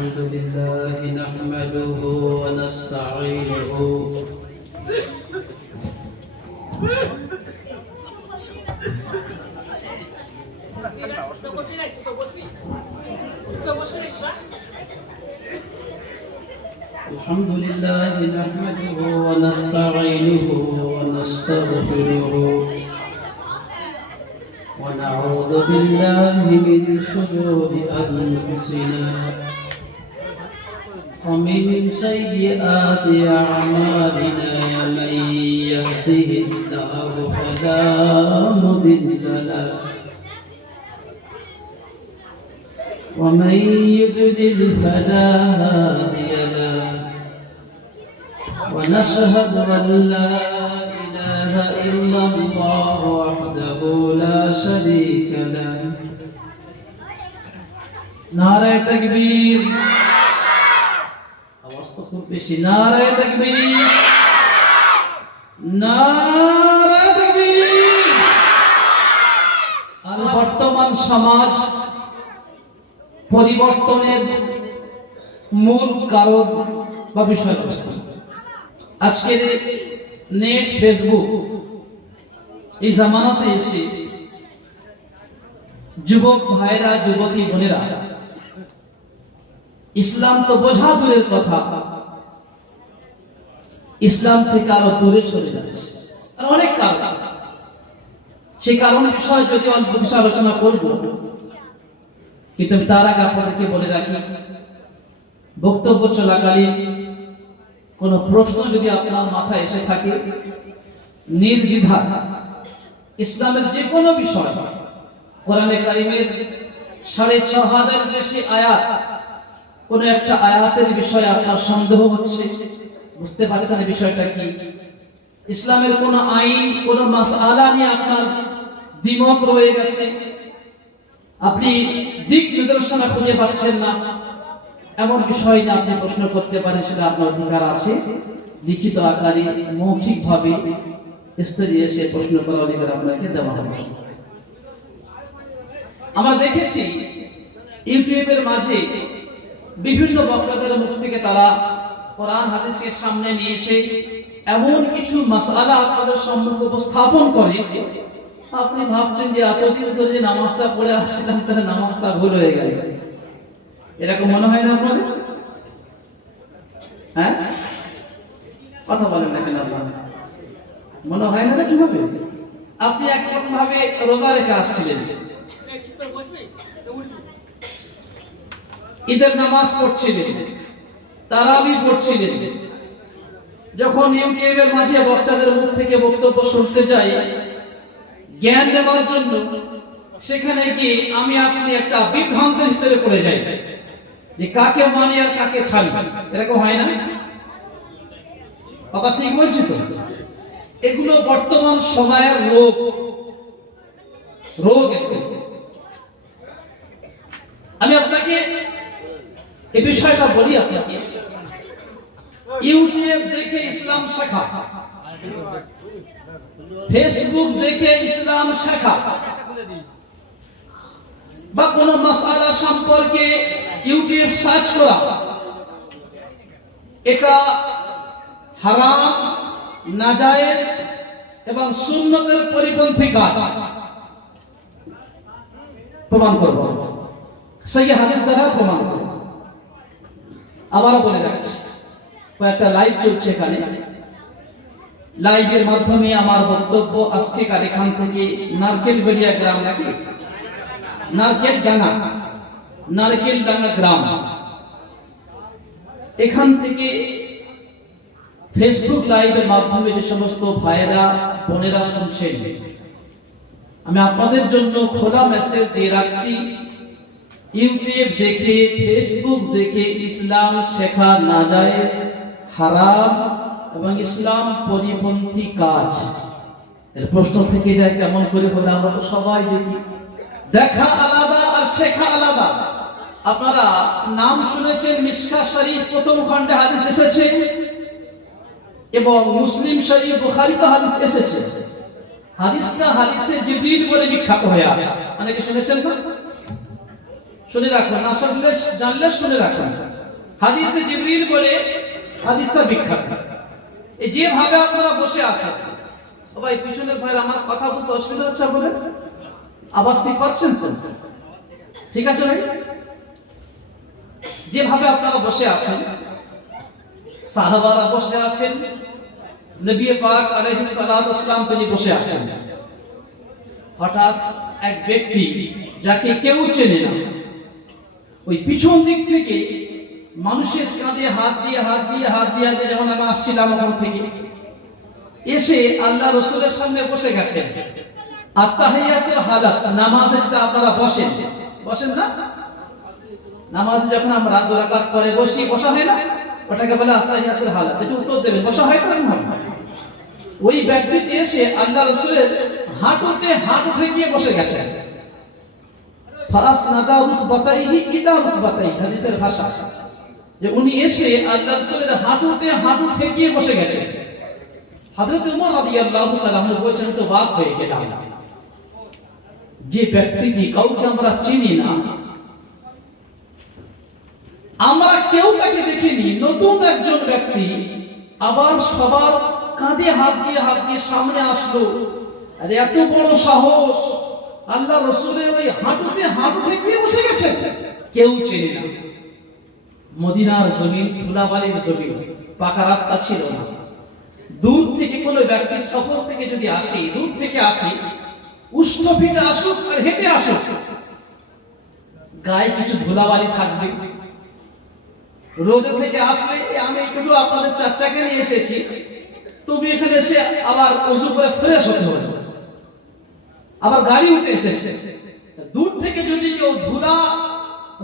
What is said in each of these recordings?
الحمد لله نحمده ونستعينه الحمد لله نحمده ونستعينه ونستغفره ونعوذ بالله من شرور أنفسنا ومن سيئات أعمالنا من يهده الله فلا مضل له ومن يضلل فلا هادي له ونشهد أن لا إله إلا الله وحده لا شريك له नारे तकबीर आवाज तो खूब बेशी नारे तकबीर नारे तकबीर আর বর্তমান সমাজ পরিবর্তনের মূল কারণ বা বিষয়বস্তু আজকের নেট ফেসবুক এই জামানাতে এসে যুবক ভাইরা যুবতী বোনেরা ইসলাম তো বোঝা দূরের কথা ইসলাম থেকে আরো দূরে সরে যাচ্ছে আর অনেক কারণ সেই কারণ বিষয়ে যদি অল্প কিছু আলোচনা করব কিন্তু তার আগে আপনাদেরকে বলে রাখি বক্তব্য চলাকালীন কোন প্রশ্ন যদি আপনার মাথায় এসে থাকে নির্দ্বিধায় ইসলামের যে কোনো বিষয় কোরআনে কারিমের ৬৫০০ বেশি আয়াত কোন একটা আয়াতের বিষয়ে আপনার সন্দেহ হচ্ছে বুঝতে পারছেন এই বিষয়টা কি ইসলামের কোন আইন কোন মাসআলা নিয়ে আপনার দ্বিমত রয়ে গেছে আপনি দিক নির্দেশনা খুঁজে পাচ্ছেন না এমন বিষয় নিয়ে আপনি প্রশ্ন করতে পারেন সেটা আপনার অধিকার আছে লিখিত আকারে মৌখিকভাবে স্টেজে এসে প্রশ্ন করার অধিকার আপনাকে দেওয়া হবে আমরা দেখেছি ইউটিউবের মাঝে বিভিন্ন বক্তাদের মুখ থেকে তারা কোরআন হাদিসকে সামনে নিয়ে এসে এমন কিছু মাসআলা আপনাদের সম্মুখে উপস্থাপন করে আপনি ভাবছেন যে এতদিন ধরে যে নামাজটা পড়ে আসছিলাম তাহলে নামাজটা ভুল হয়ে গেল এরকম মনে হয় না আপনাদের হ্যাঁ কথা বলেন না কেন আপনার মনে হয় না কিভাবে আপনি একরকম ভাবে রোজা রেখে আসছিলেন ঈদের নামাজ পড়ছিলেন তারাবি পড়ছিলেন যখন ইউটিউবের মাঝে বক্তাদের মুখ থেকে বক্তব্য শুনতে যাই জ্ঞান দেওয়ার জন্য সেখানে গিয়ে আমি আপনি একটা বিভ্রান্তের ভিতরে পড়ে যাই যে কাকে মানি আর কাকে ছাড়ি এরকম হয় না কথা ঠিক বলছি তো এগুলো বর্তমান সময়ের রোগ আমি আপনাকে এই বিষয়টা বলি আপনাকে ইউটিউব দেখে ইসলাম শেখা ফেসবুক দেখে ইসলাম শেখা বা কোন মাসআলা সম্পর্কে ইউটিউব সার্চ করা এটা হারাম নাজায়েজ এবং সুন্নতের পরিপন্থী কাজ প্রমাণ করব সহিহ হাদিস দ্বারা প্রমাণ করব আবার বলে রাখছি একটা লাইভ চলছে এখানে লাইভের মাধ্যমে আমার বক্তব্য আজকে এখান থেকে নারকেলবেড়িয়া গ্রাম নাকি নারকেলডাঙ্গা গ্রাম এখান থেকে ফেসবুক লাইভের মাধ্যমে যে সমস্ত ভাইরা বোনেরা শুনছেন আমি আপনাদের জন্য খোলা মেসেজ দিয়ে রাখছি ইউটিউব দেখে ফেসবুক দেখে ইসলাম শেখা নাজায়েজ হারাম এবং ইসলাম পরিপন্থী কাজ এর প্রশ্ন থেকে যায় কেমন করে হলে আমরা তো সবাই দেখি দেখা আলাদা আর শেখা আলাদা আপনারা নাম শুনেছেন মিশকাত শরীফ প্রথম খণ্ডে হাদিস এসেছে এবং মুসলিম শরীফ বুখারীতে হাদিস এসেছে হাদিসটা হাদিসে জিবরিল বলে বিখ্যাত হয়ে আছে অনেকে শুনেছেন তো শুনে রাখুন না শুনলে জানলে শুনে রাখুন হাদিসে জিবরিল বলে, হাদিসটা বিখ্যাত, এই যেভাবে আপনারা বসে আছেন, সবাই পিছনের ভাই আমার কথা বুঝতে অসুবিধা হচ্ছে আপনাদের? আওয়াজ ঠিক পাচ্ছেন তো? ঠিক আছে ভাই? যেভাবে আপনারা বসে আছেন, সাহাবারা বসে আছেন, নবী পাক আলাইহিস সালাতু ওয়াস সালাম তিনি বসে আছেন। হঠাৎ এক ব্যক্তি যাকে কেউ চেনে না, ওই পিছন দিক থেকে মানুষের কাঁধে হাত দিয়ে যেমন আমি আসছিলাম ওখান থেকে এসে আল্লাহ রাসূলের সামনে বসে গেছেন। আত্তাহিয়াতুল হালাত, নামাজে যেটা আপনারা বসেন না, নামাজে যখন আমরা দুই রাকাত পরে বসা হয় না, ওটাকে বলে আত্তাহিয়াতুল হালাত। এটা উত্তর দেবেন, বসা হয় না? ওই ব্যক্তিটি এসে আল্লাহ রাসূলের হাঁটুতে হাঁটু ঠেকিয়ে বসে গেছেন। ফাসনাদা রুকবাতাইহি ইলা রুকবাতাইহি, হাদিসের ভাষা যে উনি এসে আল্লাহ রাসূলের হাঁটুতে হাঁটু ঠেকিয়ে বসে গেছেন। হযরত ওমর রাদিয়াল্লাহু তাআলা আনহু বলেছেন, তো বাদ হয়ে গেলাম। যে ব্যক্তিটি কাউকে আমরা চিনি না, আমরা কেউ তাকে দেখিনি, নতুন একজন ব্যক্তি আবার সবার কাঁধে হাত দিয়ে সামনে আসলো। আর এত বড় সাহস, আল্লাহ রাসূলের ওই হাঁটুতে হাঁটু ঠেকিয়ে বসে গেছে। কেউ চেনে না। মদিনার জমিন ধুলাবালির জমিন, পাকা রাস্তা ছিল না। দূর থেকে কোনো ব্যক্তি সফর থেকে যদি আসে, দূর থেকে আসে, উষ্ণ ফিটে আসুক আর হেঁটে আসুক, গায়ে কিছু ধুলাবালি থাকবে। রোদে থেকে আসলে আমি একটু আপনাদের চাচাকে নিয়ে এসেছি, তুমি এখানে এসে আবার ওযু করে ফ্রেশ হতে হবে, আবার গাড়ি উঠে এসেছে। দূর থেকে যদি কেউ ধুলা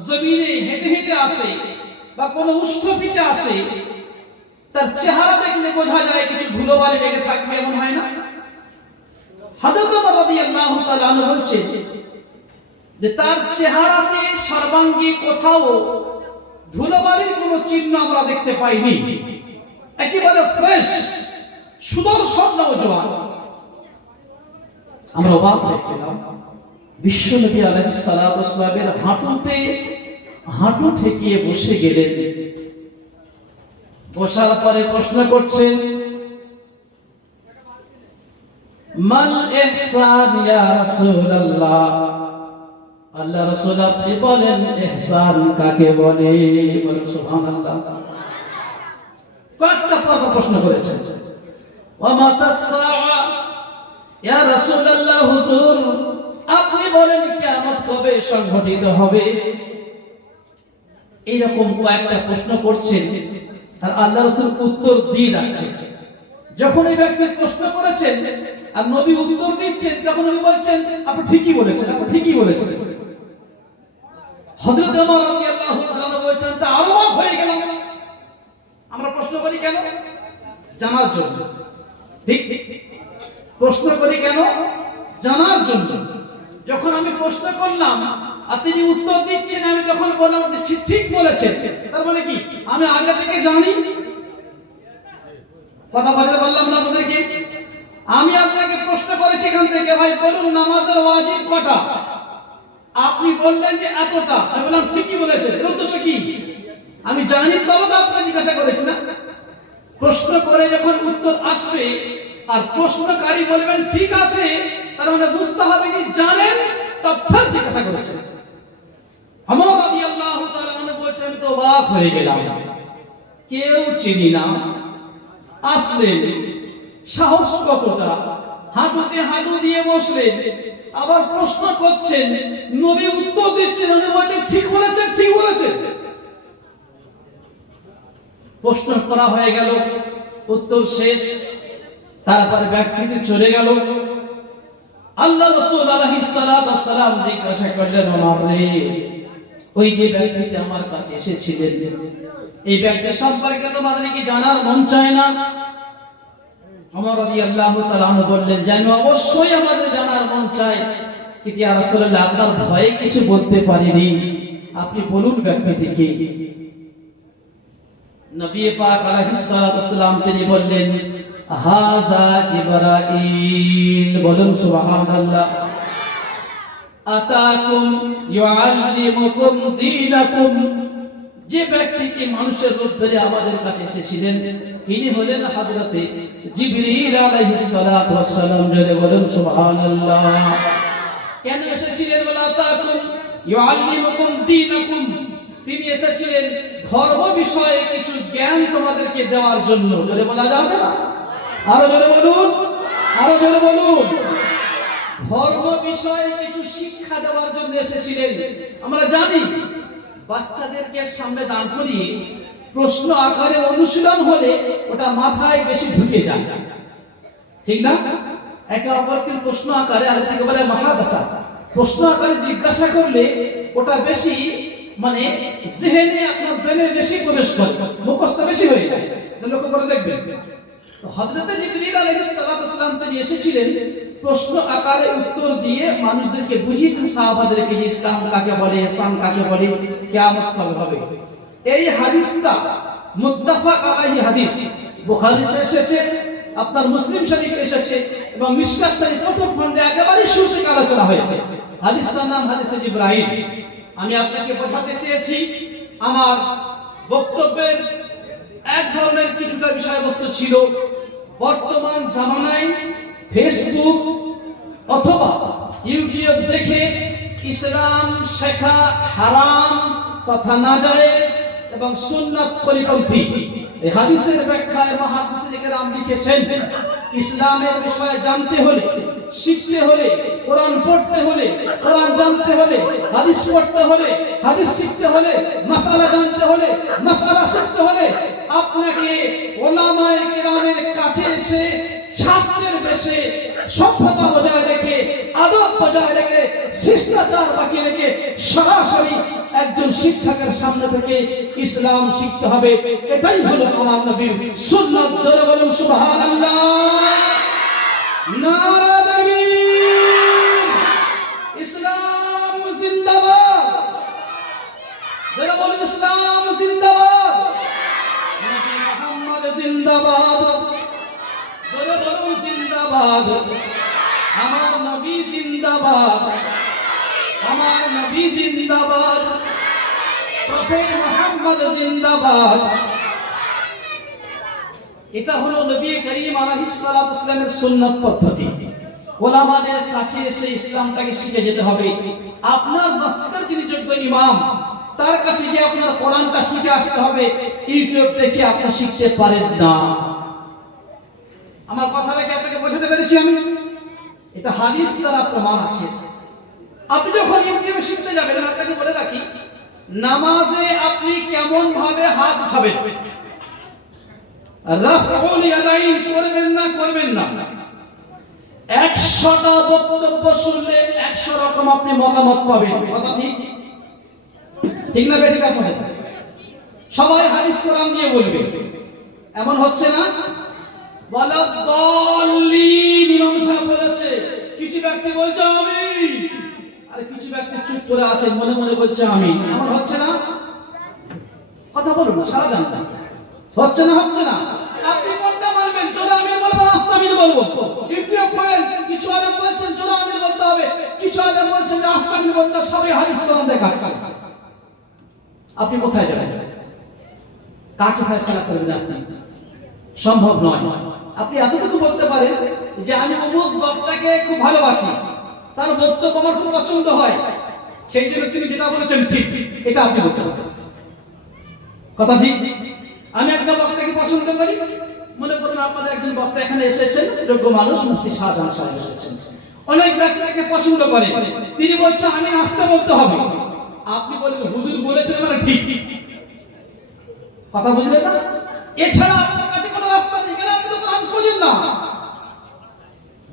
জমিনে হেঁটে আসে বা কোনো উষ্ণ ফিটে আসে, তার চেহারা দেখলে বোঝা যায় কিছু ধুলোবালি লেগে থাকবে, এমন হয় না? হযরত ওমর রাদিয়াল্লাহু তাআলা আনহু বলছেন যে তার চেহারাতে সর্বাঙ্গে কোথাও ধুলোবালির কোনো চিহ্ন আমরা দেখতে পাইনি। একেবারে ফ্রেশ, সুদর্শন নওজোয়ান। আমরা অবাক হয়ে গেলাম। বিশ্ব নবী আলাইহিস সালাতু ওয়াস সালামের হাঁটুতে হাঁটু ঠেকিয়ে বসে গেলেন। বসার পরে প্রশ্ন করছেন, মাল ইহসান ইয়া রাসূলুল্লাহ, আল্লাহ রাসূল আপনি বলেন ইহসান কাকে বলে? বলেন সুবহানাল্লাহ। কয়েকটা প্রশ্ন করেছেন। ওয়া মাতাস সাআ ইয়া রাসূলুল্লাহ, হুজুর আপনি বলেন কিয়ামত কবে সংঘটিত হবে? এইরকম কয়েকটা প্রশ্ন করছেন আর আল্লাহ রাসূল উত্তর দিয়ে যাচ্ছেন। যখন এই ব্যক্তি প্রশ্ন করেছেন আর নবী উত্তর দিচ্ছেন, তখন উনি বলছেন আপনি ঠিকই বলেছেন, আপনি ঠিকই বলেছেন। হযরত ওমর রাদিয়াল্লাহু তাআলা বলেছেন, তা আরো অবাক হয়ে গেলাম। আমরা প্রশ্ন করি কেন? জানার জন্য। ঠিক, প্রশ্ন করি কেন? জানার জন্য। যখন আমি প্রশ্ন করলাম আর তিনি উত্তর দিচ্ছেন, আমি তখন বললাম ঠিক বলেছেন। তার মানে কি আমি আগে থেকে জানি? কথা বলতে পারলাম না আপনাদেরকে? আমি আপনাকে প্রশ্ন করেছি এখান থেকে, ভাই বলুন নামাজের ওয়াজিব কটা? আপনি বললেন যে এতটা। আমি বললাম ঠিকই বলেছেন। এর উদ্দেশ্য কি? আমি জানি তবে তো আপনাকে জিজ্ঞাসা করেছি না? প্রশ্ন করে যখন উত্তর আসবে আর প্রশ্নকারী বলবেন ঠিক আছে, তার মানে বুঝতে হবে যে জানেন, তবে ফের জিজ্ঞাসা করেছেন। ওমর রাদিয়াল্লাহু তাআলা আনহু বলছেন, আমি তো অবাক হয়ে গেলাম। কেউ চিনি না, আসলেন, সাহস কতটা, হাঁটুতে হাঁটু দিয়ে বসলেন, আবার প্রশ্ন করছেন, নবী উত্তর দিচ্ছেন, উনি বলছেন ঠিক বলেছেন, ঠিক বলেছেন। প্রশ্ন করা হয়ে গেল, উত্তর শেষ, তারপরে ব্যক্তিটি চলে গেল। আল্লাহ রাসূল আলাইহিস সালাতু ওয়াস সালাম জিজ্ঞাসা করলেন, ওমর রে, ওই যে ব্যক্তিটি আমার কাছে এসেছিলেন, এই ব্যক্তি সম্পর্কে তোমাদের কি জানার মন চায় না? ওমর রাদিয়াল্লাহু তাআলা আনহু বললেন, জানো, অবশ্যই আমাদের জানার মন চায়, কিন্তু ইয়া রাসূলুল্লাহ আপনার ভয়ে কিছু বলতে পারিনি, আপনি বলুন ব্যক্তিটি কে? নবী পাক আলাইহিস সালাতু ওয়াস সালাম তিনি বললেন, হাযা জিবরাইল। বলুন সুবহানাল্লাহ। আতাকুম ইউআল্লিমুকুম দীনাকুম, যে ব্যক্তিকে মানুষের রূপ ধরে আমাদের কাছে এসেছিলেন ইনি হলেন হযরতে জিবরীল আলাইহিস সালাতু ওয়াস সালাম। জোরে বলুন সুবহানাল্লাহ। কেন এসেছিলেন? ওয়ালা তাকুন ইউআল্লিমুকুম দীনাকুম, তিনি এসেছিলেন ধর্ম বিষয়ে কিছু জ্ঞান তোমাদেরকে দেওয়ার জন্য। জোরে বলা যাবে না? আরো জোরে বলুন, আরো জোরে বলুন। ধর্ম বিষয়ে কিছু শিক্ষা দেওয়ার জন্য এসেছিলেন। আমরা জানি বাচ্চাদেরকে সামনে দাঁড় করিয়ে প্রশ্ন আকারে অনুশীলন হলে ওটা মাথায় বেশি ঢুকে যায়, ঠিক না? একে অপরকে প্রশ্ন আকারে, আর থেকে বলে মুহাদাসা, প্রশ্ন আকারে জিজ্ঞাসা করলে ওটা বেশি মানে জেহেনে আপনার ব্রেনে বেশি প্রবেশ করে, মুখস্থ বেশি হয়ে যায়। এটা লক্ষ্য করে দেখবেন। তো হযরত জিবরীল আলাইহিস সালাতু ওয়াস সালাম তিনি এসেছিলেন প্রশ্ন আকারে উত্তর দিয়ে মানুষদেরকে বুঝিয়ে দিন, সাহাবাদেরকে, যে ইসলাম কাকে বলে, ইহসান কাকে বলে, কিয়ামত কবে হবে। এই হাদিসটা মুত্তাফাক আলাইহি হাদিস, বুখারীতে এসেছে, আপনার মুসলিম শরীফে এসেছে এবং মিশকাত শরীফ প্রথম খণ্ডে একেবারে শুরু থেকে আলোচনা হয়েছে। হাদিসটার নাম হাদিসে জিবরাইল। আমি আপনাকে বোঝাতে চেয়েছি আমার বক্তব্যের এক ধরনের কিছুটা বিষয়বস্তু ছিল বর্তমান জামানায় ফেসবুক অথবা ইউটিউব দেখে ইসলাম শেখা হারাম তথা নাজায়েজ এবং সুন্নাত পরিপন্থী। এই হাদিসের ব্যাখ্যায় মুহাদ্দিসিনে কেরাম লিখেছেন, ইসলামের বিষয়ে জানতে হলে, শিখতে হলে, কোরআন পড়তে হলে, কোরআন জানতে হলে, হাদিস পড়তে হলে, হাদিস শিখতে হলে, মাসালা জানতে হলে, মাসালা শিখতে হলে আপনাকে উলামায়ে কেরামের কাছে এসে ছাত্রের বেশে সভ্যতা বজায় রেখে, আদব বজায় রেখে, শিষ্টাচার বাকি রেখে সরাসরি একজন শিক্ষকের সামনে থেকে ইসলাম শিখতে হবে। এটাই হলো আমার নবীর সুন্নাত। জোরে বলুন সুবহানাল্লাহ। নারা তাকবীর। ইসলাম জিন্দাবাদ। জোরে বলুন ইসলাম জিন্দাবাদ। নবী মুহাম্মদ জিন্দাবাদ। জোরে বলুন জিন্দাবাদ। আমার নবী জিন্দাবাদ, আমার নবী জিন্দাবাদ, প্রফেট মুহাম্মদ জিন্দাবাদ। এটা হলো নবী করিম আলাইহিস সালাতু ওয়াস সালামের সুন্নাত পদ্ধতি। ওলামাদের কাছে এসে ইসলামটাকে শিখে যেতে হবে। আপনার মসজিদের যিনি যোগ্য ইমাম তার কাছে গিয়ে আপনার কোরআনটা শিখে আসতে হবে। ইউটিউব দেখে আপনি শিখতে পারেন না। আমার কথাটাকে আপনাকে বোঝাতে পেরেছি আমি? এটা হাদিস দ্বারা প্রমাণ আছে। আপনি যখন ইউটিউবে শিখতে যাবেন, আপনাকে বলে রাখি, নামাজে আপনি কেমন ভাবে হাত উঠাবেন, রাফউল ইয়াদাইন করবেন না, করবেন না। 100টা বক্তব্য শুনলে 100 রকম আপনি মতামত পাবেন। কথা ঠিক? ঠিক না বেঠিক? আপনাদের সবাই হাদিস কোরআন দিয়ে বলবে, এমন হচ্ছে না? ওয়ালা দাল্লিন ইমাম সাহেব বলেছে, কিছু ব্যক্তি বলছে আমিন, আর কিছু ব্যক্তি চুপ করে আছে, মনে মনে বলছে আমিন। এমন হচ্ছে না? কথা বলুন না, সারা জানতাম হচ্ছে না, হচ্ছে না। আপনি কোনটা মানবেন? চলো আমিন বলবো, আস্তে আমিন বলবো। ইউটিউব করেন, কিছু আলেম বলছেন চলো আমিন বলতে হবে, কিছু আলেম বলছেন যে আস্তে আমিন বলতে হবে। সবাই হাদিস কোরআন দেখাচ্ছে। আপনি কোথায় যাবেন? কাকে ফয়সালা করবেন আপনি? সম্ভব নয়। আপনি এতটুকু বলতে পারেন যে আমি অমুক বক্তাকে খুব ভালোবাসি, তার বক্তব্য আমার খুব পছন্দ হয়, সেই জন্য তিনি যেটা বলেছেন ঠিক, এটা আপনি বলতে পারেন। কথা ঠিক? আমি একটা বক্তাকে পছন্দ করি, মনে করুন আপনাদের একজন বক্তা এখানে এসেছেন, যোগ্য মানুষ, মুফতি শাহজাহান সাহেব এসেছেন, অনেক ব্যক্তি তাকে পছন্দ করে, তিনি বলছেন আমি আসতে বলতে হবে, আপনি বলবেন হুজুর বলেছেন মানে ঠিক। কথা বুঝলেন না? এছাড়া আপনার কাছে কোনো রাস্তা নেই, কেন? আপনি তো কোরআন বোঝেন না।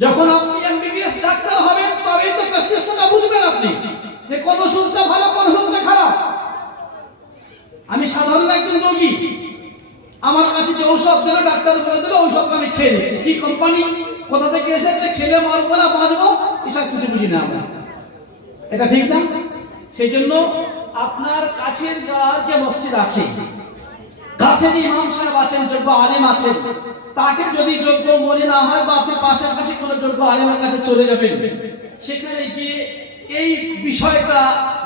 যখন আপনি এমবিবিএস ডাক্তার হবেন তবেই তো প্রেসক্রিপশনটা বুঝবেন আপনি, যে কোন ওষুধটা ভালো, কোন ওষুধটা খারাপ। আমি সাধারণ একজন রোগী, আমার কাছে যে ঔষধ দিল, ডাক্তার বলে দিল, ঔষধ আমি খেয়ে নিচ্ছি। কি কোম্পানি, কোথা থেকে এসেছে, খেলে মারবো না বাঁচবো, এসব কিছু বুঝি না আমরা। এটা ঠিক না? সেই জন্য আপনার কাছের যে মসজিদ আছে, কাছে যে ইমাম সাহেব আছেন, যোগ্য আলেম আছেন, তাকে যদি যোগ্য মনে না হয়, বা আপনি পাশের কাছে কোনো যোগ্য আলেমের কাছে চলে যাবেন, সেখানে গিয়ে এই বিষয়টা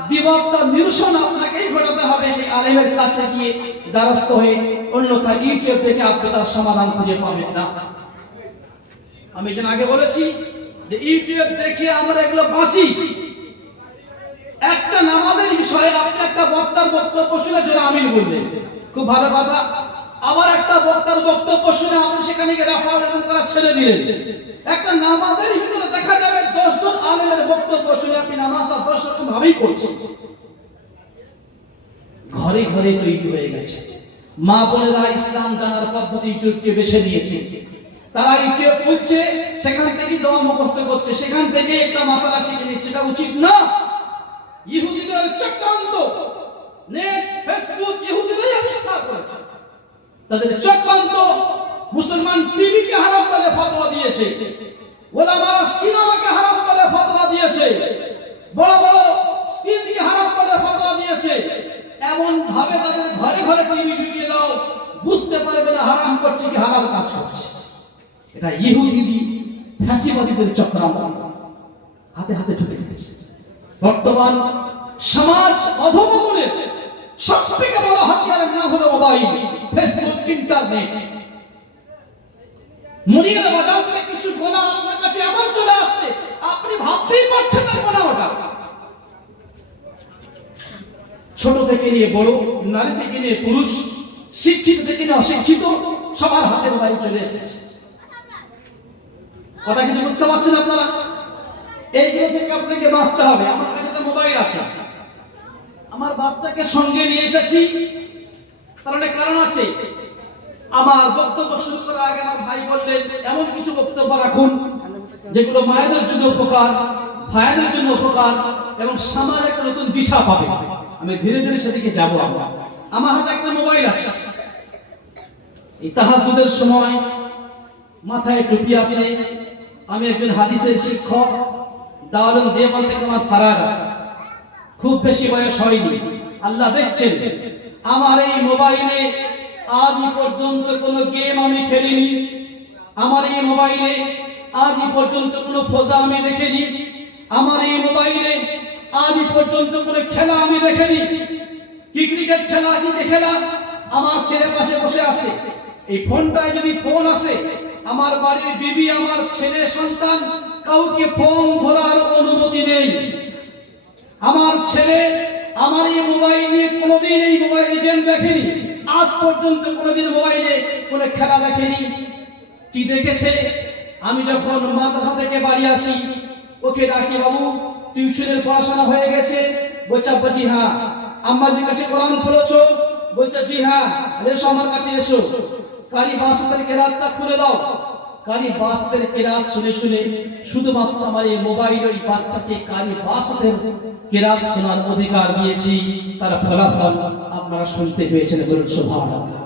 দিবকটা নিরসন আপনাকেই ঘটাতে হবে সেই আলেমের কাছে গিয়ে দ্বারস্থ হয়ে, অন্যথায় ইউটিউব থেকে আপনি তার সমাধান খুঁজে পাবেন না। আমি যেন আগে বলেছি যে ইউটিউব দেখে আমরা এগুলো বাঁচি। একটা নামাজের বিষয়ে আপনি একটা বক্তার বক্তব্য শুনে জোরে আমিন বললেন, খুব ভালো কথা। আবার একটা বক্তার বক্তব্য শুনে আপনি সেখানে গিয়ে রাফাল এবং তারা ছেড়ে দিলেন। একটা নামাজের ভিতরে দেখা যাবে 10 জন আলেমের বক্তব্য শুনে আপনি নামাজটা 10 রকম ভাবেই করছেন। ঘরে ঘরে তৈরি হয়ে গেছে। মা বোনেরা ইসলাম জানার পদ্ধতি ইউটিউবকে বেছে নিয়েছে। তারা ইউটিউব খুলছে, সেখান থেকে দোয়া মুখস্থ করছে, সেখান থেকে একটা মাসালা শিখে নিচ্ছে। এটা উচিত না। ইহুদিদের চক্রান্ত, নেট, ফেসবুক ইহুদিরাই আবিষ্কার করেছে। তাদের চক্রান্ত মুসলমান টিভিকে হারাম বলে ফতোয়া দিয়েছে, ওলামারা সিনেমাকে হারাম বলে ফতোয়া দিয়েছে, বড় বড় স্ক্রিনকে হারাম বলে ফতোয়া দিয়েছে। এমন ভাবে তাদের ঘরে ঘরে টিভি ঢুকিয়ে দাও, বুঝতে পারবে না হারাম করছে কি হালাল কাজ করছে। এটা ইহুদি ফ্যাসিবাদীদের চক্রান্ত হাতে হাতে ঢুকে গেছে। বর্তমান সমাজ অধঃপতনের সবথেকে বড় হাতিয়ার না হলো মোবাইল, ফেসবুক, ইন্টারনেট। মুনিয়ার বাজার থেকে কিছু গোনা আপনার কাছে এমন চলে আসছে, আপনি ভাবতেই পারছেন না গোনা ওটা। ছোট থেকে নিয়ে বড়, নারী থেকে নিয়ে পুরুষ, শিক্ষিত থেকে নিয়ে অশিক্ষিত, সবার হাতে মোবাইল চলে এসেছে। কথা কিছু বুঝতে পারছেন আপনারা? এইগুলো থেকে আপনাকে বাঁচতে হবে। আমার কাছে একটা মোবাইল আছে, আমার বাচ্চাকে সঙ্গে নিয়ে এসেছি, তার অনেক কারণ আছে। আমার বক্তব্য শুরু করার আগে আমার ভাই বললেন এমন কিছু বক্তব্য রাখুন যেগুলো মায়েদের জন্য উপকার, ভাইদের জন্য উপকার এবং সমাজ একটা নতুন দিশা পাবে। আমি ধীরে ধীরে সেদিকে যাব। আমার হাতে একটা মোবাইল আছে। এই তাহাজ্জুদের সময় মাথায় টুপি আছে। আমি একজন হাদিসের শিক্ষক, দারুল দেওবন্দ থেকে আমার ফারাগা, খুব বেশি বয়স হয়নি। আল্লাহ দেখছেন আমার এই মোবাইলে আজ পর্যন্ত কোনো গেম আমি খেলিনি। আমার এই মোবাইলে আজ পর্যন্ত কোনো ফোজা আমি দেখিনি। আমার এই মোবাইলে আজ পর্যন্ত কোনো খেলা আমি দেখিনি। কি ক্রিকেট খেলা, কি খেলা, আমার ছেলে পাশে বসে আছে। এই ফোনটায় যদি ফোন আসে, আমার বাড়ির বিবি, আমার ছেলে সন্তান কাউকে ফোন ধরার অনুমতি নেই। আমার ছেলে আমার এই মোবাইলে কোনোদিন এই মোবাইলে গেম দেখেনি। আজ পর্যন্ত কোনোদিন মোবাইলে কোনো খেলা দেখেনি। কি দেখেছে? আমি যখন মাদ্রাসা থেকে বাড়ি আসি, ওকে ডাকি, বাবু টিউশনের পড়াশোনা হয়ে গেছে? বলছে আব্বা জি হ্যাঁ। আম্মাজির কাছে কোরআন পড়েছো? বলছে জি হ্যাঁ। এসো আমার কাছে এসো, কারি বাসতের কেরাতটা খুলে দাও। কারি বাসতের কেরাত শুনে শুনে শুধুমাত্র আমার এই মোবাইল ওই বাচ্চাকে কারি বাসতের কেরাত শোনার অধিকার দিয়েছি। তার ফলাফল আপনারা শুনতে পেয়েছেন, বলুন সুবহানাল্লাহ।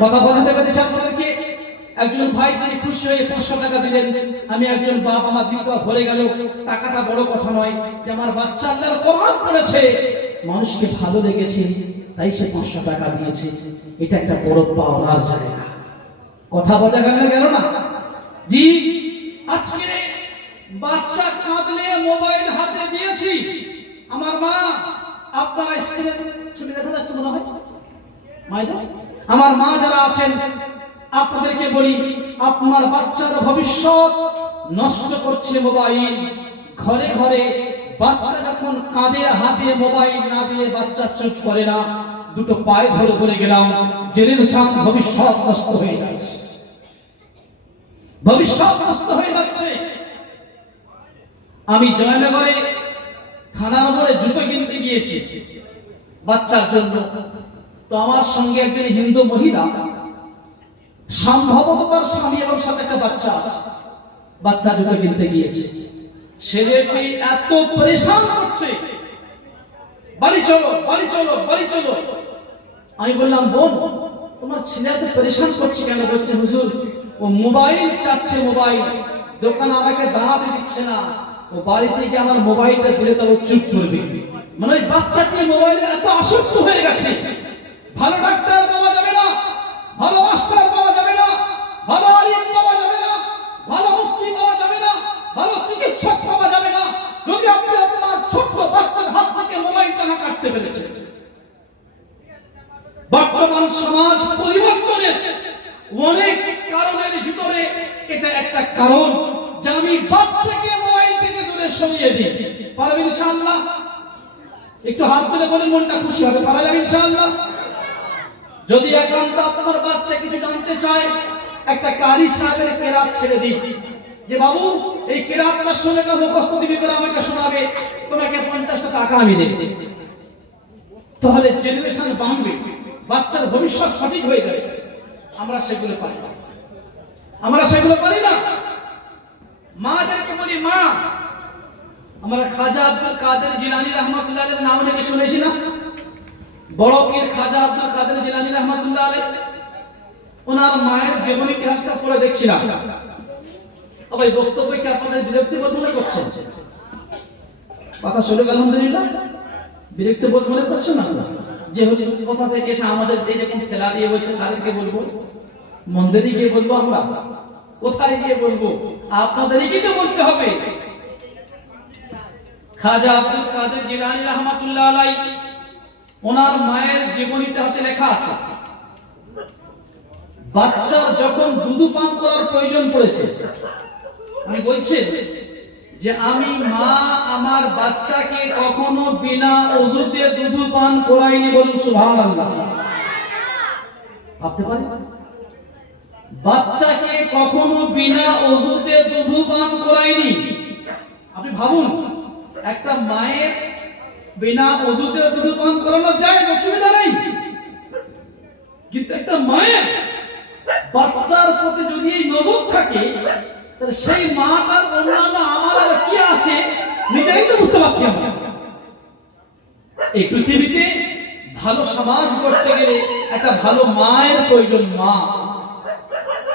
কথা বলতে পেরেছি আপনাদেরকে। একজন ভাই তিনি খুশি হয়ে 500 টাকা দিলেন। আমি একজন বাপ, আমার দিলটা ভরে গেল। টাকাটা বড় কথা নয়, যে আমার বাচ্চা আল্লাহর কোরআন পড়েছে, মানুষকে ভালো লেগেছে, তাই সে 500 টাকা দিয়েছে। এটা একটা বড় পাওনার জায়গা। কথা বোঝা গেল না? জি, আজকে বাচ্চা কাঁদলে মোবাইল হাতে দিয়েছি। আমার মা, আপনারা স্ক্রিনে ছবি দেখা যাচ্ছে মনে হয় মায়েরা, আমার মা যারা আছেন, আপনাদেরকে বলি, আপনার বাচ্চার ভবিষ্যৎ নষ্ট করছে মোবাইল। ঘরে ঘরে বাচ্চা যখন কাঁদে, হাতে মোবাইল না দিয়ে বাচ্চা চুপ করে না। দুটো পায়ে ধরে বলে গেলাম, জেনারেশন ভবিষ্যৎ নষ্ট হয়ে যাচ্ছে, ভবিষ্যৎ নষ্ট হয়ে যাচ্ছে। আমি জয়নগরে থানার মোড়ে জুতো কিনতে গিয়েছি বাচ্চার জন্য। তো আমার সঙ্গে একজন হিন্দু মহিলা, সম্ভবত তার স্বামী এবং সাথে একটা বাচ্চা আছে। বাচ্চা জুতো কিনতে গিয়েছে, ছেলেকে এত পরেশান করছে, বাড়ি চলো, বাড়ি চলো, বাড়ি চলো। আমি বললাম, বোন তোমার ছেলে এত পরেশান করছে কেন? বলছে হুজুর ও মোবাইল চাচ্ছে, মোবাইল। দোকান আমাকে দাঁড়াতে দিচ্ছে না, ও বাড়ি থেকে আমার মোবাইলটা দিলে তবে চুপ করবে। মানে ওই বাচ্চাটি মোবাইলে এত আসক্ত হয়ে গেছে। ভালো ডাক্তার পাওয়া যাবে না, ভালো মাস্টার পাওয়া যাবে না, ভালো আলিম পাওয়া যাবে না, ভালো মুক্তি পাওয়া যাবে না, ভালো চিকিৎসক পাওয়া যাবে না, যদি আপনি আপনার ছোট্ট বাচ্চার হাত থেকে মোবাইলটা না কাটতে পেরেছেন। বর্তমান সমাজ পরিবর্তনের অনেক কারণের ভিতরে এটা একটা কারণ যে আমি বাচ্চাকে মোবাইল থেকে দূরে সরিয়ে দিই। পারবেন ইনশাআল্লাহ? একটু হাত তুলে বলেন, মনটা খুশি হবে। পারা যাবে ইনশাআল্লাহ? যদি একান্ত আপনার বাচ্চা কিছু জানতে চায়, একটা কারি সাহেবের কেরাত ছেড়ে দিন, যে বাবু এই কেরাতটা শুনে না মুখস্থ দিবি করে আমাকে শোনাবে, তোমাকে 50টা টাকা আমি দেব। তাহলে জেনারেশন বাড়বে, বাচ্চার ভবিষ্যৎ সঠিক হয়ে যাবে। আমরা সেগুলো পারি না, আমরা সেগুলো পারি না। মাদেরকে বলি, মা আমরা খাজা আব্দুল কাদের জিলানী রহমাতুল্লাহ আলাইহির নাম নাকি শুনেছি না? বড় পীর খাজা আব্দুল কাদের জিলানী রহমাতুল্লাহ আলাইহি, ওনার মায়ের জীবন ইতিহাসটা পড়ে দেখছিলাম। ভাই বক্তব্য কি আপনাদের বিরক্তিবোধ মনে করছেন? কথা শুনে আলহামদুলিল্লাহ, বিরক্তিবোধ মনে করছেন না? যে হুজুর কথা থেকে এসে আমাদের এরকম ফেলা দিয়ে বলছে, তাদেরকে বলবো? মন্দিরে গিয়ে বলবো? আমরা কোথায় গিয়ে বলবো? আপনাদেরই তো বলতে হবে। খাজা আব্দুল কাদের জিলানী রহমাতুল্লাহ আলাইহি, ওনার মায়ের জীবন ইতিহাসে লেখা আছে, বাচ্চার যখন দুধ পান করার প্রয়োজন পড়েছে, উনি বলছেন যে আমি মা আমার বাচ্চাকে কখনো বিনা ওযুতে দুধ পান করাইনি। বলুন সুবহানাল্লাহ। ভাবতে পারেন, বাচ্চাকে কখনো বিনা ওযুতে দুধ পান করাইনি। আপনি ভাবুন, একটা মায়ের বিনা ওযুতে দুধ পান করানো যায়, অসুবিধা নেই, কিন্তু একটা মায়ের বাচ্চার প্রতি যদি এই নজর থাকে, তাহলে সেই মাটার অন্যান্য আমার আর কি আছে নিজেরাই তো বুঝতে পারছি আমরা। এই পৃথিবীতে ভালো সমাজ করতে গেলে একটা ভালো মায়ের প্রয়োজন। মা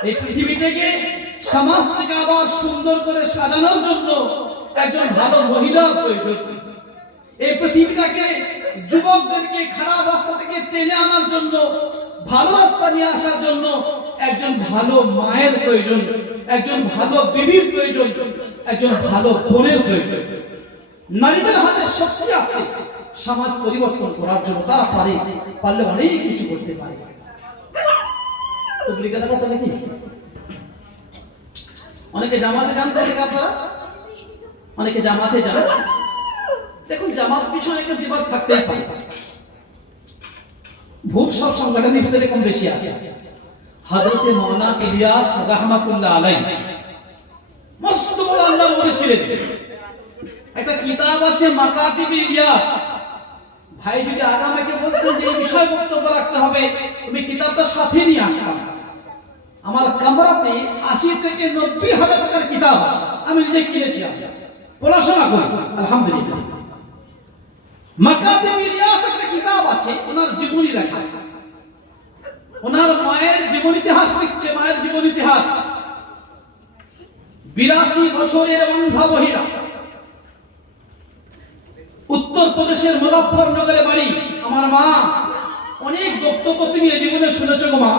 এই পৃথিবী থেকে সমাজটাকে আবার সুন্দর করে সাজানোর জন্য একজন ভালো মহিলার প্রয়োজন। এই পৃথিবীটাকে যুবকদেরকে খারাপ রাস্তা থেকে টেনে আনার জন্য, ভালো রাস্তা নিয়ে আসার জন্য একজন ভালো মায়ের প্রয়োজন, একজন ভালো বিবির প্রয়োজন, একজন ভালো বোনের প্রয়োজন। নারীদের হাতে শক্তি আছে সমাজ পরিবর্তন করার জন্য, তারা পারলে অনেক কিছু করতে পারে। অনেকে জামাতে যান, আপনারা অনেকে জামাতে যান। দেখুন, জামাত পিছনে একটা বিবাদ থাকতেই পারে, ভুল সব সংগঠনের ভিতরে কম বেশি আছে। হযরতে মাওলানা ইলিয়াস রাহমাতুল্লাহ আলাইহি মস্ত বড় আল্লাহর ওলি ছিলেন। একটা কিতাব আছে মাকাতিব ইলিয়াস। ভাই যদি আগামীকে বলতেন যে এই বিষয় বক্তব্য রাখতে হবে, আমি কিতাবটা সাথে নিয়ে আসতাম। আমার কামরাতে 80 থেকে 90 হাজার টাকার কিতাব আছে, আমি নিজে কিনেছি, পড়াশোনা করি আলহামদুলিল্লাহ। মাকাতিব ইলিয়াস একটা কিতাব আছে, ওনার জীবনী লেখা, ওনার মায়ের জীবন ইতিহাস লিখছে। মায়ের জীবন ইতিহাস। 82 বছরের অন্ধা মহিলা, উত্তরপ্রদেশের মুজফফরনগরে বাড়ি। আমার মা অনেক বক্তব্য তুমি এই জীবনে শুনেছো গো মা,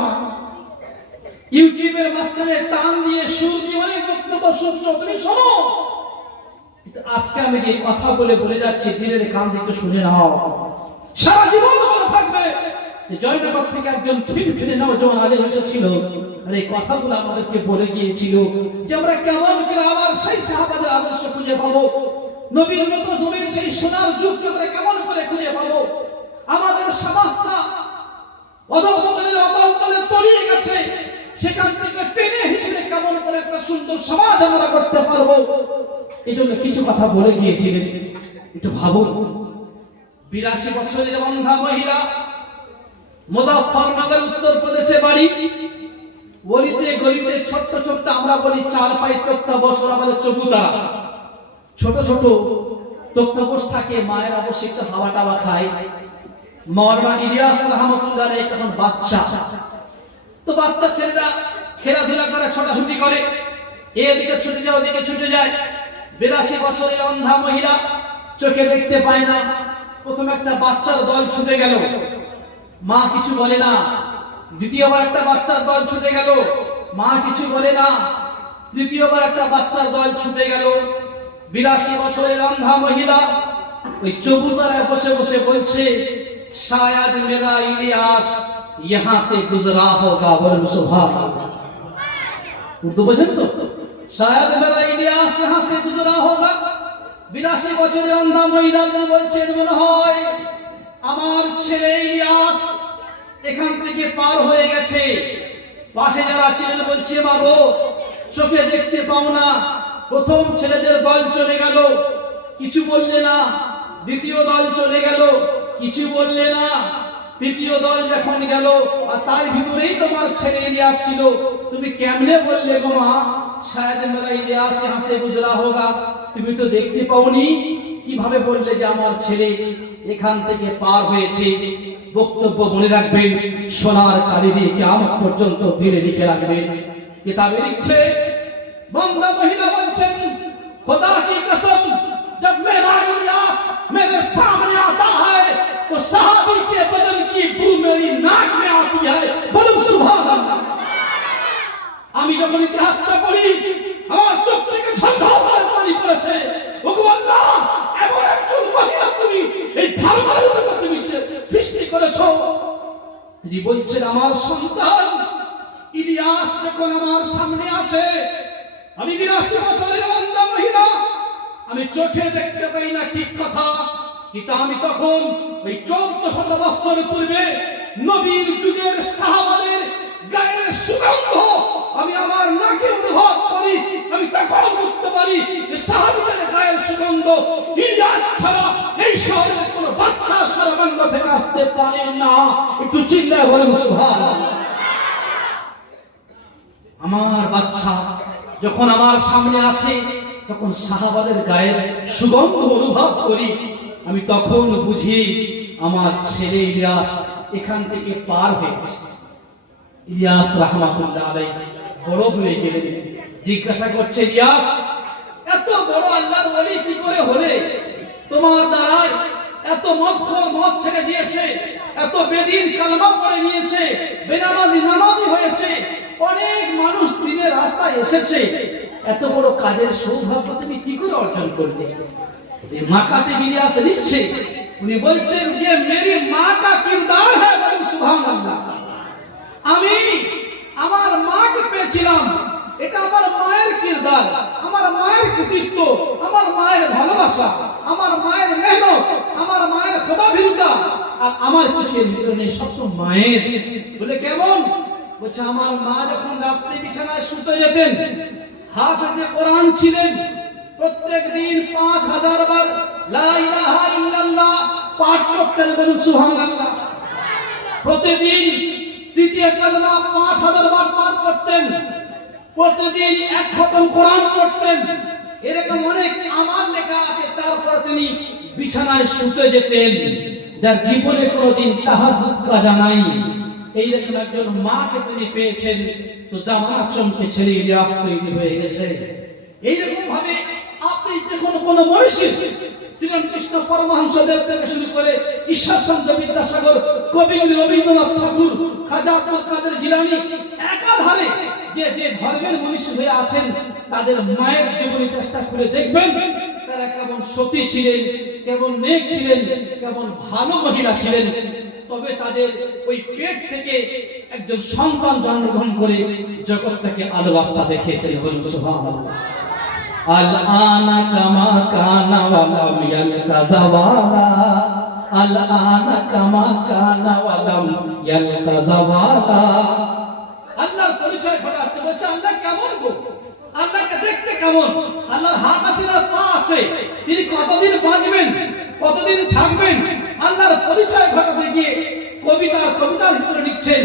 ইউটিউবের মাঝখানে টান দিয়ে সুর দিয়ে অনেক বক্তব্য শুনছো, তুমি শোনো। আজকে আমি যে কথা বলে যাচ্ছি, দিনের কান থেকে শুনে নাও, সারা জীবন মনে থাকবে। জয়নগর থেকে একজন ফিরে নওজোয়ান আলেম এসেছিল, আর এই কথাগুলো আমাদেরকে বলে গিয়েছিল যে আমরা কেমন করে আবার সেই সাহাবাদের আদর্শ খুঁজে পাবো, নবীর মতো নবীর সেই সোনার যুগকে আমরা কেমন করে খুঁজে পাবো। আমাদের সমাজটা অধঃপতনের অবলম্বনে তলিয়ে গেছে, সেখান থেকে টেনে হিসেবে কেমন করে একটা সুন্দর সমাজ আমরা করতে পারবো, এই জন্য কিছু কথা বলে গিয়েছিলেন। একটু ভাবুন, 82 বছরের অন্ধা মহিলা, মুজফফরনগর উত্তরপ্রদেশে বাড়ি। গলিতে গলিতে ছোট্ট ছোট্ট, আমরা বলি 4 পাই তক্তাপোষ, আমাদের চবুতরা, ছোট ছোট তক্তাপোষ থাকে। মায়ের অবশ্যই একটু হাওয়া টাওয়া খায়। মাওলানা ইলিয়াস রাহমাতুল্লাহ আলাইহি তখন বাচ্চা, তো বাচ্চা ছেলেরা খেলাধুলা করে, ছোটাছুটি করে, এদিকে ছুটে যায় ওদিকে ছুটে যায়। 82 বছরের অন্ধা মহিলা, চোখে দেখতে পায় না। প্রথম একটা বাচ্চার দল ছুটে গেল, মা কিছু বলে না। দ্বিতীয়বার একটা বাচ্চার দল ছুটে গেল, মা কিছু বলে না। তৃতীয়বার একটা বাচ্চার দল ছুটে গেল। 82 বছরের অন্ধা মহিলা ওই চবুতরায় বসে বসে বলছে, शायद मेरा इलियास यहाँ से गुजरा होगा, बोलो सुभान अल्लाह। उर्दू बोझेन तो? शायद मेरा इलियास यहाँ से गुजरा होगा। 82 বছরের অন্ধা মহিলাদের বলছেন, মনে হয় আমার ছেলে ইলিয়াস এখান থেকে পার হয়ে গেছে। পাশে যারা ছিলেন বলছে, বাবু চোখে দেখতে পাও না। প্রথম ছেলেদের দল চলে গেল, কিছু বললে না। দ্বিতীয় দল চলে গেল, কিছু বললে না। তৃতীয় দল যখন গেল, আর তার ভিতরেই তোমার ছেলে ইলিয়াস ছিল, তুমি কেমনে বললে গো মা শায়দ মেরা ইলিয়াস यहाँ से गुजरा होगा? তুমি তো দেখতে পাওনি, কিভাবে বললে যে আমার ছেলে এখান থেকে পার হয়েছে? বক্তব্য মনে রাখবেন, সোনার কালি দিয়ে কিয়ামত পর্যন্ত ধীরে লিখে রাখবেন। কিতাবে লিখছে, বান্দা মহিলা বলছেন, खुदा की कसम जब मेरा इलियास मेरे सामने आता है तो सहाबी के बदन की बू मेरी नाक में आती है, बोलो सुभान अल्लाह। আমি যখন ইতিহাসটা পড়ি আমার চোখ থেকে ঝরঝর করে পানি পড়েছে। ওগো আল্লাহ, এমন একজন মহিলা তুমি এই ভারতের মধ্যে তুমি সৃষ্টি করেছো। তিনি বলছেন, আমার সন্তান ইলিয়াস যখন আমার সামনে আসে, আমি 82 বছরের অন্ধা মহিলা, আমি চোখে দেখতে পাই না ঠিক কথা, কিন্তু আমি তখন ওই 1400 বছর পূর্বে নবীর যুগের সাহাবাদের গায়ের সুগন্ধ আমি আমার নাকে অনুভব করি। আমি তখন বুঝতে পারি যে সাহাবীদের গায়ের সুগন্ধ ইলিয়াস ছাড়া এই শহরের কোনো বাচ্চা সরবঙ্গ থেকে আসতে পারে না। একটু চিন্তা করেন সুবহানাল্লাহ। আমার বাচ্চা যখন আমার সামনে আসে, তখন সাহাবাদের গায়ের সুগন্ধ অনুভব করি। আমি তখন বুঝি আমার ছেলে ইলিয়াস এখান থেকে পার হয়েছে। ইলিয়াস রাহমাতুল্লাহ আলাইহি বড় হয়ে গেলেন। জিজ্ঞাসা করছে, ইলিয়াস এত বড় আল্লাহর ওলি কি করে হলে? তোমার দ্বারাই এত মদখোর মদ ছেড়ে দিয়েছে, এত বেদিন কালেমা পড়ে নিয়েছে, বেনামাজি নামাজি হয়েছে, অনেক মানুষ দিনের রাস্তায় এসেছে, এত বড় কাজের সৌভাগ্য তুমি কি করে অর্জন করলে? এই মাকাতে ইলিয়াস লিখছে, উনি বলছেন যে মেরি মা কা কিরদার है, বলেন সুবহানাল্লাহ। আমি আমার মাকে পেয়েছিলাম, এটা আমার মায়ের কিরদার, আমার মায়ের কৃতিত্ব, আমার মায়ের ভালোবাসা, আমার মায়ের মেহনত, আমার মায়ের খোদাভীরুতা, আর আমার কিছু নেই, সব তো মায়ের। বলে কেমন? বলছে, আমার মা যখন রাত্রে বিছানায় শুতে যেতেন, হাফেজে কোরআন ছিলেন, প্রত্যেক দিন 5000 বার লা ইলাহা ইল্লাল্লাহ পাঠ করতেন, বলুন সুবহানাল্লাহ। প্রতিদিন তৃতীয় কালেমা 5000 বার পাঠ করতেন, প্রতিদিন এক খতম কোরআন পড়তেন। এরকম অনেক আমার লেখা আছে। তারপর তিনি বিছানায় শুতে যেতেন, যার জীবনে কোনোদিন তাহাজ্জুদ কাজা নাই। এইরকম একজন মাকে তিনি পেয়েছেন, তো জামানা চমকে ছেলে ইলিয়াস তৈরি হয়ে গেছে। এইরকম ভাবে আপনি দেখুন, কোন মনীষী শ্রীরামকৃষ্ণ পরমহংসদেব থেকে শুরু করে ঈশ্বরচন্দ্র বিদ্যাসাগর, কবি রবীন্দ্রনাথ ঠাকুর, খাজা আব্দুল কাদের জিলানী, একাধারে যে যে ধর্মের মনীষী হয়ে আছেন, তাদের মায়ের জীবনী চেষ্টা করে দেখবেন তারা কেমন সতী ছিলেন, কেমন নেক ছিলেন, কেমন ভালো মহিলা ছিলেন। তবে তাদের ওই পেট থেকে একজন সন্তান জন্মগ্রহণ করে জগৎটাকে আলো রাস্তা দেখিয়েছেন, বলুন সুবহানাল্লাহ। আল আনা কামা কানা ওয়ালাম ইয়ালকা যাওয়ালা, আল আনা কামা কানা ওয়ালাম ইয়ালকা যাওয়ালা। আল্লাহর পরিচয় ঘটাচ্ছে, বলছে আল্লাহ কেমন গো? আল্লাহকে দেখতে কেমন? আল্লাহর হাত আছে না পা আছে? তিনি কতদিন বাঁচবেন, কতদিন থাকবেন? আল্লাহর পরিচয় ঘটাতে গিয়ে কবিতার ভিতরে লিখছেন,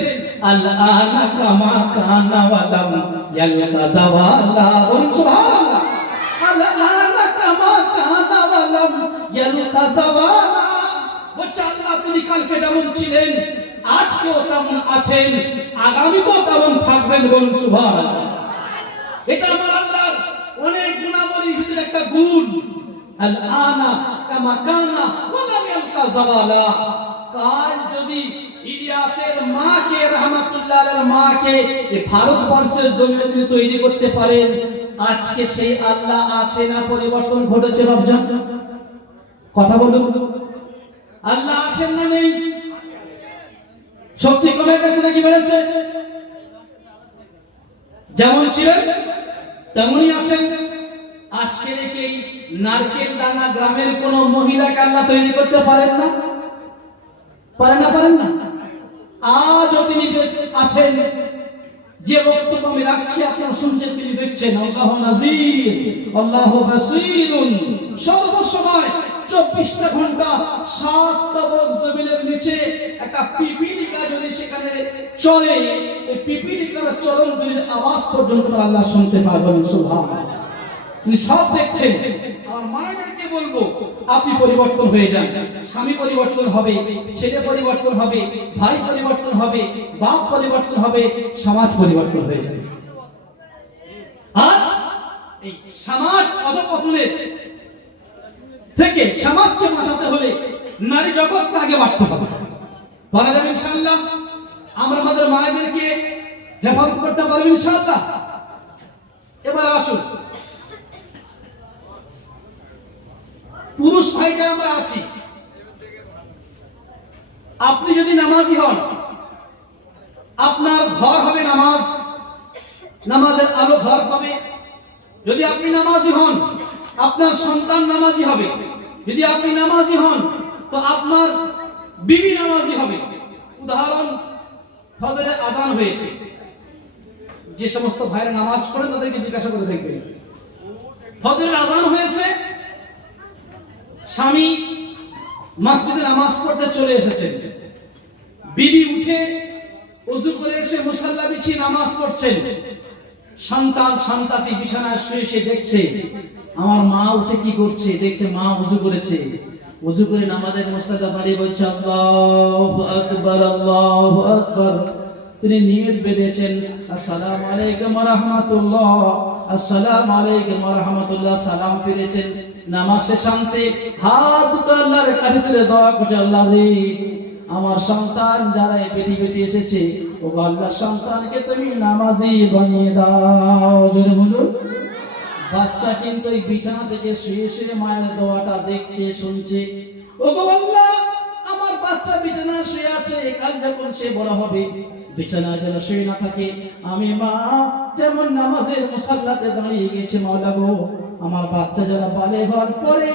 আল আনা কামা কানা ওয়ালাম ইয়ালকা যাওয়ালা, বলুন সুবহানাল্লাহ। আল আনা কামা কানা ওয়ালাম ইয়ালকা যাওয়ালা। বলছে আল্লাহ তিনি কালকে যেমন ছিলেন, আজকেও তেমন আছেন, আগামীতেও তেমন থাকবেন, বলুন সুবহানাল্লাহ। এটা আমার আল্লাহর অনেক গুণাবলীর ভিতরে একটা গুণ। আল আনা কামা কানা ওয়ালাম ইয়ালকা যাওয়ালা। কাল যদি ইলিয়াসের মাকে রাহমাতুল্লাহ আলাইহির মাকে এই ভারতবর্ষের জন্য তিনি তৈরি করতে পারেন, আজকে সেই আল্লাহ আছে না পরিবর্তন ঘটেছে? রমজান কথা বলুন, আল্লাহ আছেন না নেই? শক্তি কমে গেছে নাকি বেড়েছে? যেমন ছিলেন তেমনই আছেন। আজকে কি নারকেল ডাঙ্গা গ্রামের কোন মহিলাকে আল্লাহ তৈরি করতে পারেন না? পারেন না? আজও তিনি আছেন। যে বক্তব্য আমি রাখছি আপনারা শুনছেন, তিনি দেখছেন। আল্লাহ নাজির, আল্লাহ বাসীরুন। সর্বসময় 24টা ঘন্টা 7টা জমিনের নিচে একটা পিপিলিকা যদি সেখানে চলে, এই পিপিলিকার চরণগুলির আওয়াজ পর্যন্ত আল্লাহ শুনতে পারবেন। সুবহানাল্লাহ। তিনি সব দেখছেন। আমার মায়েদেরকে বলবো, আপনি পরিবর্তন হয়ে যান। স্বামী পরিবর্তন হবে, ছেলে পরিবর্তন হবে, ভাই পরিবর্তন হবে, বাপ পরিবর্তন হবে, সমাজ পরিবর্তন হয়ে যাবে। আজ এই সমাজ অধঃপতনের থেকে সমাজকে বাঁচাতে হলে নারী জগৎকে আগে বাড়তে হবে। বলা যাবে ইনশাআল্লাহ? আমরা আমাদের মায়েদেরকে হেফাজত করতে পারবো ইনশাআল্লাহ। এবার আসুন, পুরুষ ভাইরা আমরা আছি। আপনি যদি নামাজি হন, আপনার ঘর হবে নামাজ, নামাজের আলো ঘর পাবে। যদি আপনি নামাজি হন, আপনার সন্তান নামাজি হবে। যদি আপনি নামাজি হন, তো আপনার বিবি নামাজি হবে। উদাহরণ, ফজরের আযান হয়েছে। যে সমস্ত ভাইরা নামাজ পড়ে তাদেরকে জিজ্ঞাসা করে দেখবেন, ফজরের আযান হয়েছে, স্বামী মসজিদে নামাজ পড়তে চলে এসেছেন, বিবি উঠে ওযু করে এসে মুসাল্লা বিছিয়ে নামাজ পড়ছেন। সন্তান সন্তাতি বিছানায় শুয়ে সে দেখছে আমার মা উঠে কি করছে, দেখছে মা ওযু করেছে, ওযু করে নামাজের মুসাল্লা বাড়ি বলছে আল্লাহু আকবার, আল্লাহু আকবার। তিনি নিয়ত বেঁধেছেন আসসালামু আলাইকুম ওয়া রাহমাতুল্লাহ, আসসালামু আলাইকুম ওয়া রাহমাতুল্লাহ, সালাম ফিরেছেন। নামাজ শেষে হাত দুটো আল্লাহর কাছে তুলে দোয়া করছে, আল্লাহ রে, আমার সন্তান যারা পৃথিবীতে এসেছে, ও আল্লাহর সন্তানকে তুমি নামাজি বানিয়ে দাও। জোরে বলুন। বাচ্চা কিন্তু এই বিছানা থেকে শুয়ে শুয়ে মায়ের দোয়াটা দেখছে, শুনছে। ও আল্লাহ, আমার বাচ্চা বিছানা শুয়ে আছে, কাল যখন সে বড় হবে বিছানায় যেন শুয়ে না থাকে। আমি মা যেমন নামাজের মুসাল্লাতে দাঁড়িয়ে গেছে, মাওলা গো, আমার বাচ্চা যারা বালেগ হওয়ার পরে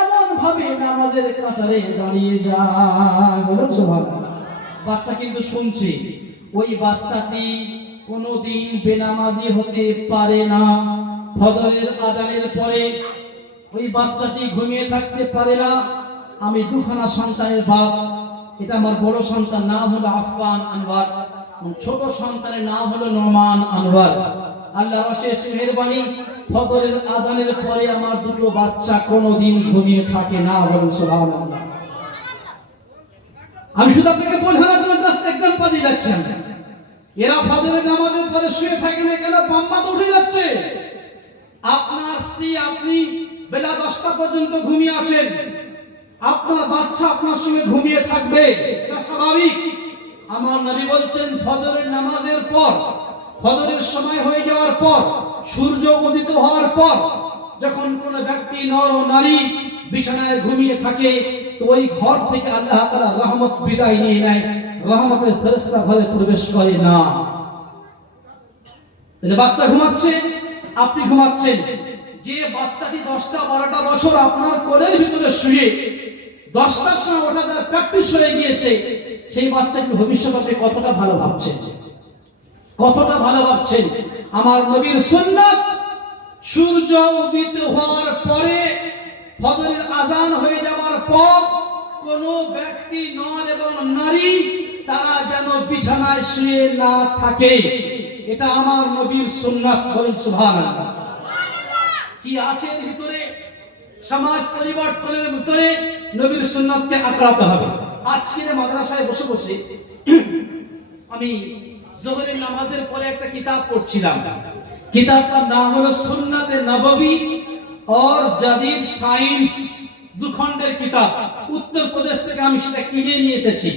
এমন ভাবে নামাজের কাতারে দাঁড়িয়ে যায়। বলুন সুবহানাল্লাহ। বাচ্চা কিন্তু শুনছে। ওই বাচ্চাটি কোনোদিন বেনামাজি হতে পারে না। ফজরের আযানের পরে ওই বাচ্চাটি ঘুমিয়ে থাকতে পারে না। আমি দুখানা সন্তানের বাপ। এটা আমার বড় সন্তান নাম হলো আফফান আনওয়ার, ছোট সন্তানের নাম হলো নোমান আনওয়ার। আল্লাহর অশেষ মেহেরবানি, ফজরের আযানের পরে আমার দুটো বাচ্চা কোনোদিন ঘুমিয়ে থাকে না। বলুন সুবহানাল্লাহ। আমি শুধু আপনাকে বোঝানোর জন্য জাস্ট এক্সাম্পল দিয়ে যাচ্ছি। এরা ফজরের নামাজের পরে শুয়ে থাকে না কেন? বাম্মা তো উঠে যাচ্ছে। আপনার স্ত্রী, আপনি বেলা 10টা পর্যন্ত ঘুমিয়ে আছেন, আপনার বাচ্চা আপনার সঙ্গে ঘুমিয়ে থাকবে, এটা স্বাভাবিক। আমার নবী বলছেন ফজরের নামাজের পর, ফজরের সময় হয়ে যাওয়ার পর, সূর্য উদিত হওয়ার পর যখন কোন ব্যক্তি নর ও নারী বিছানায় ঘুমিয়ে থাকে, তো ওই ঘর থেকে আল্লাহ তাআলা রহমত বিদায় নিয়ে নেয়, রহমতের ফেরেশতা ঘরে প্রবেশ করে না। তাহলে বাচ্চা ঘুমাচ্ছে, আপনি ঘুমাচ্ছেন। যে বাচ্চাটি 10টা-12টা বছর আপনার কোলের ভিতরে শুয়ে 10টার সময় ওঠা তার প্র্যাকটিস হয়ে গিয়েছে, সেই বাচ্চাকে ভবিষ্যতে আপনি কতটা ভালো ভাবছেন, কতটা ভালো ভাবছেন? আমার নবীর সুন্নাত, সূর্য উদিত হওয়ার পরে, ফজরের আযান হয়ে যাওয়ার পর কোন ব্যক্তি নর এবং নারী তারা যেন বিছানায় শুয়ে না থাকে। এটা আমার নবীর সুন্নাত। বলেন সুবহানাল্লাহ। কি আছে এর ভিতরে? সমাজ পরিবর্তনের ভিতরে নবীর সুন্নাতকে আঁকড়াতে হবে। আজকের মাদ্রাসায় বসে বসে আমি যোহরের নামাজের পরে একটা কিতাব পড়ছিলাম। কিতাবটার নাম হলো সুন্নাতে নববী और জাদিদ সায়েন্স, দুখণ্ডের কিতাব। উত্তরপ্রদেশ থেকে আমি সেটা কিনে নিয়ে এসেছি।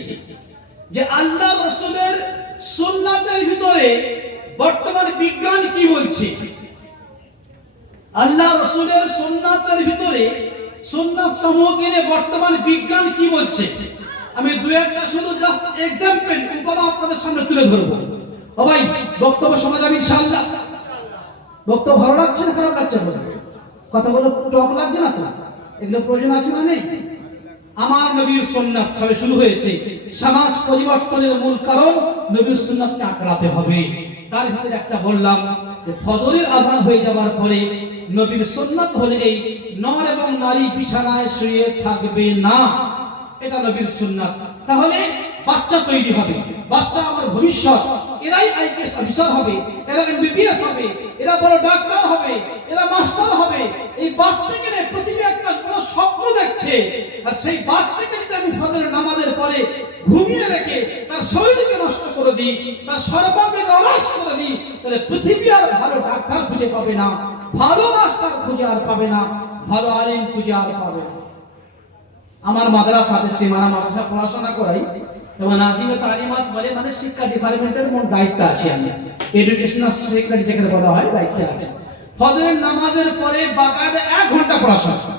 যে আল্লাহ রাসূলের সুন্নাতের ভিতরে বর্তমান বিজ্ঞান কি বলছে, আল্লাহ রাসূলের সুন্নাতের ভিতরে সুন্নাত সমূহকে নিয়ে বর্তমান বিজ্ঞান কি বলছে, আমি দুই একটা শুধু জাস্ট এক্সাম্পল উপমা আপনাদের সামনে তুলে ধরবো। ও ভাই, বক্তব্য শোনা যাবে ইনশাআল্লাহ? বক্তব্য ভালো লাগছে না খারাপ লাগছে? কথাগুলো টপ লাগছে না তো? এগুলো প্রয়োজন আছে না নেই? আমার নবীর সুন্নাত সবে শুরু হয়েছে। সমাজ পরিবর্তনের মূল কারণ নবীর সুন্নাতকে আঁকড়াতে হবে। তার ভিতরে একটা বললাম যে ফজরের আযান হয়ে যাওয়ার পরে নবীর সুন্নাত হলে এই নর এবং নারী বিছানায় শুয়ে থাকবে না, এটা নবীর সুন্নাত। তাহলে বাচ্চা তৈরি হবে, বাচ্চা আমার ভবিষ্যৎ, এরাই আইপিএস অফিসার হবে, এরা এমবিবিএস হবে, এরা বড় ডাক্তার হবে, এরা মাস্টার হবে। এই বাচ্চাকে নিয়ে পৃথিবী একটা বড় স্বপ্ন দেখছে, আর সেই বাচ্চাকে যদি আমি ফজরের নামাজের পরে ঘুমিয়ে রেখে তার শরীরকে নষ্ট করে দিই, তার সর্বাঙ্গে নষ্ট করে দিই, তাহলে পৃথিবী আর ভালো ডাক্তার খুঁজে পাবে না, ভালো মাস্টার খুঁজে আর পাবে না, ভালো আলিম খুঁজে আর পাবে না। আমার মাদ্রাসাতে সীমানা মাদ্রাসা পড়াশোনা করাই এবং নাজিমে তালিমাত বলে, মানে শিক্ষা ডিপার্টমেন্টের মোট দায়িত্ব আছে, আমি এডুকেশনাল সেক্রেটারি যেখানে বলা হয় দায়িত্বে আছে। ফজরের নামাজের পরে বাকায়দা 1 ঘন্টা পড়াশোনা,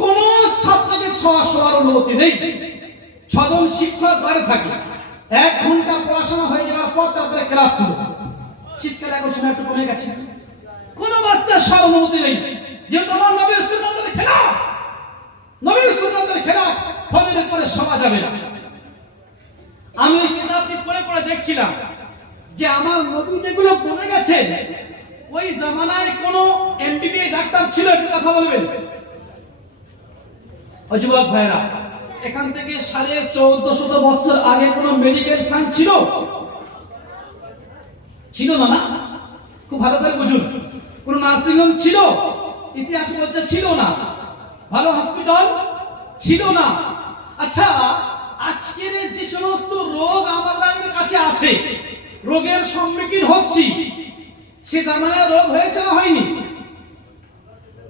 কোন ছাত্রকে শোয়ার অনুমতি নেই। 6 জন শিক্ষক ঘরে থাকে, 1 ঘন্টা পড়াশোনা হয়ে যাওয়ার পর তারপরে ক্লাস শুরু। শীতকালে এখন সময় একটু কমে গেছে, কোন বাচ্চার শোয়ার অনুমতি নেই, যেহেতু আমার নবীর সুন্নাতের খেলাফ, নবীর সুন্নাতের খেলাফ ফজরের পরে শোয়া যাবে না। আমি কিতাবটি পড়ে পড়ে দেখছিলাম যে আমার নবী যেগুলো বলে গেছেন, ওই জামানায় কোন এমবিবিএস ডাক্তার ছিল? একটু কথা বলবেন ও যুবক ভাইরা। এখান থেকে 1450 বছর আগে কোন মেডিকেল সায়েন্স ছিল? ছিল না, না? খুব ভালো করে বুঝুন। কোন নার্সিং হোম ছিল? ইতিহাস বলছে ছিল না। ভালো হসপিটাল ছিল না। আচ্ছা, আজকের যে সমস্ত রোগ আমাদের কাছে আছে, রোগের সম্মুখীন হচ্ছি, সে জামানায় রোগ হয়েছে না হয়নি?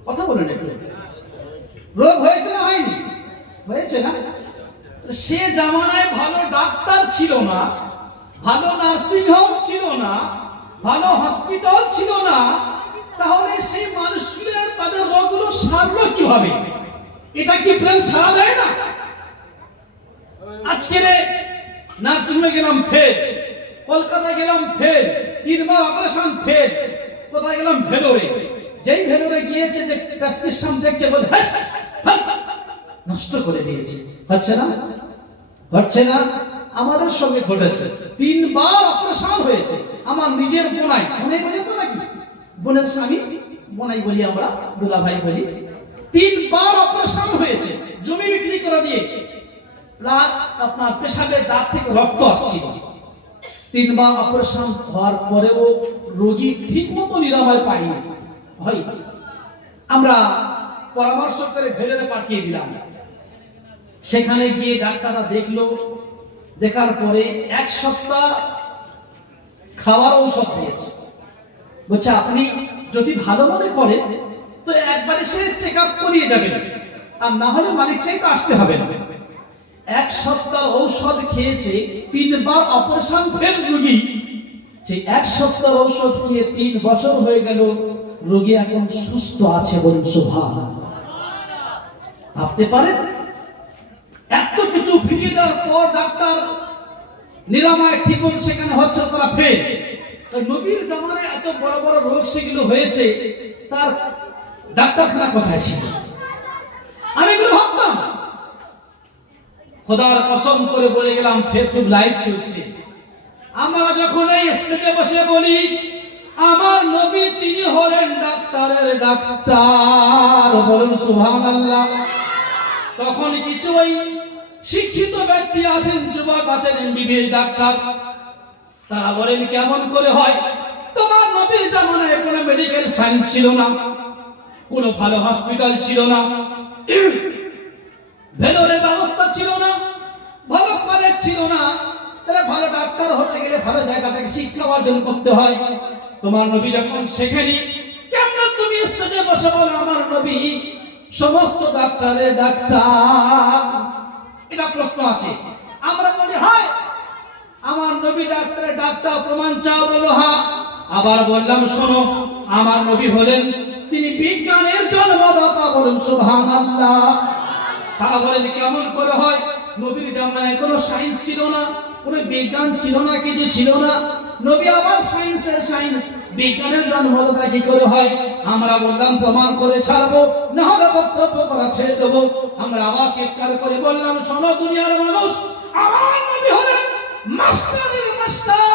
কথা বলেন একটু। রোগ হয়েছে না হয়নি? হয়েছে না? সে জামানায় ভালো ডাক্তার ছিল না, ভালো নার্সিং হোম ছিল না, ভালো হসপিটাল ছিল না, তাহলে সেই মানুষগুলো তাদের রোগগুলো সারলো কিভাবে? এটা কি ব্রেন সারা দেয় না? আজকে নার্সিংহোমে গেলাম ফেল, কলকাতায় গেলাম ফেল, 3 বার অপারেশন ফেল, কোথায় গেলাম ভেলোরে, যেই ভেলোরে গিয়েছে যে প্রেসক্রিপশন দেখছে বলে নষ্ট করে দিয়েছে। হচ্ছে না? হচ্ছে না? আমাদের সঙ্গে ঘটেছে, 3 বার অপারেশন হয়েছে। আমার নিজের বোনাই, বোনাই বলি তো নাকি, বোনের স্বামী বোনাই বলি আমরা, দুলা ভাই বলি, 3 বার অপারেশন হয়েছে, জমি বিক্রি করে দিয়ে। আপনার পেশাবের দাঁত থেকে রক্ত আসছিল। 3 বার অপারেশন হওয়ার পরেও রোগী ঠিক মতো নিরাময় পায়নি। আমরা পরামর্শ করে ভেলোরে পাঠিয়ে দিলাম। সেখানে গিয়ে ডাক্তাররা দেখলো, দেখার পরে 1 সপ্তাহ খাওয়ার ঔষধ দিয়েছে। বলছে আপনি যদি ভালো মনে করেন তো একবারে সে চেক আপ করিয়ে যাবেন, আর না হলে মালিক চাইতে আসতে হবে না। 1 সপ্তাহ ঔষধ খেয়েছে, 3 বার অপারেশন ফেল রোগী। সেই 1 সপ্তাহ ঔষধ খেয়ে 3 বছর হয়ে গেল, রোগী এখন সুস্থ আছে। বলুন সুবহানাল্লাহ। ভাবতে পারেন, এত কিছু ফিরিয়ে দেওয়ার পর ডাক্তার নিরাময় ঠিক মতো সেখানে হচ্ছে, তারা ফেল। নবীর জামানায় এত বড় বড় রোগ সেগুলো হয়েছে, তার ডাক্তারখানা কোথায় ছিল? আমি এগুলো ভাবতাম। খোদার কসম করে বলে গেলাম, ফেসবুক লাইভ চলছে, আমরা যখন এই স্টেজে বসে বলি আমার নবী তিনি হলেন ডাক্তারের ডাক্তার, বলুন সুবহানাল্লাহ, তখন কিছু ওই শিক্ষিত ব্যক্তি আছেন, যুবক আছেন, এমবিবিএস ডাক্তার, তারা বলেন কেমন করে হয়? তোমার নবীর জামানায় কোনো মেডিকেল সায়েন্স ছিল না, কোনো ভালো হসপিটাল ছিল না, ভেলোরের ব্যবস্থা ছিল না, ভালো কলেজ ছিল না, তাহলে ভালো ডাক্তার হতে গেলে ভালো জায়গা থেকে শিক্ষা অর্জন করতে হয়। তোমার নবী যখন শেখেনি, কেমন তুমি স্টেজে বসে বলো আমার নবী সমস্ত ডাক্তারের ডাক্তার? এটা প্রশ্ন আসে। আমরা বলি হয় আমার নবী ডাক্তারের ডাক্তার, প্রমাণ চাও? বলো হ্যাঁ। আবার বললাম শোনো, আমার নবী হলেন তিনি বিজ্ঞানের জন্মদাতা, বলুন সুবহানাল্লাহ। তারা বলেন কেমন করে হয়? নবীর জামানায় কোনো সায়েন্স ছিল না, কোনো বিজ্ঞান ছিল না, কিছু ছিল না। নবী আবার সায়েন্স বিজ্ঞানের জন্মদাতা কি করে হয়? আমরা বললাম প্রমাণ করে ছাড়বো, না হলে বক্তব্য করা ছেড়ে দেবো। আমরা আবার চিৎকার করে বললাম, শোনো দুনিয়ার মানুষ, আমার নবী হলেন মাস্টারের মাস্টার।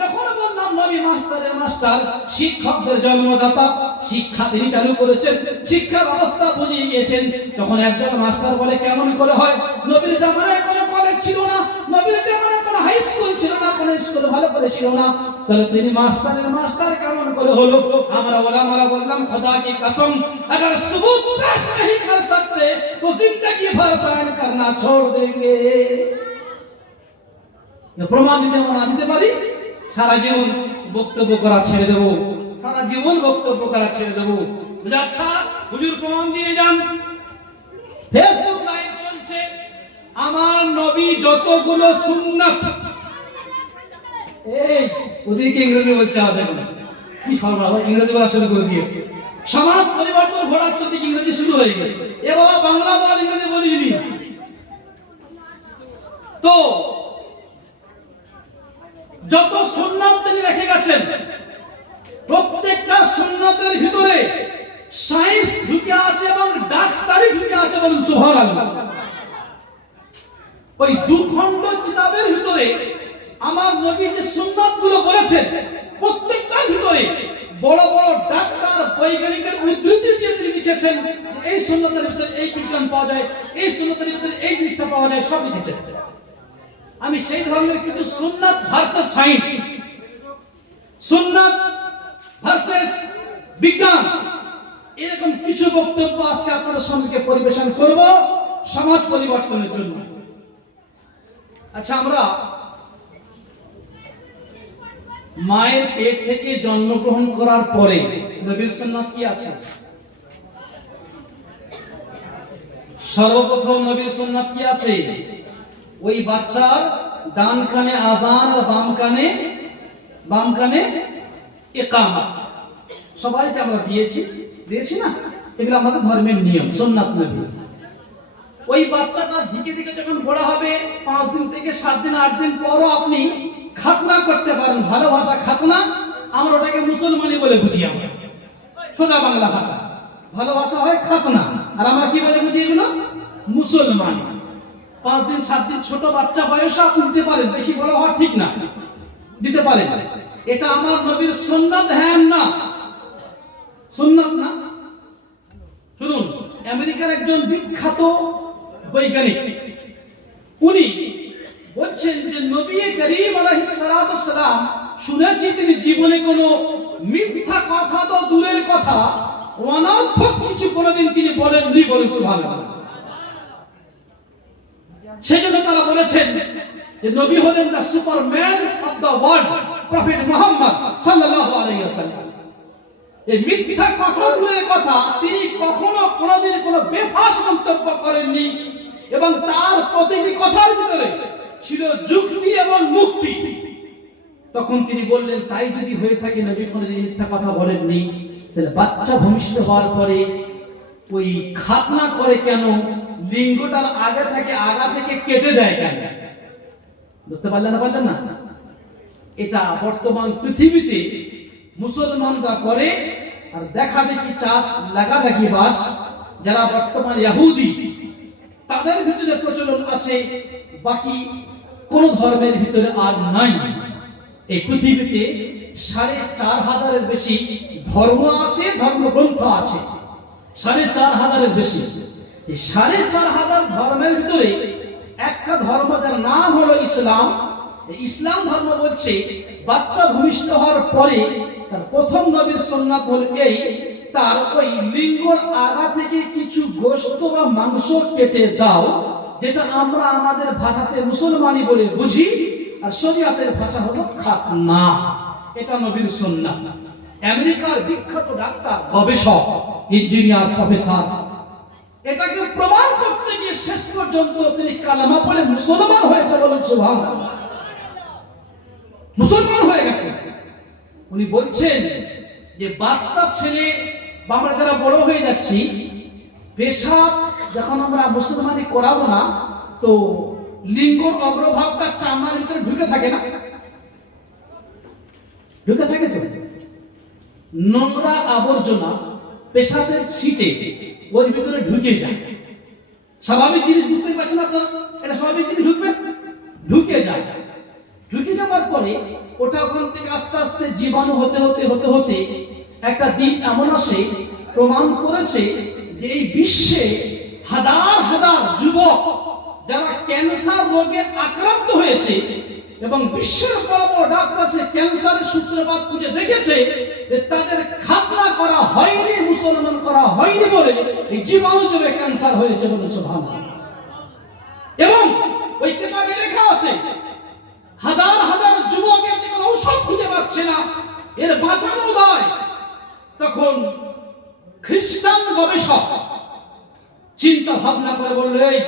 যখন বললাম নবী মাস্টারের মাস্টার, শিক্ষকদের জন্মদাতা, শিক্ষা তিনি চালু করেছেন, শিক্ষা ব্যবস্থা বুঝিয়ে গিয়েছেন। তখন একজন মাস্টার বলে কেমন করে হয়? নবীর জামানায় কোনো কলেজ ছিল না, নবীর জামানায় কোনো হাই স্কুল ছিল না, কোনো স্কুল ভালো করে ছিল না, তাহলে তিনি মাস্টারের মাস্টার কেমন করে হলো? আমরা বললাম খোদা কি কসম, अगर सबूत पेश नहीं कर सकते तो जिंदगी भर बयान करना छोड़ देंगे। প্রমাণ দিতে আমরা দিতে পারি, সারা জীবন বক্তব্য করা ছেড়ে দেবো, সারা জীবন বক্তব্য করা ছেড়ে দেবো। বুঝাচ্ছা হুজুর প্রমাণ দিয়ে যান। ফেসবুক লাইভ চলছে, আমার নবী যতগুলো সুন্নাত, এই ওদিকে ইংরেজি বলছে, দেখুন কি সর্বনাশ, ইংরেজি বলা শুরু করে দিয়েছে। সমাজ পরিবর্তন ঘটাচ্ছে দিকে ইংরেজি শুরু হয়ে গেছে। এ বাবা বাংলা বল, ইংরেজি বলিনি। তো যত সুন্নাত তিনি রেখে গেছেন, প্রত্যেকটা সুন্নাতের ভিতরে সায়েন্স ঢুকে আছে এবং ডাক্তারি ঢুকে আছে, বলুন সুবহানাল্লাহ। ওই দুখণ্ড কিতাবের ভিতরে আমার নবী যে সুন্নাতগুলো বলেছেন, প্রত্যেকটার ভিতরে বড় বড় ডাক্তার বৈজ্ঞানিকের উদ্ধৃতি দিয়ে তিনি লিখেছেন, এই সুন্নাতের ভিতরে এই বিজ্ঞান পাওয়া যায়, এই সুন্নাতের ভিতরে এই জিনিসটা পাওয়া যায়, সব লিখেছেন। আমি সেই ধরনের কিছু সুন্নাত ভার্সেস সায়েন্স, সুন্নাত ভার্সেস বিজ্ঞান, এরকম কিছু বক্তব্য আজকে আপনাদের সামনে পরিবেশন করব সমাজ পরিবর্তনের জন্য। আচ্ছা, আমরা মায়ের পেট থেকে জন্মগ্রহণ করার পরে নবীর সুন্নাত কি আছে? সর্বপ্রথম নবীর সুন্নাত কি আছে? ওই বাচ্চার ডান কানে আযান আর বাম কানে ইকামত। সবাইকে আমরা দিয়েছি না, এগুলো আমাদের ধর্মের নিয়ম, সুন্নাত নবী। ওই বাচ্চাটা ধীরে ধীরে যখন বড় হবে, 5 দিন থেকে 7 দিন 8 দিন পরও আপনি খাতনা করতে পারেন। ভালোবাসা খাতনা, আমরা ওটাকে মুসলমানি বলে বুঝি। আমরা সোজা বাংলা ভাষা, ভালোবাসা হয় খাতনা, আর আমরা কি বলে বুঝি এগুলো? মুসলমান। 5 দিন 7 দিন ছোট বাচ্চা বয়সে আপনি দিতে পারেন, বেশি বড় হওয়া ঠিক না, দিতে পারেন। এটা আমার নবীর সুন্নাত, হ্যাঁ না সুন্নাত না? শুনুন, আমেরিকার একজন বিখ্যাত বৈজ্ঞানিক, উনি বলছেন যে নবী করিম আলাইহিস সালাতু সালাম, শুনেছি তিনি জীবনে কোনো মিথ্যা কথা তো দূরের কথা, অনর্থক কিছু কোনোদিন তিনি বলেননি, বলেন সুবহানাল্লাহ। সেজন্য তারা বলেছেন যে নবী হলেন the Superman of the world, prophet Muhammad সাল্লাল্লাহু আলাইহি ওয়াসাল্লাম। এই মিথ্যা কথা দূরের কথা, তিনি কখনো কোনোদিন কোনো বেফাঁস মন্তব্য করেননি, এবং তার প্রতিটি কথার ভিতরে ছিল যুক্তি এবং মুক্তি। তখন তিনি বললেন, তাই যদি হয়ে থাকে নবী কোনোদিন মিথ্যা কথা বলেননি, তাহলে বাচ্চা ভূমিষ্ঠ হওয়ার পরে ওই খাতনা করে কেন? লিঙ্গটার আগা থেকে কেটে দেয় কেন? বুঝতে পারলেন না? এটা বর্তমান পৃথিবীতে মুসলমানরা করে, আর দেখা দেখি চাষ, লাগালাগি বাস, যারা বর্তমান ইহুদি, তাদের ভিতরে প্রচলন আছে, বাকি কোন ধর্মের ভিতরে আর নাই। এই পৃথিবীতে 4,500-এর বেশি ধর্ম আছে, ধর্মগ্রন্থ আছে 4,500-এর বেশি। এই 4,500 ধর্মের ভিতরে একটা ধর্ম, যার নাম হলো ইসলাম। ইসলাম ধর্ম বলছে বাচ্চা ভূমিষ্ঠ হওয়ার পরে তার প্রথম নবীর সুন্নাত হলো এই, তার ওই লিঙ্গর আগা থেকে কিছু গোশত বা মাংস কেটে দাও, যেটা আমরা আমাদের ভাষাতে মুসলমানি বলে বুঝি, আর শরীয়তের ভাষা হলো খাতনা। এটা নবীর সুন্নাত। আমেরিকার বিখ্যাত ডাক্তার, গবেষক, ইঞ্জিনিয়ার, প্রফেসর, এটাকে প্রমাণ করতে গিয়ে শেষ পর্যন্ত তিনি কালেমা পড়ে মুসলমান হয়েছে, বলেন সুবহানাল্লাহ। মুসলমান হয়ে গেছে। উনি বলছেন যে বাচ্চা ছেলে বা আমরা যারা বড় হয়ে যাচ্ছি, পেশাব যখন আমরা মুসলমানি করাবো না, তো লিঙ্গর অগ্রভাগটা চামড়ার ভিতরে ঢুকে থাকে না? ঢুকে থাকে তো। নোংরা আবর্জনা পেশাবের সিটে ওর ভিতরে ঢুকে যায়। স্বাভাবিক জিনিস, বুঝতে পারছেন আপনারা? এটা স্বাভাবিক জিনিস ঢুকে যায়। ঢুকে যাওয়ার পরে ওটা ওখান থেকে আস্তে আস্তে জীবাণু হতে হতে হতে হতে একটা দিন এমন আসে, প্রমাণ করেছে যে এই বিশ্বে হাজার হাজার যুবক যারা ক্যান্সার রোগে আক্রান্ত হয়েছে এবং বিশ্বের বড় বড় ডাক্তার সে ক্যান্সারের সূত্রপাত খুঁজে দেখেছে যে তাদের খাতনা করা হয়নি, মুসলমান করা হয়নি বলে এই জীবাণু জমে ক্যান্সার হয়েছে বলে সুবহানাল্লাহ। এবং ওই কিতাবে লেখা আছে হাজার হাজার যুবকের যখন ঔষধ খুঁজে পাচ্ছে না, এর বাঁচানো দায়, তখন খ্রিস্টান গবেষক চিন্তা ভাবনা করে বলল, এই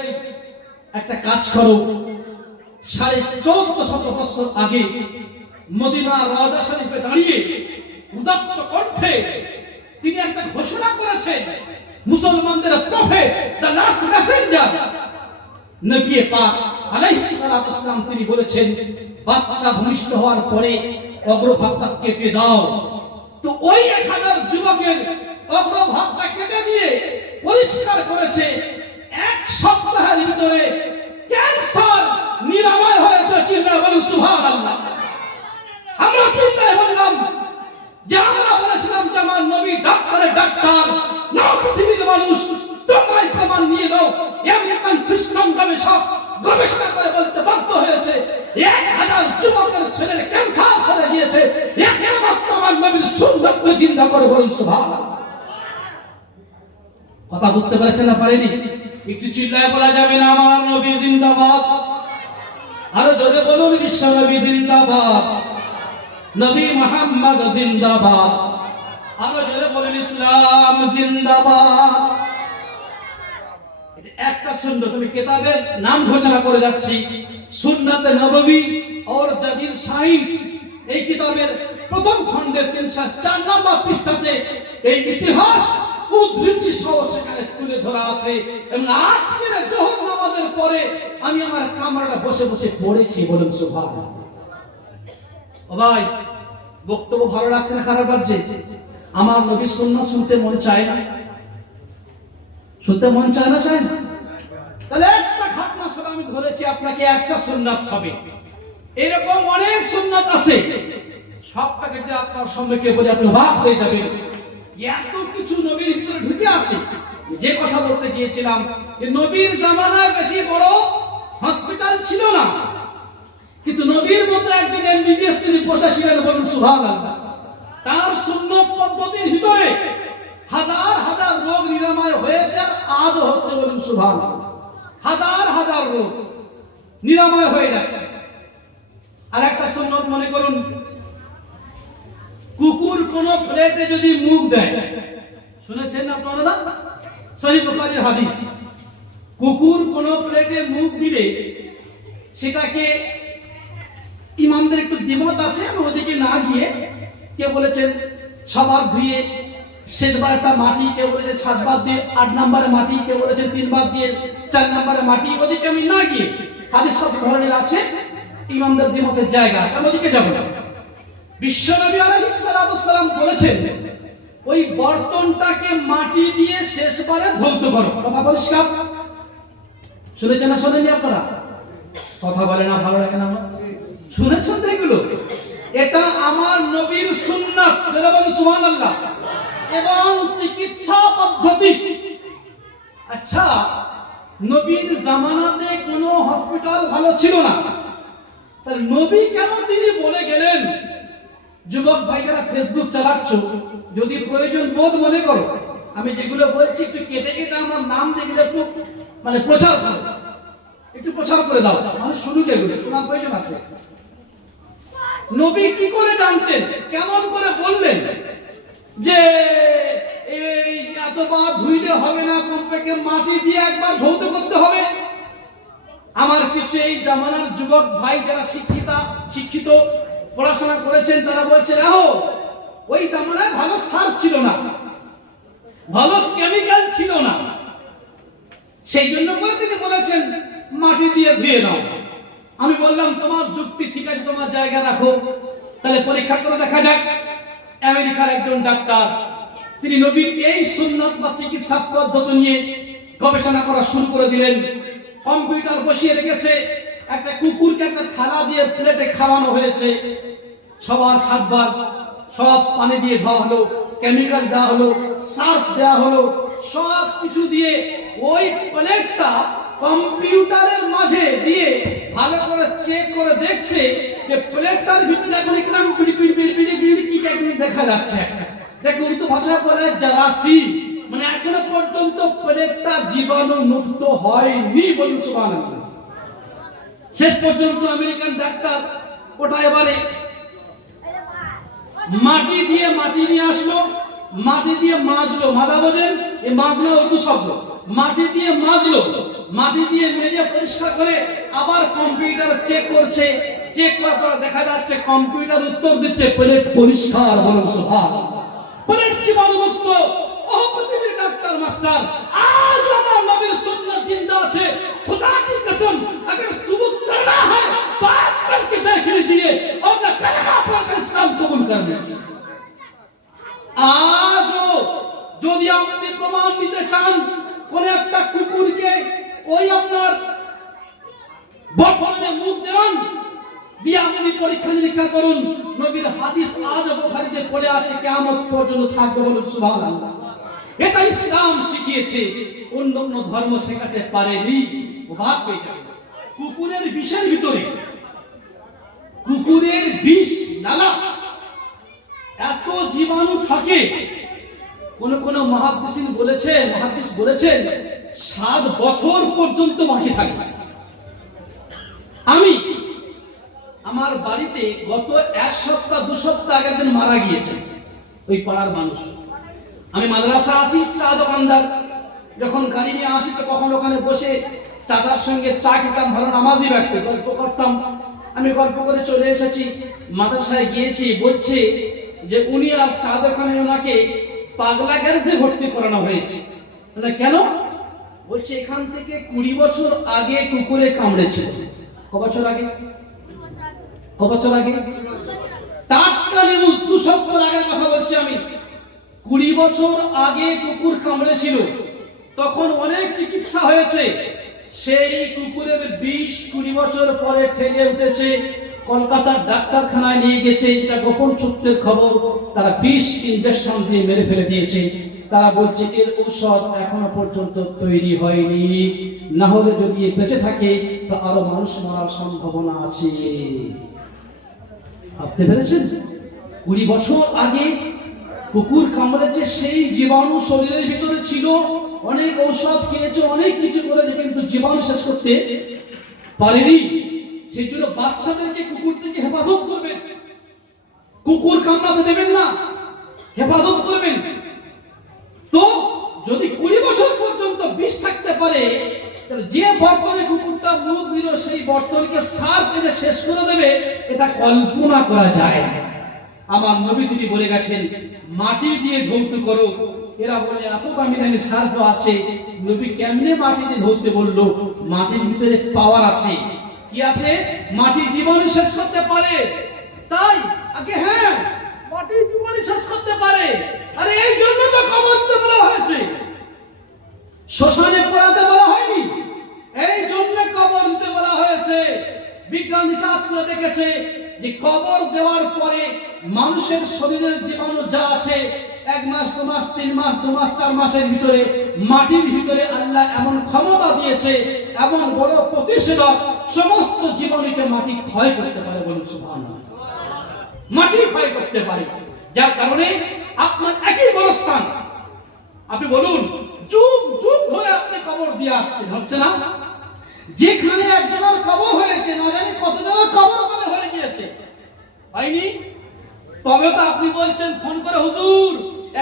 একটা কাজ করো, 1450 বছর আগে মদিনার রাজা শরীফে দাঁড়িয়ে উদাত্ত কণ্ঠে তিনি একটা ঘোষণা করেছেন, মুসলমানদের প্রফেট, দ্য লাস্ট মেসেঞ্জার নবী পাক আলাইহিস সালাতু ওয়াস সালাম তিনি বলেছেন, বাচ্চা ভূমিষ্ঠ হওয়ার পরে অগ্রভাগটা কেটে দাও। তো ওই 1000 যুবকের অগ্রভাগটা কেটে দিয়ে পরিষ্কার করেছে, এক সপ্তাহের ভিতরে ক্যান্সার নিরাময় হয়েছে। চিল্লায়ে বলুন সুবহানাল্লাহ। আমরা চিন্তায় বললাম যে আমরা বলেছিলাম যে আমার নবী ডাক্তারের ডাক্তার না, পৃথিবীর মানুষ তোমরাই প্রমাণ নিয়ে দাও। আমেরিকান খ্রিস্টান গবেষক গবেষণা করে বলতে বাধ্য হয়েছে 1000 যুবকের ছেলের ক্যান্সার সেরে গিয়েছে। একমাত্র আমার নবীর সুন্নাতকে জিন্দা করে বলুন সুবহানাল্লাহ। কথা বুঝতে পারছেন না? পারেনি? একটু চিল্লায় বলা যাবে না আমার নবী জিন্দাবাদ? আরো জোরে বলুন বিশ্ব নবী জিন্দাবাদ, নবী মুহাম্মদ জিন্দাবাদ। আরো জোরে বলুন ইসলাম জিন্দাবাদ। একটা সুন্নাত, তুমি কিতাবের নাম ঘোষণা করে যাচ্ছি, সুন্নাতে নববী और জাদিদ সায়েন্স, এই কিতাবের প্রথম খণ্ডে 304 নম্বর পৃষ্ঠাতে এই ইতিহাস উদ্ধৃতি সহ সেখানে তুলে ধরা আছে। এবং আজকের জোহর নামাজের পরে আমি আমার কামরাটা বসে বসে পড়েছি। বলুন সুবহানাল্লাহ। ও ভাই, বক্তব্য ভালো লাগছে না খারাপ লাগছে? আমার নবীর সুন্নাত শুনতে মন চায় না? শুনতে মন চায় না? চায় না? তাহলে একটা খাতনা সব আমি ধরেছি আপনাকে, একটা সুন্নাত হবে। এরকম অনেক সুন্নাত আছে, সবটাকে যদি আপনার সম্মুখে বলে আপনি অবাক হয়ে যাবেন। এত কিছু নবীর ভিতরে ঢুকে আছে। যে কথা বলতে গিয়েছিলাম, যে নবীর জামানায় বেশি বড় হসপিটাল ছিল না, কিন্তু নবীর মতো একজন এমবিবিএস তিনি বসেছিলেন। বলুন সুবহানাল্লাহ। তার সুন্নত পদ্ধতির ভিতরে হাজার হাজার রোগ নিরাময় হয়েছে, আর আজও হচ্ছে। বলুন সুবহানাল্লাহ। হাজার হাজার রোগ নিরাময় হয়ে যাচ্ছে। আর একটা সুন্নত মনে করুন, কুকুর কোন প্লেটে যদি মুখ দেয়, শুনেছেন আপনারা? সহিহ বুখারীর হাদিস, কুকুর কোন প্লেটে মুখ দিলে সেটাকে, ইমামদের একটু দ্বিমত আছে, আমি ওদিকে না গিয়ে, কেউ বলেছেন 6 বার ধুয়ে শেষবার একটা মাটি, কেউ বলেছে 7 বার দিয়ে 8 নম্বরে মাটি, কেউ বলেছে 3 বার দিয়ে 4 নম্বরে মাটি। ওদিকে আমি না গিয়ে, হাদিস সব ধরনের আছে, ইমামদের দ্বিমতের জায়গা আছে, আমি ওদিকে যাব না। বিশ্বনবী আলাইহিস সালাতু ওয়াস সালাম বলেছেন, ওই বর্তনটাকে মাটি দিয়ে শেষবারে ধৌত করো। কথা পরিষ্কার? শুনেছেন না শোনেননি আপনারা? কথা বলে না, ভালো লাগে না? শুনেছেন তো এগুলো? এটা আমার নবীর সুন্নাত। যারা বলেন সুবহানাল্লাহ। এবং চিকিৎসা পদ্ধতি। আচ্ছা, নবীর জামানাতে কোনো হসপিটাল ভালো ছিল না, তাহলে নবী কেন তিনি বলে গেলেন, যুবক ভাইরা ফেসবুক চালাচ্ছ, যদি প্রয়োজন বোধ মনে করো, আমি যেগুলো বলছি একটু কেটে কেটে আমার নাম যেগুলো একটু মানে প্রচার করো, একটু প্রচার করে দাও, মানুষ শুনুক, এগুলো শোনার প্রয়োজন আছে। নবী কি করে জানতেন, কেমন করে বললেন যে এই এতবার ধুইলে হবে না, কমপক্ষে মাটি দিয়ে একবার ধৌত করতে হবে? আমার কিছু এই জামানার যুবক ভাই যারা শিক্ষিত পড়াশোনা করেছেন, তারা বলছেন, ওই জামানায় ভালো সার ছিল না, ভালো কেমিক্যাল ছিল না, সেই জন্য করে তিনি বলেছেন মাটি দিয়ে ধুয়ে নাও। আমি বললাম তোমার যুক্তি ঠিক আছে, তোমার জায়গা রাখো, তাহলে পরীক্ষা করে দেখা যাক। আমেরিকার একজন ডাক্তার, তিনি নবীর এই সুন্নাত বা চিকিৎসা পদ্ধতি নিয়ে গবেষণা করা শুরু করে দিলেন। কম্পিউটার বসিয়ে রেখেছে, একটা কুকুরকে একটা থালা দিয়ে প্লেটে খাওয়ানো হয়েছে, সবার 7 বার, সব পানি দিয়ে ধোয়া হলো, কেমিক্যাল দেওয়া হলো, সার্ফ দেওয়া হলো, সব কিছু দিয়ে ওই প্লেটটা কম্পিউটারের মাঝে দিয়ে ভালো করে চেক করে দেখছে যে প্লেটটার ভিতরে এখন এরকম কি দেখা যাচ্ছে, একটা যাকে উর্দু ভাষায় বলে জারাসিম, মানে এখনো পর্যন্ত প্লেটটা জীবাণু মুক্ত হয়নি, বলুন সুবহানাল্লাহ। শেষ পর্যন্ত আমেরিকান ডাক্তার ওটা এবারে মাটি নিয়ে আসলো, মাটি দিয়ে মাজলো, মাজা বোঝেন, এই মাজলো উর্দু শব্দ, মাটি দিয়ে মাজলো, মাটি দিয়ে মেজে পরিষ্কার করে আবার কম্পিউটার চেক করছে, চেক করার পর দেখা যাচ্ছে কম্পিউটার উত্তর দিচ্ছে প্লেট পরিষ্কার, বলুন সুবহানাল্লাহ, প্লেট জীবাণুমুক্ত। ও পৃথিবীর ডাক্তার মাস্টার, আজ আমার নবীর সুন্নাত জিন্দা আছে, खुदा की कसम अगर सबूत करना है तो आप करके देख लीजिए और अपना कलमा पढ़कर इस्लाम कबूल कर लीजिए। আজও যদি আপনি প্রমাণ নিতে চান কোন একটা কুকুরকে ওই আপনার বর্তমানে মুখ দেন দিয়ে আপনি পরীক্ষা নিরীক্ষা করুন, নবীর হাদিস আজ বুখারীতে পড়ে আছে, কিয়ামত পর্যন্ত থাকবে, বলুন সুবহানাল্লাহ। এটা ইসলাম শিখিয়েছে, অন্য অন্য ধর্ম শেখাতে পারেনি, অবাক হয়ে যাবে। কুকুরের বিষের ভিতরে, কুকুরের বিষ নালা এত জীবাণু থাকে, কোন কোন মুহাদ্দিস বলেছেন 7 বছর পর্যন্ত বাকি থাকবে। আমি আমার বাড়িতে গত 1 সপ্তাহ 2 সপ্তাহ আগে একদিন মারা গিয়েছে ওই পাড়ার মানুষ। আমি মাদ্রাসা আছি, চা দোকানদার, যখন গাড়ি নিয়ে আসি তো কখন ওখানে বসে চাচার সঙ্গে চা খেতাম, ভালো নামাজি ব্যক্তি, গল্প করতাম। আমি গল্প করে চলে এসেছি, মাদ্রাসায় গিয়েছি, বলছে যে উনি আর চা দোকানে ওনাকে পাগলা গ্যারেজে ভর্তি করানো হয়েছে। কেন? বলছে এখান থেকে 20 বছর আগে কুকুরে কামড়েছিল। ক বছর আগে? টাটকা নিউজ, 2 সপ্তাহ আগের কথা বলছি আমি। 20 বছর আগে কুকুর কামড়েছিল, তখন অনেক চিকিৎসা হয়েছে, সেই কুকুরের বিষ 20 বছর পরে ঠেলে উঠেছে, কলকাতার ডাক্তারখানায় নিয়ে গেছে, যেটা গোপন সূত্রের খবর, তারা বিষ ইনজেকশন দিয়ে মেরে ফেলে দিয়েছে। তারা বলছে এর ঔষধ এখনো পর্যন্ত তৈরি হয়নি, না হলে যদি বেঁচে থাকে তো আরো মানুষ মারার সম্ভাবনা আছে। ভাবতে পেরেছেন? 20 বছর আগে কুকুর কামড়েছে, সেই জীবাণু শরীরের ভিতরে ছিল, অনেক ঔষধ খেয়েছে, অনেক কিছু করেছে, কিন্তু জীবাণু শেষ করতে পারেনি। সেই জন্য বাচ্চাদেরকে কুকুর থেকে হেফাজত করবেন, কুকুর কামড়াতে দেবেন না, হেফাজত করবেন। তো যদি 20 বছর পর্যন্ত বিষ থাকতে পারে, তাহলে যে বর্তনে কুকুরটা মুখ দিল সেই বর্তনকে সার্ফ এসে শেষ করে দেবে, এটা কল্পনা করা যায় না। আমার নবী তিনি বলে গেছেন মাটি দিয়ে ধৌত করো। এরা বলে এত দামি দামি সার্ফ আছে, নবী কেমনে মাটি দিয়ে ধৌতে বললো? মাটির ভিতরে পাওয়ার আছে। কি আছে? মাটি জীবাণু শেষ করতে পারে, তাই আগে হ্যাঁ মাটি জীবাণু শেষ করতে পারে। আরে এই জন্য তো কবর দিতে বলা হয়েছে, শ্মশানে পোড়াতে বলা হয়নি, এই জন্য কবর দিতে বলা হয়েছে। বিজ্ঞান রিসার্চ করে দেখেছে যে কবর দেওয়ার পরে মানুষের শরীরের জীবাণু যা আছে 1 মাস 2 মাস 3 মাস 2 মাস 4 মাসের ভিতরে মাটির ভিতরে আল্লাহ এমন ক্ষমতা দিয়েছে, এমন বড় প্রতিষেধক, সমস্ত জীবাণুকে মাটি ক্ষয় করতে পারে, বলুন সুবহানাল্লাহ। মাটি ক্ষয় করতে পারে, যার কারণে আপনার একই বড়স্থান, আপনি বলুন যুগ যুগ ধরে আপনি কবর দিয়ে আসছেন, হচ্ছে না? যেখানে একজনের কবর হয়েছে না জানি কতজনের কবর ওখানে হয়ে গিয়েছে, হয়নি? তবে তো আপনি বলছেন ফোন করে, হুজুর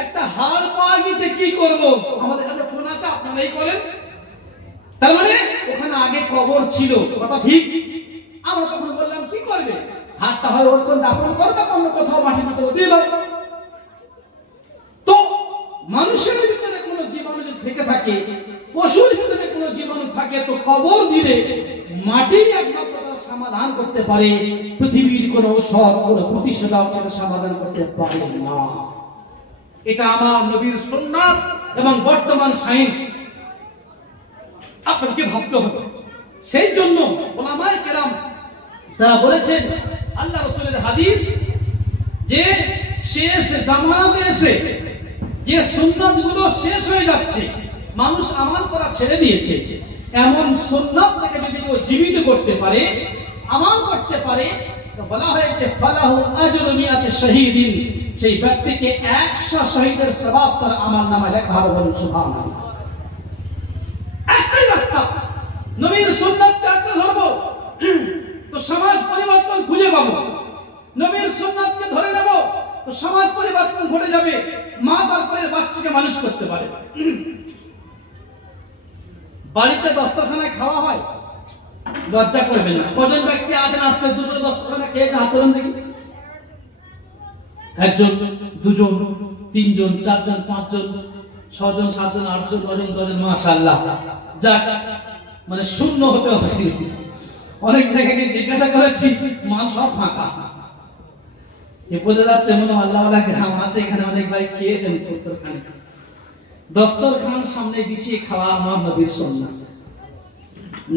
একটা হাড় পাওয়া গেছে, কি করব? আমাদের কাছে ফোন আসে, আপনারাই করেন। তার মানে ওখানে আগে কবর ছিল, কথা ঠিক? আমরা তখন বললাম কি করবে? হাড়টা হয় ওরকম দাফন করবে, অন্য কোথাও মাটির ভিতরে দিয়ে দাও। তো মানুষের ভিতরে থাকে, পশুর ভিতরে কোনো জীবাণু থাকে, তো কবর দিলে মাটি একমাত্র তার সমাধান করতে পারে। পৃথিবীর কোনো ঔষধ, কোনো প্রতিষেধক সেটা সমাধান করতে পারে না। এটা আমার নবীর সুন্নাত এবং বর্তমান সায়েন্স আপনাকে ভাবতে হবে। সেই জন্য ওলামায়ে কেরাম তারা বলেছেন, আল্লাহ রাসূলের হাদিস, যে শেষ জামানাতে এসে যে সুন্নাতগুলো শেষ হয়ে যাচ্ছে, মানুষ আমল করা ছেড়ে দিয়েছে, এমন সুন্নাতকে যদি কেউ জীবিত করতে পারে, আমল করতে পারে, তো বলা হয়েছে ফালাহু আজরু মিয়াতি শাহীদিন, সেই ব্যক্তিকে 100 শহীদের সওয়াব তার আমলনামায় লেখা হবে। বলুন সুবহানাল্লাহ। একটাই রাস্তা, নবীর সুন্নাতকে আঁকড়ে ধরবো তো সমাজ পরিবর্তন খুঁজে পাবো। নবীর সুন্নাতকে ধরে নেব তো সমাজ পরিবর্তন ঘটে যাবে। মা তারপরে বাচ্চাকে মানুষ করতে পারে। বাড়িতে দস্তরখানায় খাওয়া হয়, লজ্জা করবেন না। কজন ব্যক্তি আছেন আজকে দুটো দস্তরখানা খেয়েছে? হাত তোলেন দেখি। একজন, দুজন, তিনজন, চারজন, পাঁচজন, ছজন, সাতজন, আটজন, নজন, দশজন, মাশাআল্লাহ। যাক, মানে শূন্য হতে হয়নি। অনেক জায়গায় জিজ্ঞাসা করেছি, মাল সব ফাঁকা। এ বোঝা যাচ্ছে মনে হয় আল্লাহওয়ালা গ্রাম আছে, এখানে অনেক ভাই খেয়েছেন দস্তরখান সামনে বিছিয়ে খাওয়া আমার নবীর সুন্নাত।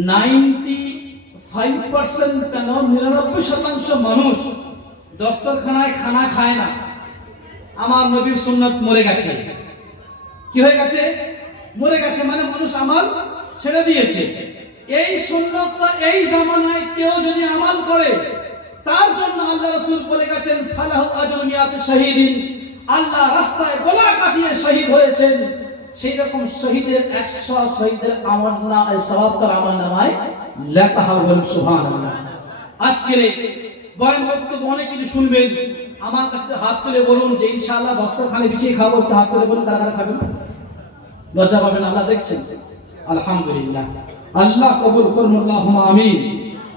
95% কেন 99% মানুষ দস্তরখানায় খানা খায় না। আমার নবীর সুন্নাত মরে গেছে। কি হয়ে গেছে? মরে গেছে, মানে মানুষ আমল ছেড়ে দিয়েছে। এই সুন্নাতটা এই জামানায় কেউ যদি আমল করে, তার জন্য আল্লাহ রাসূল বলে গেছেন ফালাহু আজরু মিয়াতি শাহীদিন, আল্লাহ রাস্তায় গলা কাটিয়ে শহীদ হয়েছেন, সেই রকম শহীদের 100 শহীদের আমলনামায় সওয়াব তার আমলনামায় লেখা হবে। সুবহানাল্লাহ। আজকের বয়ান বক্তব্য অনেক কিছু শুনবেন, আমার কাছে হাত তুলে বলুন যে ইনশাআল্লাহ দস্তরখানে বিছিয়ে খাবো। হাত তুলে বলুন কারা কারা খাবেন। লজ্জা পাবেন, আল্লাহ দেখছেন। আলহামদুলিল্লাহ, আল্লাহ কবুল করুন, আল্লাহুম্মা আমিন।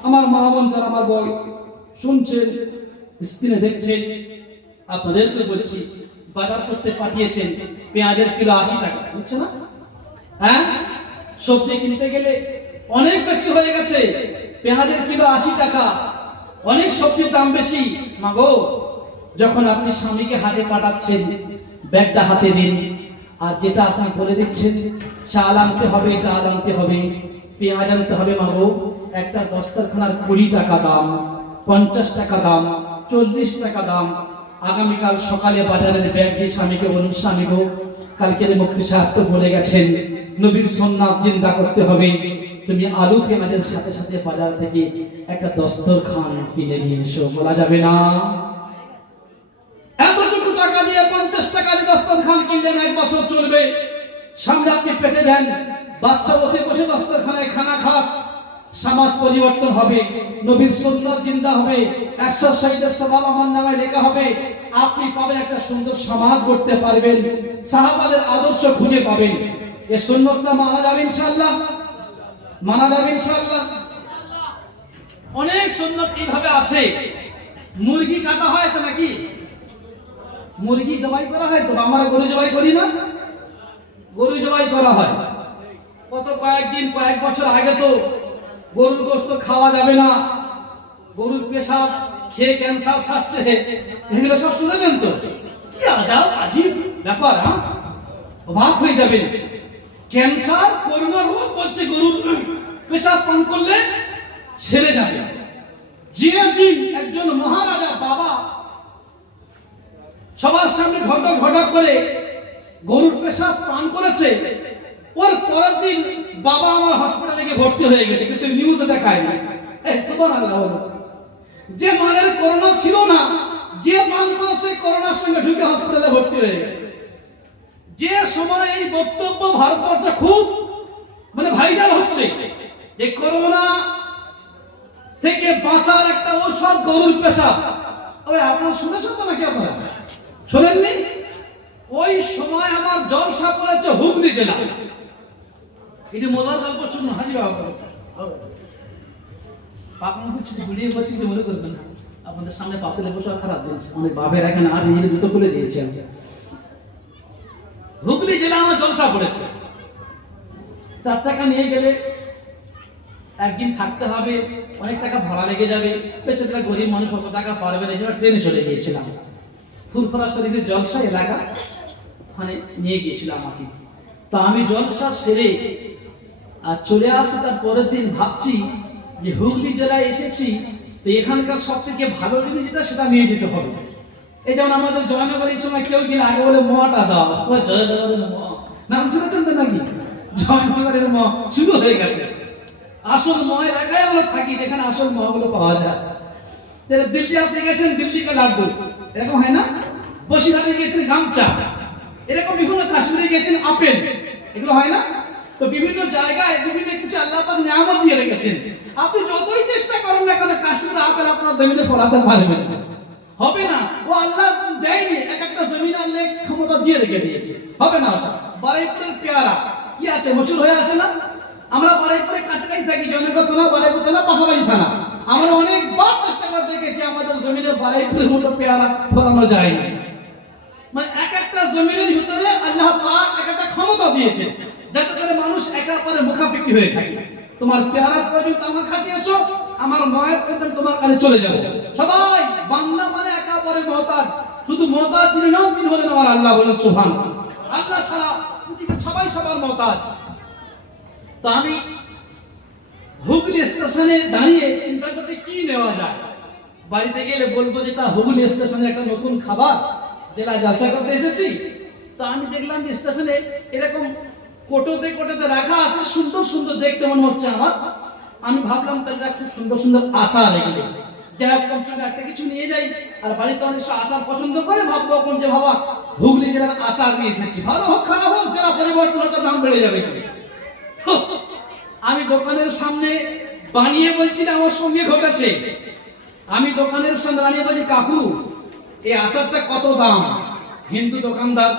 আমার মা বোন যারা আমার বই শুনছেন, স্ক্রিনে দেখছেন, আপনাদেরকে বলছি, বাজার করতে পাঠিয়েছেন, পেঁয়াজের কিলো 80 টাকা, বুঝছে না? হ্যাঁ, সবজি কিনতে গেলে অনেক বেশি হয়ে গেছে, পেঁয়াজের কিলো 80 টাকা, অনেক সবজির দাম বেশি। মাগো, যখন আপনি স্বামীকে হাটে পাঠাচ্ছেন, ব্যাগটা হাতে দিন, আর যেটা আপনি বলে দিচ্ছেন চাল আনতে হবে, ডাল আনতে হবে, পেঁয়াজ আনতে হবে, মাগো একটা দস্তরখানার 20 টাকা দাম, 50 টাকা দাম, 40 টাকা দাম। আগামীকাল সকালে বাজারের ব্যাগ দিয়ে স্বামীকে বলুন, স্বামী গো, কালকের মুফতি সাহেব তো বলে গেছেন নবীর সুন্নাত জিন্দা করতে হবে, তুমি আলু পেঁয়াজের সাথে সাথে বাজার থেকে একটা দস্তরখান কিনে নিয়ে এসো। বলা যাবে না? এতটুকু টাকা দিয়ে 50 টাকা দিয়ে দস্তরখান কিনলেন, 1 বছর চলবে। সামনে আপনি পেতে দেন, বাচ্চা বসে বসে দস্তরখানায় খানা খাক, সমাজ পরিবর্তন হবে, নবীর সুন্নাত জিন্দা হবে, 100 শহীদের সওয়াব আমলনামায় লেখা হবে। আপনি পাবেন একটা সুন্দর সমাজ করতে পারবেন, সাহাবাদের আদর্শ খুঁজে পাবেন। এই সুন্নাতটা মানা যাবে ইনশাআল্লাহ, মানা যাবে ইনশাআল্লাহ। অনেক সুন্নাত এইভাবে আছে। মুরগি কাটা হয় তো নাকি? মুরগি জবাই করা হয় তো? আমরা গরু জবাই করি না? গরু জবাই করা হয়। কত কয়েকদিন, কয়েক বছর আগে তো গরুর গোশত খাওয়া যাবে না, গরুর পেশাব খেয়ে ক্যান্সার সারছে, এগুলো সব শুনেছেন তো? কি আজব আজীব ব্যাপার, অবাক হয়ে যাবেন। ক্যান্সার, করোনা রোগ বলছে গরুর পেশাব পান করলে ছেড়ে যাবে। যে দিন একজন মহারাজা বাবা সবার সামনে ঘটক ঘটক করে গরুর পেশাব পান করেছে, ওর পরের দিন বাবা আমার হসপিটালে গিয়ে ভর্তি হয়ে গেছে, কিন্তু নিউজে দেখায় না। যে মানের করোনা ছিল না, যে মান করে সে করোনার সঙ্গে ঢুকে হসপিটালে ভর্তি হয়ে গেছে। যে সময় এই বক্তব্য ভারতবর্ষে খুব মানে ভাইরাল হচ্ছে, এই করোনা থেকে বাঁচার একটা ঔষধ গরুর পেশাব। তবে আপনারা শুনেছেন তো নাকি? আপনারা শোনেননি? ওই সময় আমার জলসা পড়েছে হুগলি জেলা। এটি মজার গল্প শুনুন, হাজির বাবা মনে করবেন না, আপনাদের সামনে পাপের বসে খারাপ জিনিস, অনেক বাপের এখানে আর নিজের জুতো খুলে দিয়েছে। হুগলি জেলা আমার জলসা পড়েছে। 4 চাকা নিয়ে গেলে একদিন থাকতে হবে, অনেক টাকা ভাড়া লেগে যাবে, বেচারা গরিব মানুষ অত টাকা পারবে না, এই জন্য ট্রেনে চলে গিয়েছিলাম। ফুরফুরা শরীরের জলসা এলাকা, ওখানে নিয়ে গিয়েছিল আমাকে। তো আমি জলসা সেরে আর চলে আসি, তার পরের দিন ভাবছি যে হুগলি জেলায় এসেছি, তো এখানকার সব থেকে ভালো জিনিস যেটা সেটা নিয়ে যেতে হবে। এই যেমন আমাদের জয়নগরের সময় কেউ গেলে আগে বলে মটা দাও, জয়নগরের ম নাম শুনেছেন তো নাকি? জয়নগরের ম শুরু হয়ে গেছে। আসল ম এলাকায় আমরা থাকি, যেখানে আসল মগুলো পাওয়া যায়। দিল্লি আপনি গেছেন, দিল্লি কা লাড্ডু এরকম হয় না? বসিরহাটে গিয়েছেন গামচা, এরকম বিভিন্ন কাশ্মীরে গেছেন আপেল, এগুলো হয় না? তো বিভিন্ন জায়গায় বিভিন্ন কিছু আল্লাহ পাক নিয়ামত দিয়ে রেখেছেন। আপনি যতই চেষ্টা করেন না কেন কাশ্মীরের আপেল আপনার জমিনে ফলাতে পারবেন না, হবে না। ও আল্লাহ দেয়নি, এক একটা জমিন আল্লাহ ক্ষমতা দিয়ে রেখে দিয়েছে, হবে না। বারুইপুরের পেয়ারা কি আছে, মশুর হয়ে আছে না? আমরা বারুইপুরে কাছাকাছি থাকি, জয়নগর থানা, বারুইপুর থানা, পাশাপাশি থানা। আমরা অনেকবার চেষ্টা করে দেখেছি আমাদের জমিনে বারুইপুরের মতো পেয়ারা ফলানো যায় না। মানে এক একটা জমিনের ভিতরে আল্লাহ পাক এক একটা ক্ষমতা দিয়েছে, যাতে করে মানুষ একেবারে মুখাপেক্ষি হয়ে থাকে। তোমার পেয়ারার প্রয়োজন আমার কাছে এসো, আমার মায়ের প্রয়োজন তোমার কাছে চলে যাবে। সবাই বান্দা মানে একেবারে মহতাজ, শুধু মহতাজ তিনি নন, তিনি হলেন আমার আল্লাহ, বলেন সুবহানাল্লাহ। আল্লাহ ছাড়া পৃথিবীর সবাই সবার মহতাজ। তো আমি হুগলি স্টেশনে দাঁড়িয়ে চিন্তা করতে কি নেওয়া যায়। বাড়িতে গেলে বলবো যে তা হুগলি স্টেশনে একটা নতুন খাবার জেলা জলসা করতে এসেছি। তো আমি দেখলাম যে স্টেশনে এরকম কোটোতে কোটোতে রাখা আছে, সুন্দর সুন্দর দেখতে মনে হচ্ছে আমার। আমি ভাবলাম তাহলে খুব সুন্দর সুন্দর আচার এগুলো, যাই হোক কম সঙ্গে একটা কিছু নিয়ে যাই। আর বাড়িতে অনেক আচার পছন্দ করে, ভাববো এখন যে বাবা হুগলি জেলার আচার নিয়ে এসেছি, ভালো হোক খারাপ হোক, জেলা পরিবর্তন হতে দাম বেড়ে যাবে। তো আমি দোকানের সামনে বানিয়ে বলছি না, আমার সঙ্গে ঘটেছে। আমি দোকানের সামনে দাঁড়িয়ে বলছি, কাকু এই আচারটা কত দাম? হিন্দু দোকানদার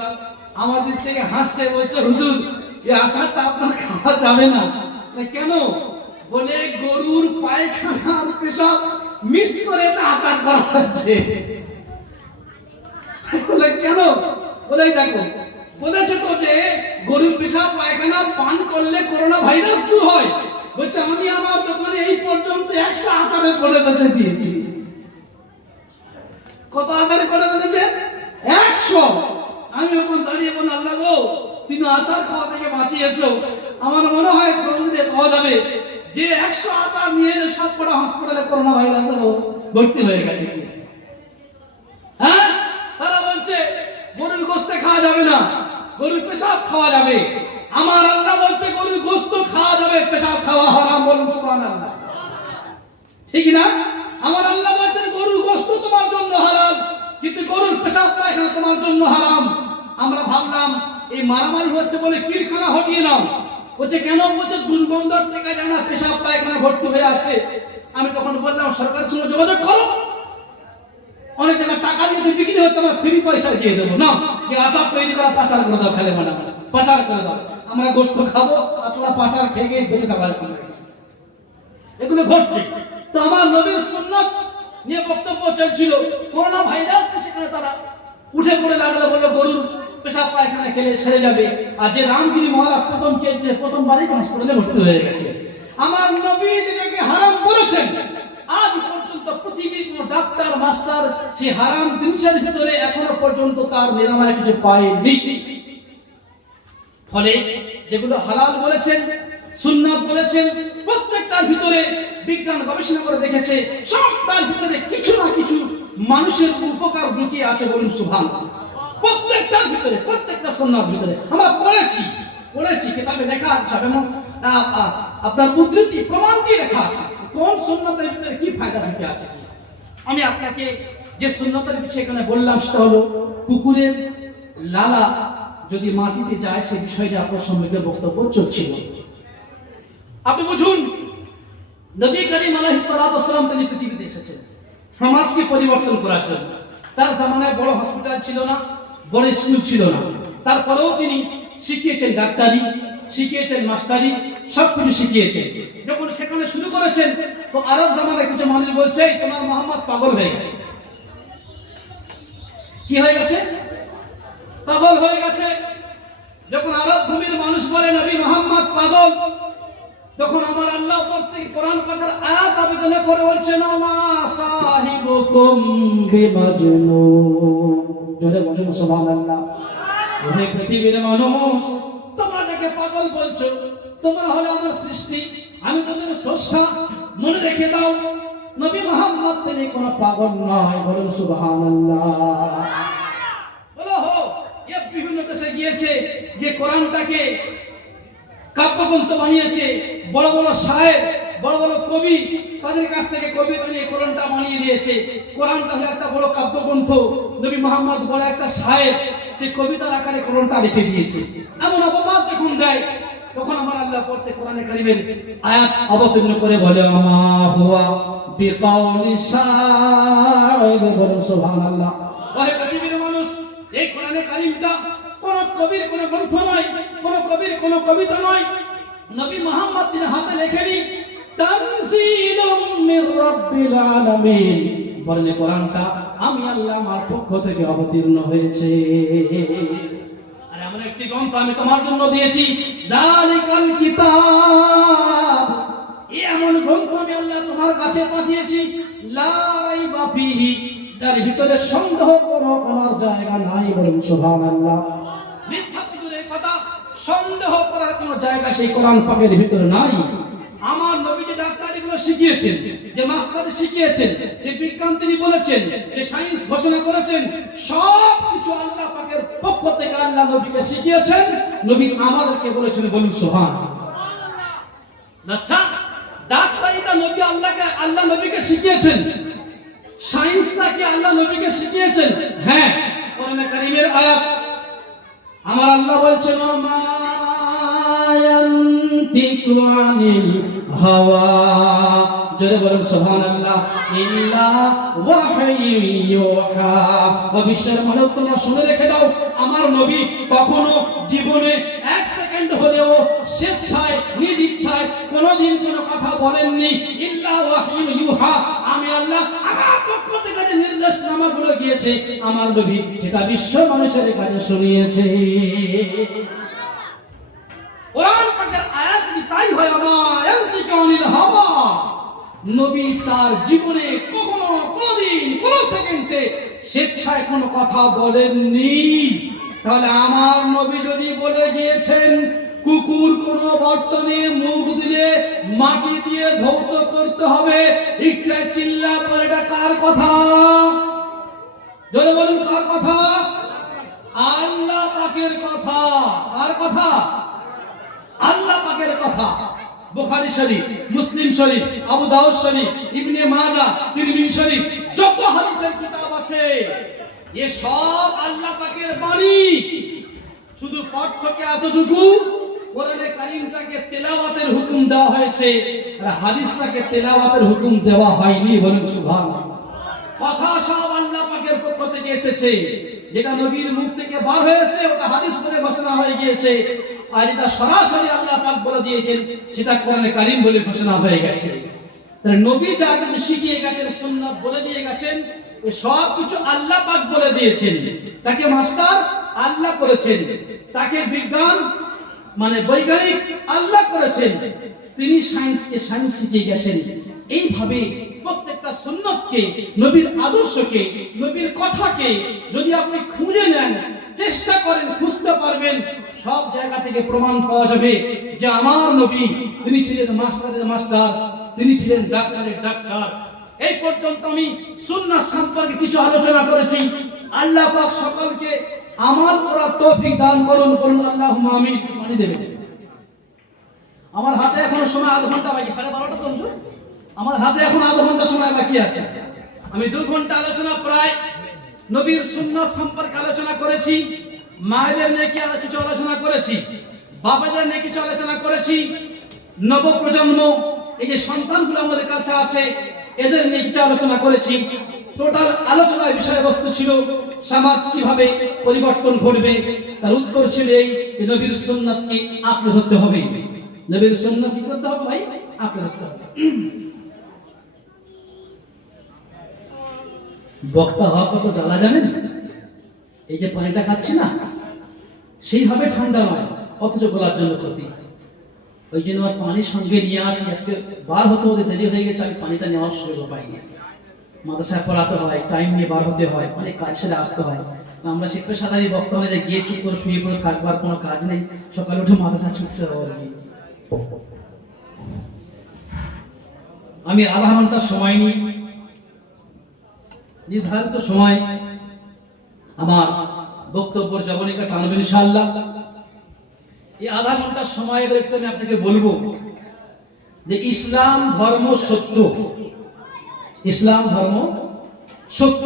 আমার দিক থেকে হাসছে, বলছে হুজুর এই আচারটা আপনার খাওয়া যাবে না। কেন? বলে গরুর পায়খানার পেশাব মিক্সড করে এটা আচার করা হচ্ছে। বলে কেন? বলে দেখো বলেছে তো যে গরুর পেশাব পায়খানা পান করলে করোনা ভাইরাস দূর হয়। বলছে আমি আমার দোকানে এই পর্যন্ত 100 আচারের করে বেঁচে দিয়েছি। কত আচারে করে বেঁচেছে? 100। আমি ওখান দাঁড়িয়ে বললাম, আল্লাহ গো তুমি আচার খাওয়া থেকে বাঁচিয়েছো। আমার মনে হয় প্রতিদিন পাওয়া যাবে যে 100 আচার নিয়ে সব কটা হাসপাতালে করোনা ভাইরাসে ভর্তি হয়ে গেছে। হ্যাঁ, তারা বলছে গরুর গোশত খাওয়া যাবে না, গরুর পেশাব খাওয়া যাবে। আমার আল্লাহ বলছে গরুর গোশত খাওয়া যাবে, পেশাব খাওয়া হারাম। বলুন সুবহানাল্লাহ, ঠিক না? আমার আল্লাহ বলছেন গরুর গোশত তোমার জন্য হালাল, কিন্তু গরুর পেশাব পায়খানা তোমার জন্য হারাম। আমরা ভাবলাম এই মারামারি হচ্ছে বলে কিলখানা হটিয়ে নাও। বলছে কেন? বলছে দুর্গন্ধ থেকে জানা পেশাব পায়খানা ভর্তি হয়ে আছে। আমি তখন বললাম সরকারের সঙ্গে যোগাযোগ করো, অনেক জায়গায় টাকা দিয়ে বিক্রি হচ্ছে, আমরা ফ্রি পয়সা দিয়ে দেবো না, যে আচার তৈরি করা পাচার করে দাও, খেলে মানে পাচার করে দাও, আমরা গোশত খাবো আর তোরা পাচার খেয়ে গিয়ে বেঁচে থাকার কথা। এগুলো ঘটছে। তো আমার নবীর সুন্নাত নিয়ে বক্তব্য চলছিল, করোনা ভাইরাস সেখানে তারা উঠে পড়ে লাগলো, বলে গরুর পেশাব পায়খানা খেলে সেরে যাবে। আর যে রামগিরি মহারাজ প্রথম খেয়েছে, প্রথমবারই হাসপাতালে ভর্তি হয়ে গেছে। আমার নবী যেটাকে হারাম বলেছেন, আজ পর্যন্ত পৃথিবীর কোন ডাক্তার মাস্টার সেই হারাম জিনিসের ভিতরে এখনো পর্যন্ত তার নিরাময় কিছু পায়নি। ফলে যেগুলো হালাল বলেছেন, সুন্নাত বলেছেন, প্রত্যেকটার ভিতরে বিজ্ঞান গবেষণা করে দেখেছে সবটার ভিতরে কিছু না কিছু মানুষের উপকার লুকিয়ে আছে। বলুন সুবহানাল্লাহ। প্রত্যেকটার ভিতরে, প্রত্যেকটা সুন্নাত ভিতরে আমরা পড়েছি কিতাবে লেখা আছে, এবং আপনার উদ্ধৃতি প্রমাণ দিয়ে লেখা আছে কোন সুন্নাতের ভিতরে কি ফায়দা ঢুকে আছে। আমি আপনাকে যে সুন্নাতের বিষয়ে এখানে বললাম সেটা হলো কুকুরের লালা যদি মাটিতে যায়, সেই বিষয়টা আপনার সম্মুখে বক্তব্য চলছিল। আপনি বুঝুন, নবী করিম আলাইহিস সালাতু ওয়াস সালাম তিনি পৃথিবীতে এসেছেন সমাজকে পরিবর্তন করার জন্য। তার জামানায় বড় হসপিটাল ছিল না, বড় স্কুল ছিল না, তারপরেও তিনি শিখিয়েছেন ডাক্তারি, শিখিয়েছেন মাস্টারি, সবকিছু শিখিয়েছেন। যখন সেখানে শুরু করেছেন তো আরব জামানায় কিছু মানুষ বলছে তোমার মোহাম্মদ পাগল হয়ে গেছে। কি হয়ে গেছে? পাগল হয়ে গেছে। যখন আরব ভূমির মানুষ বলে নবী মুহাম্মদ পাগল, তখন আমার আল্লাহ উপর থেকে কোরআন পাকের আয়াত আবেদন করে বলছেন মা সাহিবুকুম বিমাজনুন। জোরে বলেন সুবহানাল্লাহ। হে পৃথিবীর মানুষ, তোমরা যাকে পাগল বলছো, তোমরা হলো আমার সৃষ্টি, আমি তোমাদের স্রষ্টা। মনে রেখে দাও নবী মুহাম্মদ তিনি কোনো পাগল নয়। বলেন সুবহানাল্লাহ। বলো হো এ বিভিন্ন দেশে গিয়েছে, যে কোরআনটাকে কাব্যগ্রন্থ বানিয়েছে, বড় বড় শায়ের, বড় বড় কবি, তাদের কাছ থেকে কবিতা নিয়ে কোরআনটা বানিয়ে দিয়েছে। কোরআনটা হলো একটা বড় কাব্যগ্রন্থ, নবী মুহাম্মদ বলে একটা শায়ের, সেই কবিতার আকারে কোরআনটা লিখে দিয়েছে। এমন অপবাদ যখন দেয়, তখন আমার আল্লাহ পড়তে কোরআনে কারিমের আয়াত অবতীর্ণ করে বলে আমা হুয়া বিকাউলি শায়ের। বলুন সুবহানাল্লাহ। ওহে পৃথিবীর মানুষ, এই কোরআনে কারিমটা কোন কবির কোন গ্রন্থ নয়, কোন কবির কোন কবিতা নয়, নবী মুহাম্মদ তিনি হাতে লেখেনি। তানজিলুম মির রাব্বিল আলামিন। বলেন কোরআনটা আমি আল্লাহ আমার পক্ষ থেকে অবতীর্ণ হয়েছে। আর এমন একটি গ্রন্থ আমি তোমার জন্য দিয়েছি, যালিকাল কিতাব। এমন গ্রন্থ আমি আল্লাহ তোমার কাছে পাঠিয়েছি, লা রাইবা ফিহি, যার ভিতরে সন্দেহ করার জায়গা নাই। বলুন সুবহানাল্লাহ। মিথ্যা তো দূরের কথা, সন্দেহ করার কোনো জায়গা সেই কোরআন পাকের ভিতরে নাই। আমার নবী যে ডাক্তারিগুলো শিখিয়েছেন, যে মাস্টারি শিখিয়েছেন, যে বিজ্ঞান তিনি বলেছেন, যে সায়েন্স ঘোষণা করেছেন, সব কিছু আল্লাহ পাকের পক্ষ থেকে আল্লাহ নবীকে শিখিয়েছেন, নবী আমাদেরকে বলেছেন। বলুন সুবহানাল্লাহ। আচ্ছা, ডাক্তারিটা নবী আল্লাহ নবীকে শিখিয়েছেন, সায়েন্সটা কি আল্লাহ নবীকে শিখিয়েছেন? হ্যাঁ, কোরআনে কারীমের আয়াত আমার আল্লাহ বলছেন মা ইয়ানতিকু আনিল হাওয়া। জোরে বলুন সুবহানাল্লাহ। ইল্লা ওয়াহয়ু ইউহা। বিশ্বের মানব তোমরা শুনে রেখে দাও, আমার নবী কখনো জীবনে এক সেকেন্ড হলেও স্বেচ্ছায় নিজ ইচ্ছায় কোনোদিন কোনো কথা বলেননি। ইল্লা ওয়াহয়ু ইউহা। আমি আল্লাহ আমার পক্ষ থেকে যে নির্দেশনামাগুলো গিয়েছে, আমার নবী সেটা বিশ্ব মানুষের কাছে শুনিয়েছে। কোরআন পাকের আয়াত তাই হয় মা ইয়ানতিকু আনিল হাওয়া। নবী তার জীবনে কখনো কোনোদিন কোন সেকেন্ডে স্বেচ্ছায় কোনো কথা বলেননি। তাহলে আমার নবী যদি বলে গিয়েছেন কুকুর কোন বর্তনে মুখ দিলে মাটি দিয়ে ধৌত করতে হবে, একটা চিল্লা পরে, এটা কার কথা? জোরে বলুন কার কথা? আল্লাহ পাকের কথা। কার কথা? আল্লাহ পাকের কথা। বুখারী শরীফ, মুসলিম শরীফ, আবু দাউদ শরীফ, ইবনে মাজাহ, তিরমিজি শরীফ, যত হাদিসের কিতাব আছে এ সব আল্লাহ পাকের বাণী। শুধু পাঠ্যকে এতটুকু, কোরআনে কারীমটাকে তেলাওয়াতের হুকুম দেওয়া হয়েছে, আর হাদিসটাকে তেলাওয়াতের হুকুম দেওয়া হয়নি। বলুন সুবহানাল্লাহ। কথা সব আল্লাহ পাকের পক্ষ থেকে এসেছে, যেটা নবীর মুখ থেকে বার হয়েছে ওটা হাদিস করে ঘোষণা হয়ে গিয়েছে, আর এটা সরাসরি আল্লাহ পাক বলে দিয়েছেন সেটা কোরআনে কারীম বলে ঘোষণা হয়ে গেছে। তাহলে নবী যা কিছু শিখিয়ে গেছেন, সুন্নাত বলে দিয়ে গেছেন, এই সব কিছু আল্লাহ পাক বলে দিয়েছেন। তাকে মাস্টার আল্লাহ করেছেন, তাকে বিজ্ঞান মানে বৈজ্ঞানিক আল্লাহ করেছেন, তিনি সায়েন্সকে সায়েন্স শিখিয়ে গেছেন। এইভাবে প্রত্যেকটা সুন্নতকে, নবীর আদর্শকে, নবীর কথাকে যদি আপনি খুঁজে নেন, চেষ্টা করেন, খুঁজতে পারবেন, সব জায়গা থেকে প্রমাণ পাওয়া যাবে যে আমার নবী তিনি ছিলেন মাস্টারের মাস্টার, তিনি ছিলেন ডাক্তারের ডাক্তার। এই পর্যন্ত আমি সুন্নাত সম্পর্কে কিছু আলোচনা করেছি। আল্লাহ পাক সকলকে আমল করার তৌফিক দান করুন। বলুন আল্লাহুম্মা আমিন। পানি দেবেন। আমার হাতে এখনো সময় আধা ঘন্টা বাকি, 12:30 চলছে। আমার হাতে এখন আধা ঘন্টা সময় বাকি আছে। আমি 2 ঘন্টা আলোচনা প্রায় নবীর সুন্নাত সম্পর্কে আলোচনা করেছি, মায়েদের নেকি কিছু আলোচনা করেছি, বাবাদের নেকি কিছু আলোচনা করেছি, নবপ্রজন্ম এই যে সন্তানগুলো আমাদের কাছে আছে এদের নিয়ে কিছু আলোচনা করেছি। টোটাল আলোচনার বিষয়বস্তু ছিল সমাজ কিভাবে পরিবর্তন ঘটবে, তার উত্তর ছিল এই নবীর সুন্নাতকে আঁকড়ে ধরতে হবে। নবীর সুন্নাত কি করতে হবে ভাই? আঁকড়ে ধরতে হবে। বক্তা হওয়া কত জ্বালা জানেন? এই যে পানিটা খাচ্ছি না, সেইভাবে ঠান্ডা নয়, অথচ গলার জন্য ক্ষতি। ওই জন্য আর পানির সঙ্গে নিয়ে আসি। আজকে বার হতে হতে দেরি হয়ে গেছে, আমি পানিটা নেওয়ার সুযোগ পাইনি। মাদ্রাসায় পড়াতে হয়, টাইম নিয়ে বার হতে হয়, অনেক কাজ সেরে আসতে হয়। আমরা শিক্ষা সাধারণ বক্তব্য যে গিয়ে চুপ করে শুয়ে পড়ে থাকবার কোনো কাজ নেই, সকালে উঠে মাদ্রাসা ছুটতে হবে আর কি। আমি আধা ঘন্টার সময় নিই, নির্ধারিত সময় আমার বক্তব্যের জবনিকা টানবেন ইনশাআল্লাহ। এই আধা ঘন্টার সময় এবার একটু আমি আপনাকে বলবো যে ইসলাম ধর্ম সত্য, ইসলাম ধর্ম সত্য,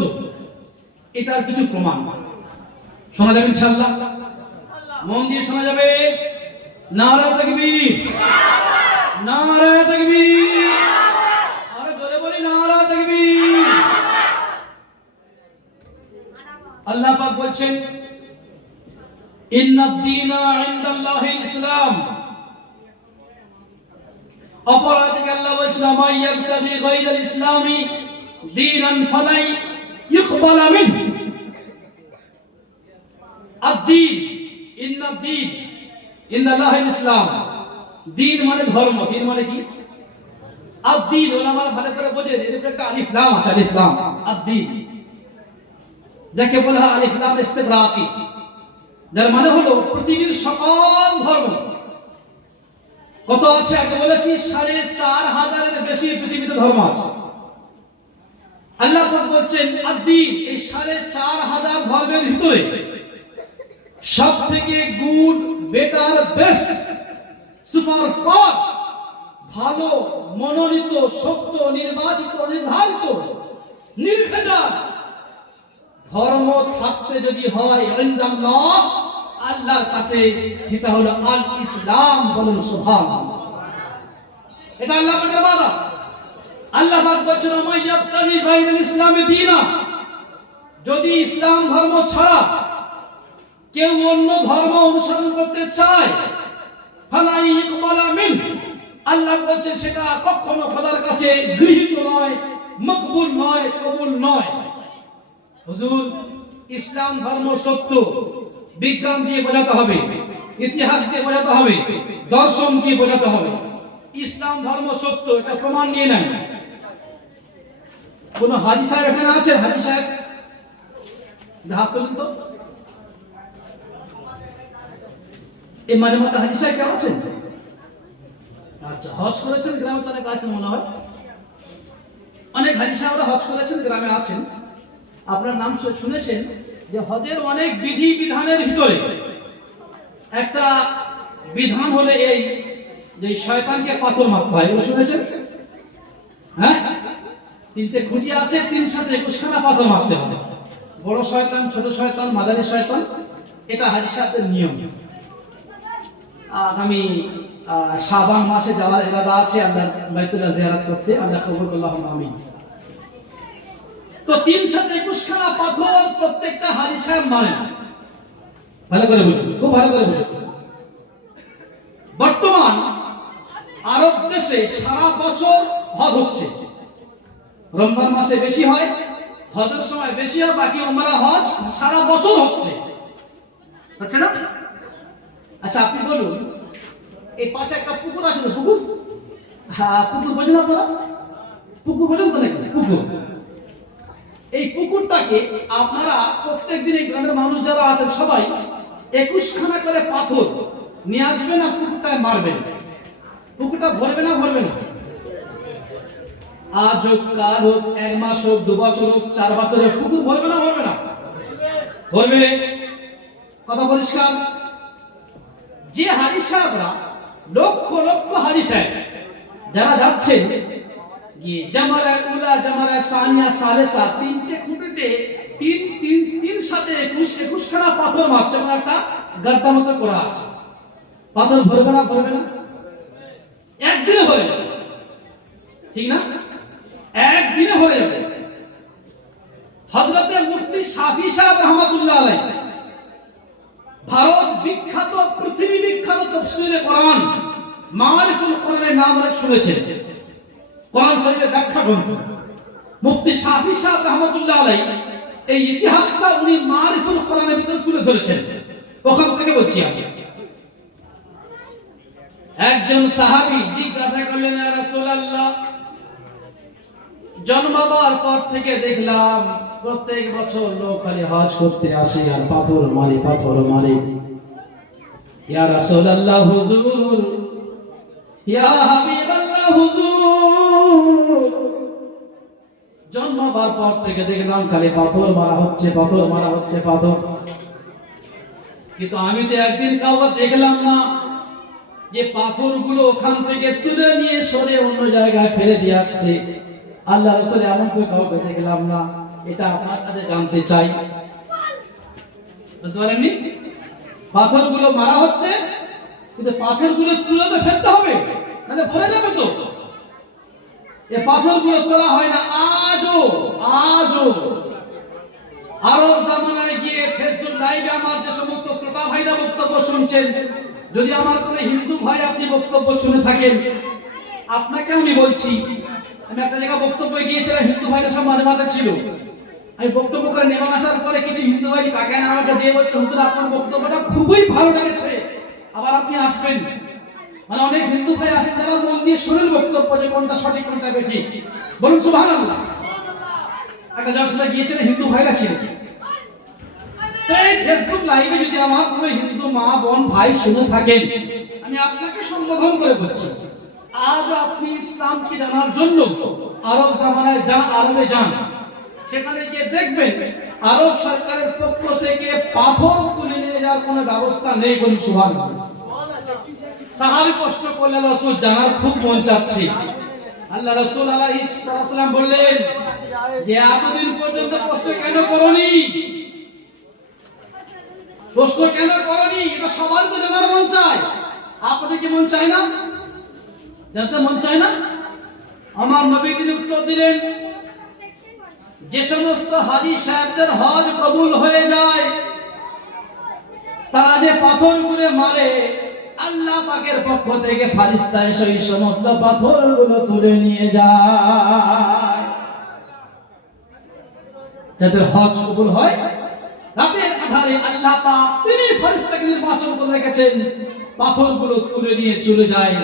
এটার কিছু প্রমাণ শোনা যাবে ইনশাআল্লাহ। মন দিয়ে শোনা যাবে। নারা তাকবীর, নারা তাকবীর, আরে জোরে বলি নারা তাকবীর। আল্লাহ পাক বলছেন ইন্নাদ দীনা ইনদাল্লাহিল ইসলাম। অপরাধীকে আল্লাহ বলছেন আমা ইয়াবতাগি গায়রাল ইসলামি দীনান ফালাই ইকবালা মিনহু। আদ-দীন, ইন্নাদ দীন ইনদাল্লাহিল ইসলাম। দীন মানে ধর্ম, দীন মানে কি? আদ-দীন ওলামারা ভালো করে বোঝে, এর একটা আলিফ লাম আছে, আলিফ লাম। আদ-দীন যাকে বলা হয় আলিফ লাম ইস্তিগরাকি, যার মানে হলো পৃথিবীর সকল ধর্ম। কত আছে? আগে বলেছি ৪৫০০-এর বেশি পৃথিবীতে ধর্ম আছে। আল্লাহ পাক বলছেন আদ-দীন, এই ৪৫০০ ধর্মের ভিতরে সব থেকে good, better, best, super power, ভালো, মনোনীত, সত্য, নির্বাচিত, নির্ধারিত, নির্ভেজাল ধর্ম থাকতে যদি হয় ইনদাল্লাহ, আল্লাহর কাছে, সেটা হলো আল ইসলাম। বলুন সুবহানাল্লাহ। এটা আল্লাহ পাকের ওয়াদা। আল্লাহ পাক বলেন আমা ইয়াবতাগি গায়রাল ইসলামি দীনা, যদি ইসলাম ধর্ম ছাড়া কেউ অন্য ধর্ম অনুসরণ করতে চায় ফালা ইকবালা মিনহু, আল্লাহ বলেন সেটা কখনো খোদার কাছে গৃহীত নয়, মকবুল নয়, কবুল নয়। হুজুর, ইসলাম ধর্ম সত্য, বিজ্ঞান দিয়ে বোঝাতে হবে, ইতিহাস দিয়ে বোঝাতে হবে, দর্শন দিয়ে বোঝাতে হবে। ইসলাম ধর্ম সত্য, এটা প্রমাণ নিয়ে নেন। কোন হাজী সাহেব এখানে আছে? হাজী সাহেব হাত তুলুন তো। এই মাঝে মাঝে হাজী সাহেব কেমন আছেন? আচ্ছা, হজ করেছেন? গ্রামে তো অনেক আছেন মনে হয়, অনেক হাজী সাহেবরা হজ করেছেন, গ্রামে আছেন। আপনার নাম শুনেছেন যে হজের অনেক বিধি বিধানের ভিতরে একটা বিধান হলো এই যে শয়তানকে পাথর মারতে হয়, এটা শুনেছেন? হ্যাঁ, 3টে খুঁটি আছে, 3 সাথে 21খানা পাথর মারতে হবে। বড় শয়তান, ছোট শয়তান, মাঝারি শয়তান, এটা হাজী সাহেবদের নিয়ম। আগামী শাবান মাসে যাওয়ার ইরাদা আছে আল্লাহর বাইতুল্লাহ জিয়ারত করতে, আল্লাহ কবুল করুন, আল্লাহুম্মা আমিন। তো 3 সাথে 21খানা পাথর প্রত্যেকটা হাজী সাহেব মারেন। ভালো করে বুঝুন, খুব ভালো করে বুঝুন। বর্তমান আরব দেশে সারা বছর হজ হচ্ছে। রমজান মাসে বেশি হয়, হজের সময় বেশি হয়, বাকি উমরা হজ সারা বছর হচ্ছে, হচ্ছে না? আচ্ছা, আপনি বলুন, এই পাশে একটা পুকুর আছে না? পুকুর, হ্যাঁ, পুকুর বোঝেন আপনারা? পুকুর বোঝেন তো নাকি? পুকুর, এই পুকুরটাকে আপনারা প্রত্যেকদিন এই গ্রামের মানুষ যারা আছেন সবাই 21খানা করে পাথর নিয়ে আসবেন আর পুকুরটায় মারবেন। পুকুরটা ভরবে না? ভরবে না? আজ হোক, কাল হোক, 1 মাস হোক, 2 বছর হোক, 4 বছর হোক, পুকুর ভরবে না? ভরবে না? ভরবে। কথা পরিষ্কার। যে হাজী সাহেবরা, লক্ষ লক্ষ হাজী সাহেব যারা যাচ্ছেন গিয়ে জামারা উলা, জামারা সানিয়া, সালেসা, 3টে খুঁটিতে 3 সাথে 21খানা পাথর মারছে, মানে একটা গাড্ডা মতো করা আছে। পাথর ভরবে না? ভরবে না? একদিনে ভরে যাবে, ঠিক না? একদিনে ভরে যাবে। হযরতে মুফতি শাফি সাহেব রাহমাতুল্লাহ আলাইহি, ভারত বিখ্যাত, পৃথিবী বিখ্যাত তাফসীরে কোরআন মালিকুল কোরআনের নাম অনেক শুনেছেন। কোরআন শরীফের ব্যাখ্যা গ্রন্থ মুফতি শাফি সাহেব রাহমাতুল্লাহ আলাইহি এই ইতিহাসটা উনি মারিফুল কোরআনের ভিতরে তুলে ধরেছেন। ওখান থেকে বলছি আমি। একজন সাহাবী জিজ্ঞাসা করলেন, ইয়া রাসূলুল্লাহ, জন্মাবার পর থেকে দেখলাম প্রত্যেক বছর লোক খালি হজ করতে আসে আর পাথর মারে পাথর মারে। ইয়া রাসূলুল্লাহ হুজুর, ইয়া হাবিবাল্লাহ হুজুর, জন্মাবার পর থেকে দেখলাম খালি পাথর মারা হচ্ছে, পাথর মারা হচ্ছে, পাথর। কিন্তু আমি তো একদিন কাউকে দেখলাম না যে পাথরগুলো ওখান থেকে তুলে নিয়ে সরে অন্য জায়গায় ফেলে দিয়ে আসছে। আল্লাহ রাসূল এমন করে কাউকে দেখলাম না। এটা আপনার কাছে জানতে চাই। বুঝতে পারেননি? পাথরগুলো মারা হচ্ছে, কিন্তু পাথরগুলো তুলে তো ফেলতে হবে, নাহলে ভরে যাবে তো। এই পাথরগুলো তোলা হয় না আজও। আরব জামানায় গিয়ে ফেসবুক লাইভে আমার যে সমস্ত শ্রোতা ভাইরা বক্তব্য শুনছেন, যদি আমার কোনো হিন্দু ভাই আপনি বক্তব্য শুনে থাকেন, আপনাকে আমি বলছি, আমি একটা জায়গায় বক্তব্যে গিয়েছিলাম, হিন্দু ভাইরা সব মাঝে মাঝে ছিল। আমি বক্তব্য করে নেমে আসার পরে কিছু হিন্দু ভাই তাকে আমাকে দিয়ে বলছে, হুজুর আপনার বক্তব্যটা খুবই ভালো লেগেছে, আবার আপনি আসবেন। মানে অনেক হিন্দু ভাই আছেন যারা মন দিয়ে শোনেন বক্তব্য, যে কোনটা সঠিক কোনটা বেঠিক। বলুন সুবহানাল্লাহ। একটা জলসায় গিয়েছিলেন, হিন্দু ভাইরা ছিল। এই ফেসবুক লাইভে যদি আমার কোনো হিন্দু মা বোন ভাই শুনে থাকেন, আমি আপনাকে সম্বোধন করে বলছি, আজ আপনি ইসলামকে জানার জন্য আরব জামানায় আরবে যান, সেখানে গিয়ে দেখবেন আরব সরকারের পক্ষ থেকে পাথর তুলে নিয়ে যাওয়ার কোনো ব্যবস্থা নেই। বলুন সুবহানাল্লাহ। সাহাবী প্রশ্ন করলেন, রাসূল জানার খুব মন চাচ্ছে। আল্লাহ রাসূল আলাইহিস সালাম বললেন যে এতদিন পর্যন্ত প্রশ্ন কেন করনি? প্রশ্ন কেন করনি? এটা সবার তো জানার মন চায়। আপনাদের কি মন চায় না? জানতে মন চায় না? আমার নবী তিনি উত্তর দিলেন, যে সমস্ত হাজী সাহেবদের হজ কবুল হয়ে যায়, তারা যে পাথর করে মারে, আল্লাহ পাকের পক্ষ থেকে ফেরেশতা এসে এই সমস্ত পাথরগুলো তুলে নিয়ে যায়। যাদের হজ কবুল হয়, রাতের আধারে আল্লাহ পাক তিনি ফেরেশতাকে নির্বাচন করে রেখেছেন, পাথরগুলো তুলে নিয়ে চলে যায়।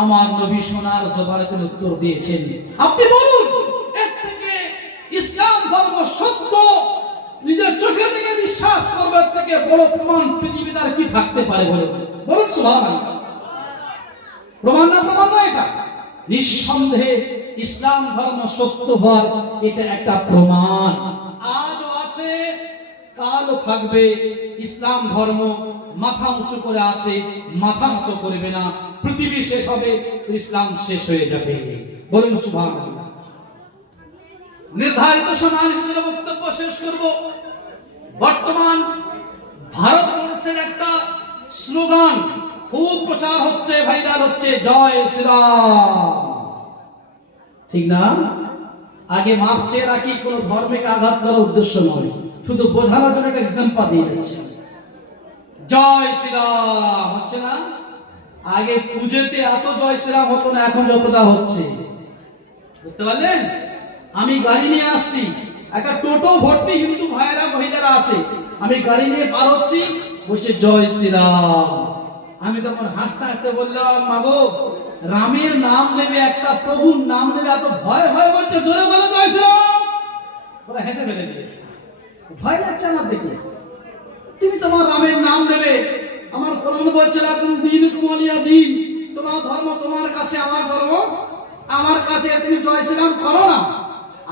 আমার নবী সোনার জবানে তিনি উত্তর দিয়েছেন, আপনি বলুন এর থেকে ইসলাম ধর্ম সত্য, নিজের চোখে থেকে বিশ্বাস করবার থেকে বড় প্রমাণ পৃথিবীতে আর কি থাকতে পারে? বলুন সুবহানাল্লাহ। প্রমাণ না এটা নিঃসন্দেহে ইসলাম ধর্ম সত্য হওয়ার এটা একটা প্রমাণ। আজও আছে, কালও থাকবে। ইসলাম ধর্ম মাথা উঁচু করে আছে, মাথা নত করবে না। পৃথিবী শেষ হবে, ইসলাম শেষ হয়ে যাবে। বলুন সুবহানাল্লাহ। নির্ধারিত সময়ের ভিতরে বক্তব্য শেষ করব। বর্তমান ভারতবর্ষের একটা স্লোগান খুব প্রচার হচ্ছে, ভাইরাল হচ্ছে, জয় শ্রীরাম। ঠিক না? আগে মাপ চেয়ে রাখি, কোন ধর্মকে আঘাত করার উদ্দেশ্য নয়, শুধু বোঝানোর জন্য একটা এক্সাম্পল দিয়ে যাচ্ছে। জয় শ্রীরাম হচ্ছে না? আগে পুজোতে এত জয় শ্রীরাম হতো না, এখন যতটা হচ্ছে। বুঝতে পারলেন? আমি গাড়ি নিয়ে আসছি, একটা টোটো ভর্তি হিন্দু ভাইয়েরা মহিলারা আছে, আমি গাড়ি নিয়ে পার হচ্ছি, বলছে জয় শ্রীরাম। আমি তখন হাসতে হাসতে বললাম, মাগো, রামের নাম নেবে, একটা প্রভুর নাম নেবে, এত ভয় ভয় বলছে, জোরে বলো জয় শ্রীরাম। ওরা হেসে ফেলে দিয়েছে, ভয় লাগছে আমার দেখে। তুমি তোমার রামের নাম নেবে, আমার কোরআন বলছে লাকুম দীনুকুম ওয়ালিয়া দীন, তোমার ধর্ম তোমার কাছে, আমার ধর্ম আমার কাছে। তুমি জয় শ্রীরাম করো না,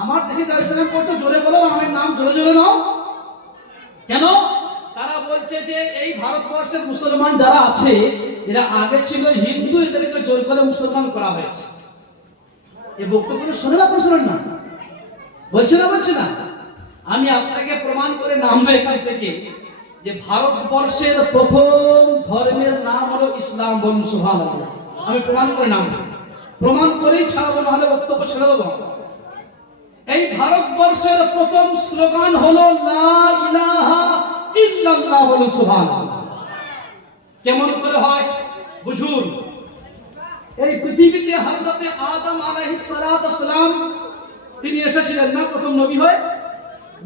আমার দেখে জয় শ্রীরাম করছো, জোরে বলো রামের নাম, জোরে জোরে নাও। কেন? তারা বলছে যে এই ভারতবর্ষের মুসলমান যারা আছে, এরা আগে ছিল হিন্দু, এদেরকে জোর করে মুসলমান করা হয়েছে। এই বক্তব্য শোনেন, আপনারা শোনেন না? বলছে না? আমি আপনাকে প্রমাণ করে নামবো এখান থেকে যে ভারতবর্ষের প্রথম ধর্মের নাম হলো ইসলাম। বলুন সুবহানাল্লাহ। আমি প্রমাণ করে নামবো, প্রমাণ করেই ছাড়াবো, না হলে বক্তব্য ছেড়ে দেবো। এই ভারতবর্ষের প্রথম স্লোগান হলো লা ইলাহা ইল্লাল্লাহ। বলুন সুবহানাল্লাহ। কেমন করে হয় বুঝুন। এই পৃথিবীতে হযরত আদম আলাইহিস সালাতু ওয়াস সালাম তিনি এসেছিলেন না প্রথম নবী হয়ে,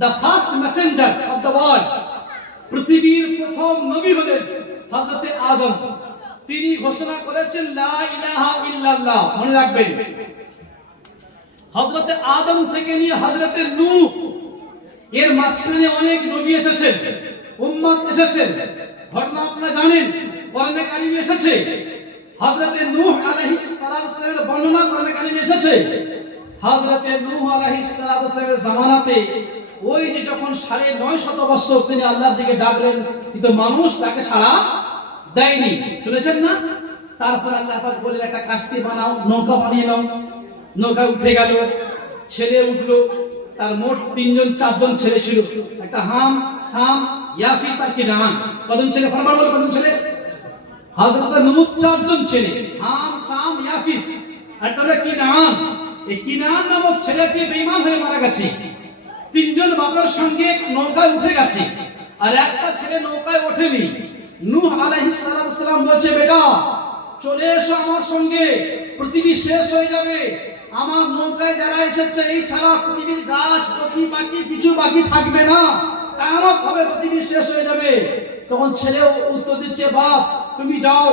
the first messenger of the world, পৃথিবীর প্রথম নবী হলেন হযরতে আদম। তিনি ঘোষণা করেছেন লা ইলাহা ইল্লাল্লাহ। মনে রাখবেন, হযরতে আদম থেকে নিয়ে হযরতে নূহ, এর মাঝখানে অনেক নবী এসেছেন, উম্মত এসেছেন। ঘটনা আপনারা জানেন, কোরআনে কারিমে এসেছে। হযরতে নূহ আলাইহিস সালামের বর্ণনা কোরআনে কারিমে এসেছে। হযরতে নূহ আলাইহিস সালামের জামানাতে ওই যে যখন 950 বছর তিনি আল্লাহর দিকে ডাকলেন, কিন্তু মানুষ তাকে সাড়া দেয়নি। শুনেছেন না? তারপর আল্লাহ পাক বললেন একটা কাস্তি বানাও, নৌকা বানিয়ে নাও। নৌকা উঠে গেল, ছেলে উঠলো। তার মোট 3-4জন ছেলে ছিল, একটা হাম, সাম, ইয়াফিস আর কিনান। কজন ছেলে? ফরমান বলো, কজন ছেলে? হযরত নূহ 4জন ছেলে, হাম, সাম, ইয়াফিস আর একটা কিনান। এই কিনান নামক ছেলেটি বেঈমান হয়ে মারা গেছে। 3জন বাবার সঙ্গে নৌকায় উঠে গেছে, আর একটা ছেলে নৌকায় ওঠেনি। নূহ আলাইহিস সালাম বলছে, বেটা চলে এসো আমার সঙ্গে, পৃথিবী শেষ হয়ে যাবে। আমার নৌকায় যারা এসেছে এই ছাড়া পৃথিবীর গাছ পাখি কিছু বাকি থাকবে না, কিয়ামত হবে, পৃথিবী শেষ হয়ে যাবে। তখন ছেলে উত্তর দিচ্ছে, বাপ তুমি যাও,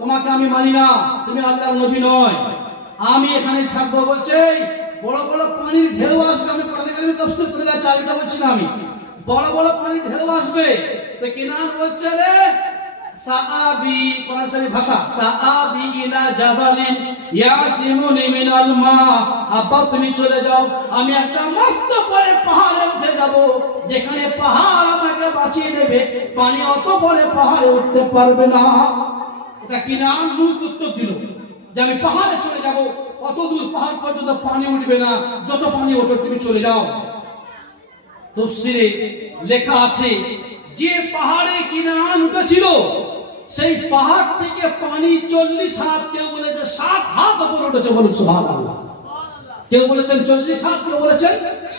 তোমাকে আমি মানি না, তুমি আল্লাহর নবী নয়, আমি এখানে থাকবো। বলছে বড় বড় পানির ঢেউ আসবে, আমি কোরআনে কারিমে তাফসীর করে দেওয়ার চাইটা বলছি না, আমি বড় বড় পানির ঢেউ আসবে। তো কিনান বলছে, রে সাআবি, কোরআনের ভাষা, সাআবি ইলা জাবালিন ইয়াসিমুনি মিনাল মা। আব্বা তুমি চলে যাও, আমি একটা মস্ত বড় পাহাড়ে উঠে যাব, যেখানে পাহাড় আমাকে বাঁচিয়ে দেবে, পানি অত বড় পাহাড়ে উঠতে পারবে না। এটা কিনান নূহ উত্তর দিল যে আমি পাহাড়ে চলে যাব, অত দূর পাহাড় পর্যন্ত পানি উঠবে না, যত পানি ওঠে তুমি চলে যাও। তাফসীরে লেখা আছে যে পাহাড়ে কিনান উঠেছিল সেই পাহাড় থেকে পানি 40 হাত, কেউ বলেছে 60 হাত উপরে উঠেছে। বলুন সুবহানাল্লাহ। কেউ বলেছেন 40 হাত, কেউ বলেছেন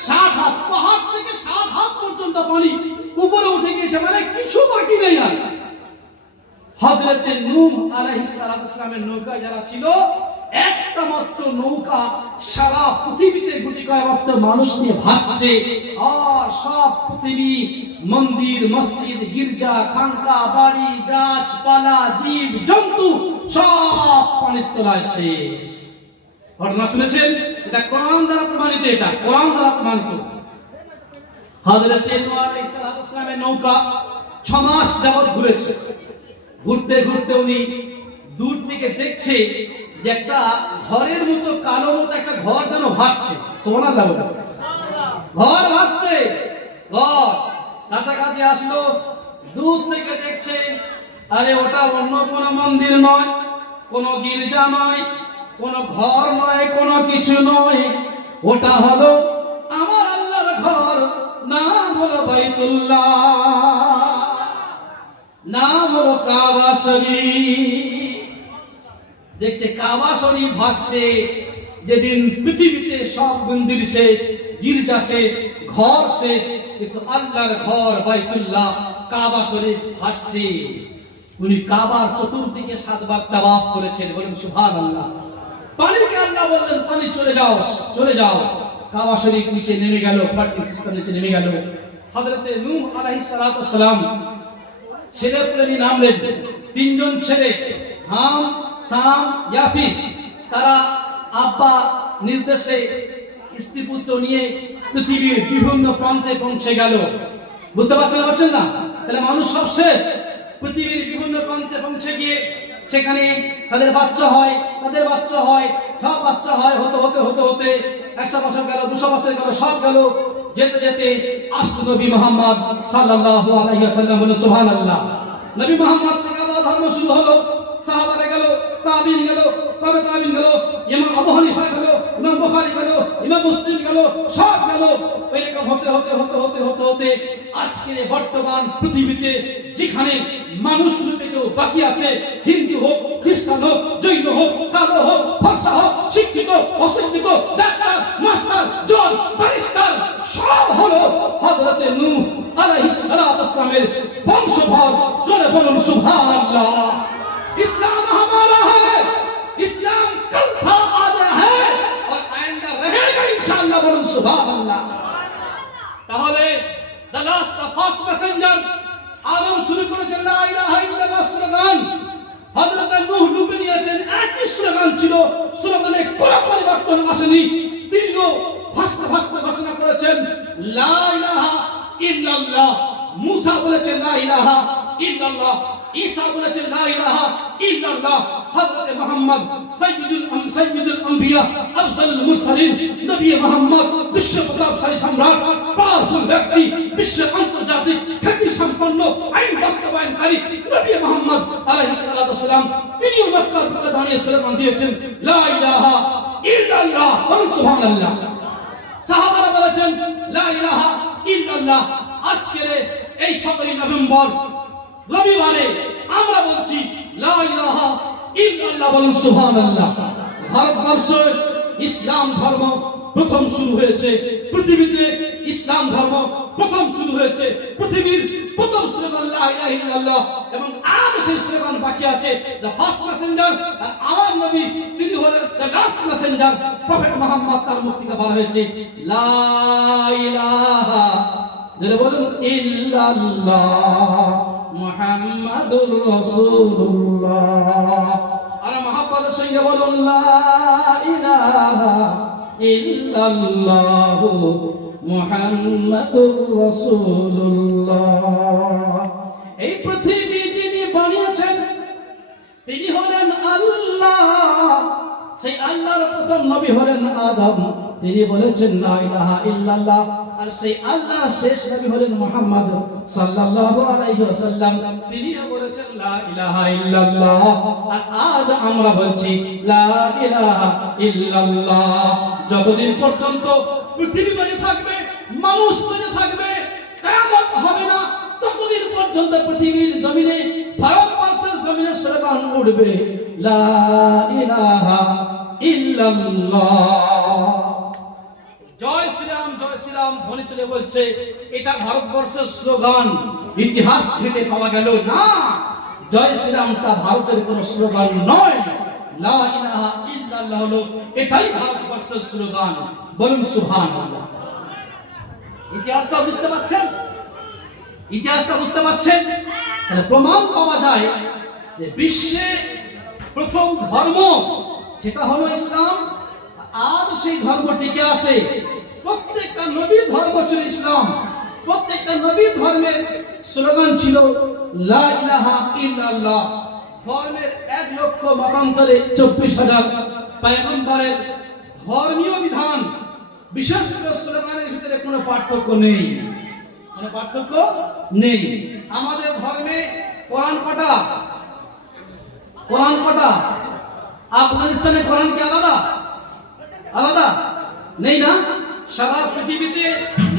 60 হাত। পাহাড় থেকে 60 হাত পর্যন্ত পানি উপরে উঠে গিয়েছে, মানে কিছু বাকি নেই আর। হযরতে নূহ আলাইহিস সালামের নৌকা যারা ছিল, একটা মাত্র নৌকা সারা পৃথিবীতে গুটি কয়েক মাত্র মানুষ নিয়ে ভাসছে, আর সব পৃথিবী, মন্দির, মসজিদ, গির্জা, খানকা, বাড়ি, গাছপালা, জীব জন্তু সব পানির তলায় শেষ। ঘটনা শুনেছেন? এটা কোরআন দ্বারা প্রমাণিত, এটা কোরআন দ্বারা প্রমাণিত। হযরতে নূহ আলাইহিস সালামের নৌকা 6 মাস যাবত ঘুরেছে। ঘুরতে ঘুরতে উনি দূর থেকে দেখছে যে একটা ঘরের মতো, কালো মতো একটা ঘর যেন ভাসছে। সুবহানাল্লাহ। ঘর ভাসছে, ঘর কাছাকাছি আসলো, দূর থেকে দেখছে, আরে ওটা অন্য কোনো মন্দির নয়, কোনো গির্জা নয়, কোনো ঘর নয়, কোনো কিছু নয়, ওটা হলো আমার আল্লাহর ঘর, নাম হলো বাইতুল্লাহ, নাম হলো কাবা শরীফ। দেখছে কাবা শরীফ ভাসছে। যেদিন পৃথিবীতে সব মন্দির শেষ, গির্জা শেষ, ঘর শেষ, কিন্তু আল্লাহর ঘর বাইতুল্লাহ, কাবা শরীফ ভাসছে। উনি কাবার চতুর্দিকে 7 বার তাওয়াফ করেছেন। বলুন সুবহানাল্লাহ। পানিকে আল্লাহ বললেন, পানি চলে যাও, চলে যাও। কাবা শরীফ নিচে নেমে গেল, পাকিস্তান নিচে নেমে গেল। হযরতে নূহ আলাইহিস সালাম ছেলে পুলে নামলেন। 3জন ছেলে, হাম, সাম, ইয়াফিস, তারা আব্বা নির্দেশে স্ত্রী পুত্র নিয়ে পৃথিবীর বিভিন্ন প্রান্তে পৌঁছে গেল। বুঝতে পারছেন না? তাহলে মানুষ সব শেষ। পৃথিবীর বিভিন্ন প্রান্তে পৌঁছে গিয়ে সেখানে তাদের বাচ্চা হয়, তাদের বাচ্চা হয়, সব বাচ্চা হয়, হতে হতে হতে হতে 100 বছর গেল, 200 বছর গেল, সব গেল। যেতে যেতে আসলো নবী মুহাম্মদ সাল্লাল্লাহু আলাইহি ওয়াসাল্লাম। বলুন সুবহানাল্লাহ। নবী মুহাম্মদ থেকে আবার ধর্ম শুরু হলো, সাহাবারা গেল, তাবিঈন গেল, তবে তাবিঈন গেল, ইমাম আবু হানিফা গেল, ইমাম বুখারী গেল, ইমাম মুসলিম গেল, সব গেল। এরকম হতে হতে হতে হতে হতে হতে আজকে বর্তমান পৃথিবীতে যেখানে মানুষ রূপে কেউ বাকি আছে, হিন্দু হোক, খ্রিস্টান হোক, জৈন হোক, কালো হোক, ফর্সা হোক, শিক্ষিত, অশিক্ষিত, ডাক্তার, মাস্টার, জজ, ব্যারিস্টার, সব হলো হযরতে নূহ আলাইহিস সালামের বংশধর। জোরে বলুন সুবহানাল্লাহ। इस्लाम हमारा है, इस्लाम कल था, आज है और आइंदा रहेगा इंशाअल्लाह। बोलूं सुभान अल्लाह। তাহলে the last, the first messenger আদম শুরু করেছেন লা ইলাহা ইল্লাল্লাহ স্লোগান, হযরত নূহ ডুবে নিয়েছেন একই স্লোগান ছিল, স্লোগানে কোনো পরিবর্তন আসেনি। তিনিও ভাষণে ঘোষণা করেছেন লা ইলাহা ইল্লাল্লাহ। মুসা বলেছেন লা ইলাহা ইল্লাল্লাহ, ঈসা বলেছেন লা ইলাহা ইল্লাল্লাহ। হযরত মুহাম্মদ সাইয়্যিদুল আম্বিয়া আফজালুল মুরসালিন নবী মুহাম্মদ বিশ্ব প্রতাপশালী সম্রাট, পাওয়ারফুল ব্যক্তি, বিশ্বের আন্তর্জাতিক খ্যাতি সম্পন্ন আইন বাস্তবায়নকারী নবী মুহাম্মদ আলাইহিস সালাতু ওয়াসালাম, তিনিও মক্কার বুকে দাঁড়িয়ে স্লোগান দিয়েছেন লা ইলাহা ইল্লাল্লাহ। সুবহানাল্লাহ। সাহাবারা বলেছেন লা ইলাহা ইল্লাল্লাহ। আজকের এই 17 নভেম্বর রবিবারে আমরা বলছি লা ইলাহা ইল্লাল্লাহ। বলুন সুবহানাল্লাহ। ভারতবর্ষে ইসলাম ধর্ম প্রথম শুরু হয়েছে, পৃথিবীতে ইসলাম ধর্ম প্রথম শুরু হয়েছে, পৃথিবীর প্রথম স্লোগান লা ইলাহা ইল্লাল্লাহ। এবং আজ সেই স্লোগান বাকি আছে, দ্য ফার্স্ট মেসেঞ্জার, আর আমার নবী তিনি হলেন the last Messenger, prophet Muhammad. তার মুখ থেকে বলা হয়েছে লা ইলাহা, যারা বলুন ইল্লাল্লাহ মুহাম্মাদুর রাসূলুল্লাহ। আর মহাপ্রভুর সঙ্গে বলুন লা ইলাহা ইল্লাল্লাহ মুহাম্মাদুর রাসূলুল্লাহ। এই পৃথিবী যিনি বানিয়েছেন তিনি হলেন আল্লাহ। সেই আল্লাহর প্রথম নবী হলেন আদম, তিনি বলেছেন লা ইলাহা ইল্লাল্লাহ। আর সেই আল্লাহ শেষ নবী হলেন মুহাম্মদ সাল্লাল্লাহু আলাইহি ওয়াসাল্লাম, তিনি বলেছেন লা ইলাহা ইল্লাল্লাহ। আর আজ আমরা বলছি লা ইলাহা ইল্লাল্লাহ। যতদিন পর্যন্ত পৃথিবী বেঁচে থাকবে, মানুষ বেঁচে থাকবে, কিয়ামত হবে না, ততদিন পর্যন্ত পৃথিবীর জমিনে, ভারতবর্ষের জমিনে স্লোগান উঠবে লা ইলাহা ইল্লাল্লাহ। জয় শ্রীরাম ধ্বনি তুলে বলছে এটা ভারতবর্ষের স্লোগান, ইতিহাস ঘেটে পাওয়া গেল না। জয় শ্রীরামটা ভারতের কোন স্লোগান নয়, লা ইলাহা ইল্লাল্লাহ হলো এটাই ভারতবর্ষের স্লোগান। বলুন সুবহানাল্লাহ। ইতিহাসটা বুঝতে পারছেন? ইতিহাসটা বুঝতে পারছেন? তাহলে প্রমাণ পাওয়া যায় যে বিশ্বে প্রথম ধর্ম সেটা হলো ইসলাম, আর সেই ধর্ম টিকে আছে। প্রত্যেকটা নবীর ধর্ম ছিল ইসলাম, প্রত্যেকটা নবীর ধর্মের স্লোগান ছিল লা ইলাহা ইল্লাল্লাহ। ধর্মের 1 লক্ষ মতান্তরে 24,000 পয়গম্বরের ধর্মীয় বিধান, বিশেষ করে স্লোগানের ভিতরে কোনো পার্থক্য নেই, কোনো পার্থক্য নেই। আমাদের ধর্মে কোরআন কটা? কোরআন কটা? আফগানিস্তানে কোরআন কি আলাদা? আলাদা নেই না? সারা পৃথিবীতে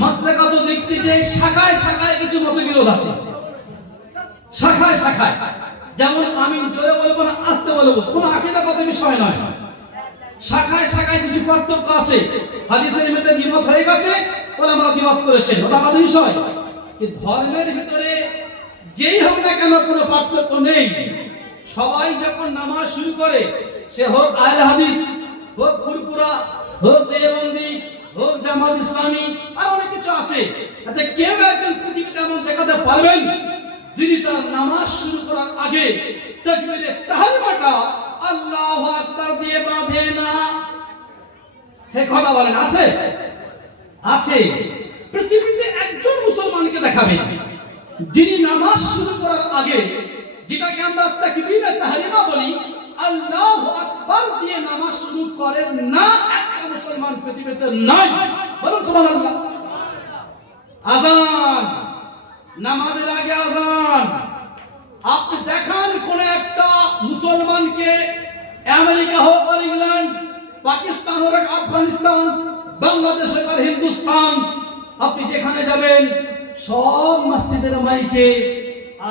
মাসলাকাত দিক থেকে শাখায় শাখায় কিছু মতবিরোধ আছে, শাখায় শাখায়। যেমন আমি জোরে বলবো না আস্তে বলবো, কোনো আকীদাগত বিষয় নয়, শাখায় শাখায় কিছু পার্থক্য আছে। হাদিসের মধ্যে দ্বিমত হয়ে গেছে, ওলামারা দ্বিমত করেছেন, ওটা আমাদের বিষয়। কিন্তু ধর্মের ভিতরে যেই হোক না কেন কোনো পার্থক্য নেই। সবাই যখন নামাজ শুরু করে, সে হোক আহলে হাদিস, হোক ফুরফুরা, হোক দেওবন্দি, হোক জামাত ইসলামী, আর অনেক কিছু আছে। আচ্ছা, কেউ একজন পৃথিবীতে এমন দেখাতে পারবেন যিনি তার নামাজ শুরু করার আগে তাকবীরে তাহরিমাটা আল্লাহু আকবার দিয়ে বাঁধে না? হে কথা বলেন, আছে? আছে। পৃথিবীতে একজন মুসলমানকে দেখাবে যিনি নামাজ শুরু করার আগে, যেটাকে আমরা তাকবীরে তাহরিমা বলি, আল্লাহু আকবার দিয়ে নামাজ শুরু করেন না। একটা মুসলমান পৃথিবীতে নাই। বলুন সুবহানাল্লাহ। আযান, নামাজের আগে আযান। আপনি দেখান কোন একটা মুসলমানকে, আমেরিকা হোক আর ইংল্যান্ড, পাকিস্তান হোক আর আফগানিস্তান, বাংলাদেশ হোক আর হিন্দুস্তান, আপনি যেখানে যাবেন সব মসজিদের মাইকে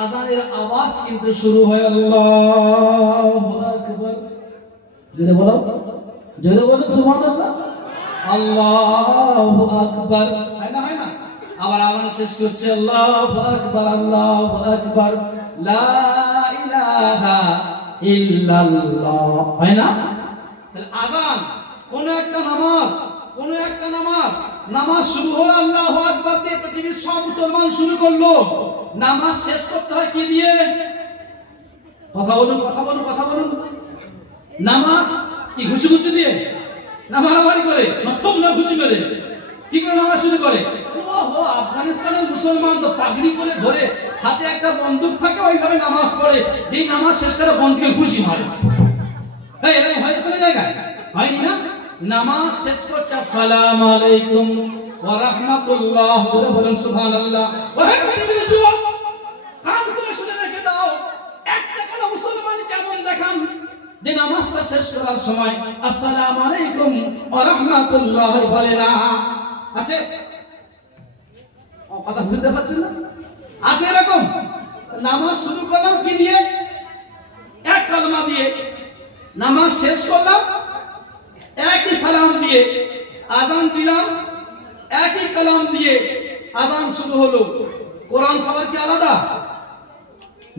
আযানের আওয়াজ কিন্তু শুরু হয় আল্লাহু আকবার। জোরে বলো, জোরে বলো সুবহানাল্লাহ। আল্লাহু আকবার, হয় না? হয় না? আবার আওয়াজ শেষ করছে আল্লাহু আকবার, আল্লাহু আকবার, লা ইলাহা ইল্লাল্লাহ, হয় না? তাহলে আযান, কোন একটা নামাজ, কোন একটা নামাজ শুরু হলো আল্লাহু আকবার দিয়ে, পৃথিবীর সব মুসলমান শুরু করলো। নামাজ শেষ করতে হয় কি দিয়ে? কথা বলুন, কথা বলুন, কথা বলুন। নামাজ কি ঘুষি ঘুষি দিয়ে না মারামারি করে প্রথম না ঘুষি মেরে কি করে নামাজ শুরু করে? ওহো, আফগানিস্তানের মুসলমান তো পাগড়ি করে ধরে হাতে একটা বন্দুক থাকে, ওইভাবে নামাজ পড়ে। এই নামাজ শেষ করে বন্ধুকে ঘুষি মারে। এই এরকম হয়েছে কোনো জায়গায়? হয়নি না? নামাজ শেষ করছে আসসালামু আলাইকুম ওয়া রাহমাতুল্লাহ বলে বলেন সুবহানাল্লাহ। ওহে পৃথিবীর যুবক, কান করে শুনে রেখে দাও, একটা কোন মুসলমান কেমন দেখান যে নামাজটা শেষ করার সময় আসসালামু আলাইকুম ওয়া রাহমাতুল্লাহ বলে না? আছে? কথা বুঝতে পারছেন না? আছে এরকম? নামাজ শুরু করলাম কি দিয়ে? এক কালমা দিয়ে। নামাজ শেষ করলাম একই সালাম দিয়ে। আযান দিলাম একই কালাম দিয়ে। আযান শুরু হলো। কোরআন সবার কি আলাদা?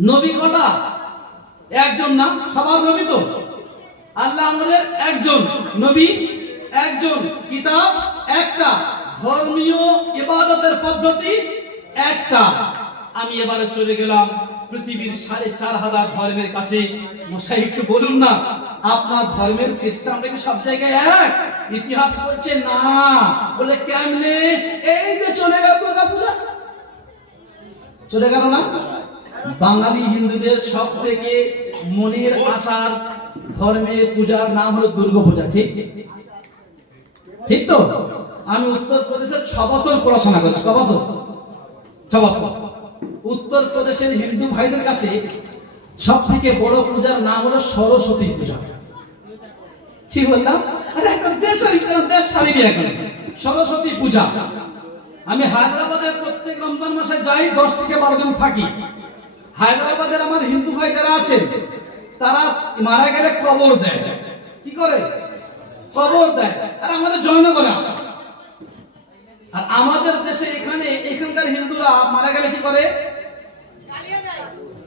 নবী কটা? একজন না? সবার নবী তো? আল্লাহ আমাদের একজন, নবী একজন, কিতাব একটা, ধর্মীয় ইবাদতের পদ্ধতি একটা। আমি এবারে চলে গেলাম পৃথিবীর ৪,৫০০ ধর্মের কাছে। মশাই একটু বলুন না, আপনার ধর্মের সিস্টেমটা কি সব জায়গায় এক? ইতিহাস বলছে না। বলে কেমনে? এই যে চলে গেল দুর্গা পূজা, চলে গেল না? বাঙালি হিন্দুদের সব থেকে মনের আশার ধর্মের পূজার নাম হলো দুর্গা পূজা। ঠিক ঠিক তো? আমি উত্তরপ্রদেশে ৬ বছর পড়াশোনা করেছি। ক বছর? ৬ বছর। উত্তরপ্রদেশের হিন্দু ভাইদের কাছে সব থেকে বড় পূজার নাম হলো সরস্বতী পূজা। কি বললাম? আরে একটা দেশের দেশ ছাড়িয়ে এখন সরস্বতী পূজা। আমি হায়দ্রাবাদে প্রত্যেক রমজান মাসে যাই, ১০ থেকে ১২ দিন থাকি। হায়দ্রাবাদের আমার হিন্দু ভাই যারা আছে, তারা মারা গেলে কবর দেয়। কি করে? কবর দেয়। আর আমাদের জয়নগরে আছে। আর আমাদের দেশে এখানে এখানকার হিন্দুরা মারা গেলে কি করে?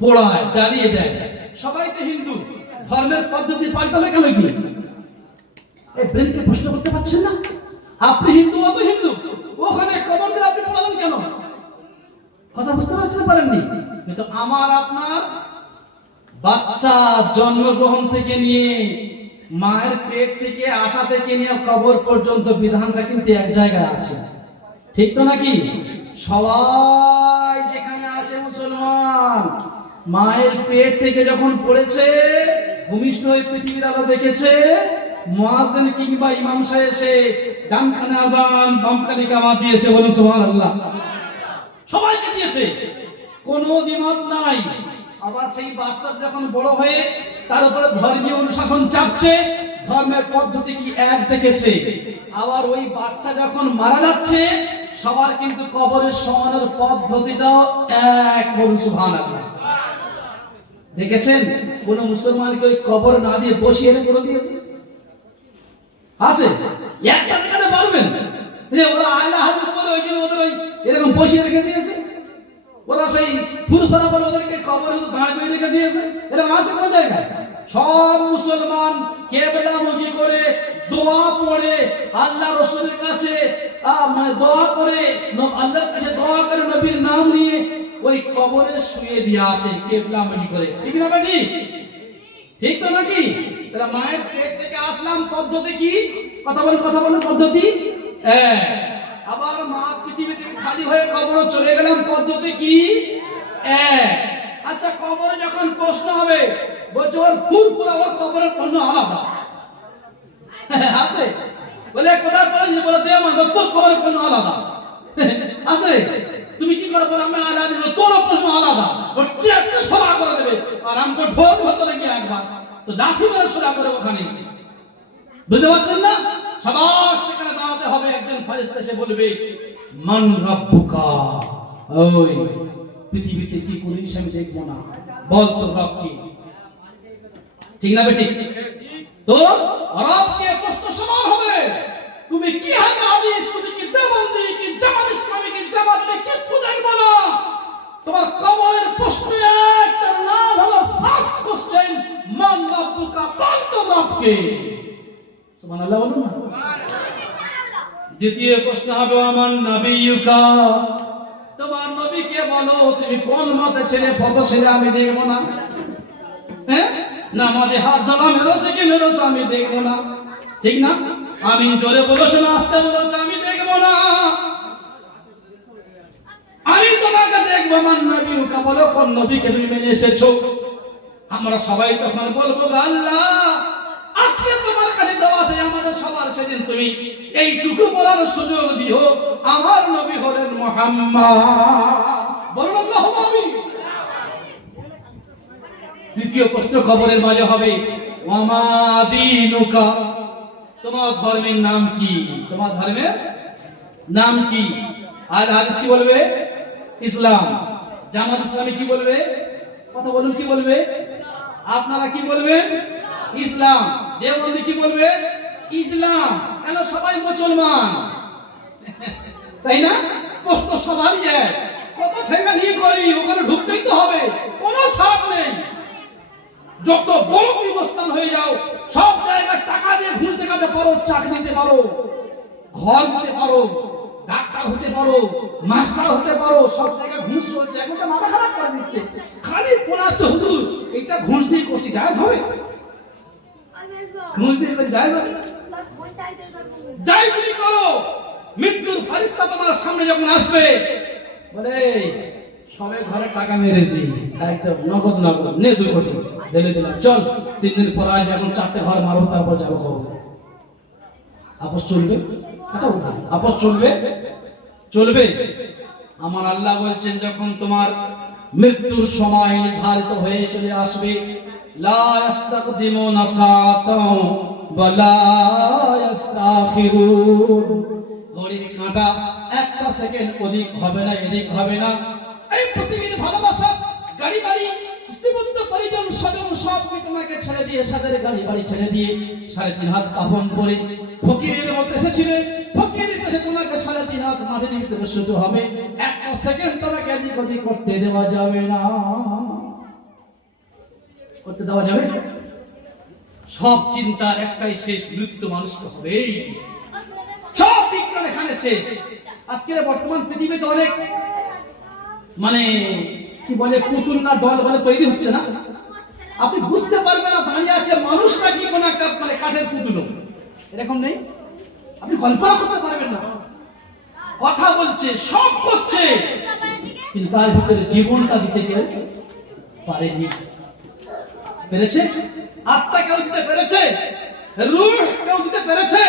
পোড়ায়, জ্বালিয়ে দেয়। সবাই তো হিন্দু, ধর্মের পদ্ধতি পাল্টালে কেন? কি এই ব্রেনকে প্রশ্ন করতে পারছেন না? আপনি হিন্দু, অত হিন্দু, ওখানে কবর দিয়ে আপনি পোড়ালেন কেন? কথা বুঝতে পারছেন? পারেননি? কিন্তু আমার আপনার বাচ্চা জন্মগ্রহণ থেকে নিয়ে মায়ের পেট থেকে আসা থেকে নিয়ে কবর পর্যন্ত বিধানটা কিন্তু এক জায়গায় আছে। ঠিক তো নাকি? সবাই যেখানে আছে মুসলমান, মায়ের পেট থেকে যখন পড়েছে, ভূমিষ্ঠ হয়ে পৃথিবীর আলো দেখেছে, মুয়াজ্জিন কিংবা ইমাম সাহেব এসে ডানখানে আযান বামখানে ইকামত দিয়েছে। বলুন সুবহানাল্লাহ। সবাইকে দিয়েছে, কোনো দ্বিমত নাই। আবার সেই বাচ্চা যখন বড় হয়ে তার উপরে ধর্মীয় অনুশাসন চাপছে, ধর্মের পদ্ধতি কি এক দেখেছে। আবার ওই বাচ্চা যখন মারা যাচ্ছে, সবার কিন্তু কবরের শোয়ানোর পদ্ধতিটাও এক। বলুন সুবহানাল্লাহ। দেখেছেন কোন মুসলমানকে ওই কবর না দিয়ে বসিয়ে এনে করে দিয়েছে? আছে? একটা দেখাতে পারবেন যে ওরা আহলে হাদিস বলে ওই জন্য ওদের ওই এরকম বসিয়ে রেখে দিয়েছে? ওরা সেই ফুরফুরা বলে ওদেরকে কবরে দাঁড় করে রেখে দিয়েছে? এরকম আছে কোন জায়গায়? সব মুসলমান কিবলামুখী করে দোয়া পড়ে আল্লাহ রাসূলের কাছে মানে দোয়া করে, আল্লাহর কাছে দোয়া করে, নবীর নাম নিয়ে ওই কবরে শুয়ে দিয়ে আসে কিবলামুখী করে। ঠিক না ভাই? ঠিক তো নাকি? তাহলে মায়ের পেট থেকে আসলাম, পদ্ধতি কি? কথা বলুন, কথা বলুন। পদ্ধতি আবার মা পৃথিবী থেকে খালি হয়ে কবরে চলে গেলাম, পদ্ধতি কি? আচ্ছা, কবরে যখন প্রশ্ন হবে, বলছে ওর ফুরফুরা, ওর কবরের পণ্য আলাদা আছে? বলে কোথায় পড়েছি? বলে দে আমার, তোর কবরের পণ্য আলাদা আছে। তুমি কি করে? বলে আমি আলাদা দিব, তোর প্রশ্ন আলাদা। ওর চেপে সরা করে দেবে, আর আমাকে ঢোল ভেতরে গিয়ে একবার তো ডাকি মেরে সরা করে ওখানে। বুঝতে পারছেন না? সবার সেখানে দাঁড়াতে হবে। একজন ফেরেশতা এসে বলবে, মান রাব্বুকা, ওই পৃথিবীতে কি করিস আমি দেখবো না, বল তোর রব কি? ঠিক না বেটি? তো রবকে প্রশ্ন সমান হবে। তুমি কি আহলে হাদিস, তুমি কি দেওবন্দি, কি জামাত ইসলামী, কি জামাত, তুমি কিচ্ছু দেখবে না। তোমার কবরের প্রশ্ন একটা নাম হলো ফার্স্ট কোশ্চেন, মান রাব্বুকা, বল তোর রব কে? সুবহানাল্লাহ বলুন না। দ্বিতীয় প্রশ্ন হবে, আমান নবিয়ুকা, তোমার নবী কে? বলো তুমি কোন মতে ছেলে পথ ছেলে আমি দেখবো না। হ্যাঁ, নামাজে হাত জ্বালা মেরেছে কি মেরেছে আমি দেখবো না, ঠিক না? আমি জোরে বলেছো না আস্তে বলেছো আমি দেখবো না। আমি তোমাকে দেখবো আমার নবী কা বলো কোন নবীকে তুমি মেনে এসেছো। আমরা সবাই তখন বলবো আল্লাহ আজকে তোমার কাছে দেওয়া আছে আমাদের সবার সেদিন তুমি এইটুকু বলার সুযোগ দিও আমার নবী হলেন মুহাম্মদ। বলুন আল্লাহুম্মা আমিন। দ্বিতীয় প্রশ্ন কবরের মাঝে হবে ওয়ামা দীনুকা, তোমার ধর্মের নাম কি? তোমার ধর্মের নাম কি? আল হাদিস কি বলবে? ইসলাম। জামাত ইসলামী কি বলবে? কথা বলুন কি বলবে? আপনারা কি বলবেন? ইসলাম। দেওবন্দি কি বলবে? ইসলাম। কেন সবাই মুসলমান, তাই না? প্রশ্ন সবারই এক, কত ঠেকা নিয়ে করবি ওখানে ঢুকতেই তো হবে, কোনো ছাড় নেই। যত বড় অবস্থান হয়ে যাও সব জায়গায় টাকা দিয়ে ঘুষ দেখাতে পারো, চাকরি দিতে পারো, ঘর দিতে পারো, ডাক্তার হতে পারো, মাস্টার হতে পারো, সব জায়গায় ঘুষ চলছে। এখন তো মাথা খারাপ করে দিচ্ছে, খালি পড়াচ্ছে হুজুর এটা ঘুষ দিয়ে করছি, জায়েজ হবে? ঘুষ দিয়ে করছি জায়েজ হবে? যাই তুমি করো, মৃত্যুর ফেরেশতা তোমার সামনে যখন আসবে বলে সবে ঘরে টাকা মেরেছি একদম নগদ নগদ নে 2 কোটি ঢেলে দিলাম, চল 3 দিন পর আসবে, এখন 4টে ঘর মারবো তারপর যাবো খাবো। আপস চলবে? আপস চলবে? চলবে? আমার আল্লাহ বলছেন যখন তোমার মৃত্যুর সময় নির্ধারিত হয়ে চলে আসবে লা ইস্তাকদিমুনা সাআতাও ওয়া লা ইস্তাখিরুন, ঘড়ির কাঁটা একটা সেকেন্ড ওদিক হবে না এদিক হবে না। এই পৃথিবীর ভালোবাসা গাড়ি বাড়ি স্ত্রীপুত্র পরিজন স্বজন সব তোমাকে ছেড়ে দিয়ে সাদের গাড়ি বাড়ি ছেড়ে দিয়ে 3.5 হাত কাফন পরে ফকিরের মতো এসেছিলে, ফকিরের কাছে তোমাকে 3.5 হাত মাটির ভিতরে শুতে হবে, একটা সেকেন্ড তোমাকে এদিক ওদিক করতে দেওয়া যাবে না। করতে দেওয়া যাবে? সব চিন্তার একটাই শেষ, মৃত্যু মানুষকে হবেই। সব বিজ্ঞান এখানে শেষ। আজকের বর্তমান পৃথিবীতে অনেক মানে কি বলে পুতুল না দল বলে তৈরি হচ্ছে না, আপনি বুঝতে পারবেন না দাঁড়িয়ে আছে মানুষটা কি কোন একটা মানে কাঠের পুতুল, এরকম নেই, আপনি কল্পনা করতে পারবেন না। কথা বলছে সব করছে কিন্তু তার ভিতরে জীবনটা দিতে কেউ পারেনি। পেরেছে? আত্মা কেউ দিতে পেরেছে? রূহ কেউ দিতে পেরেছে?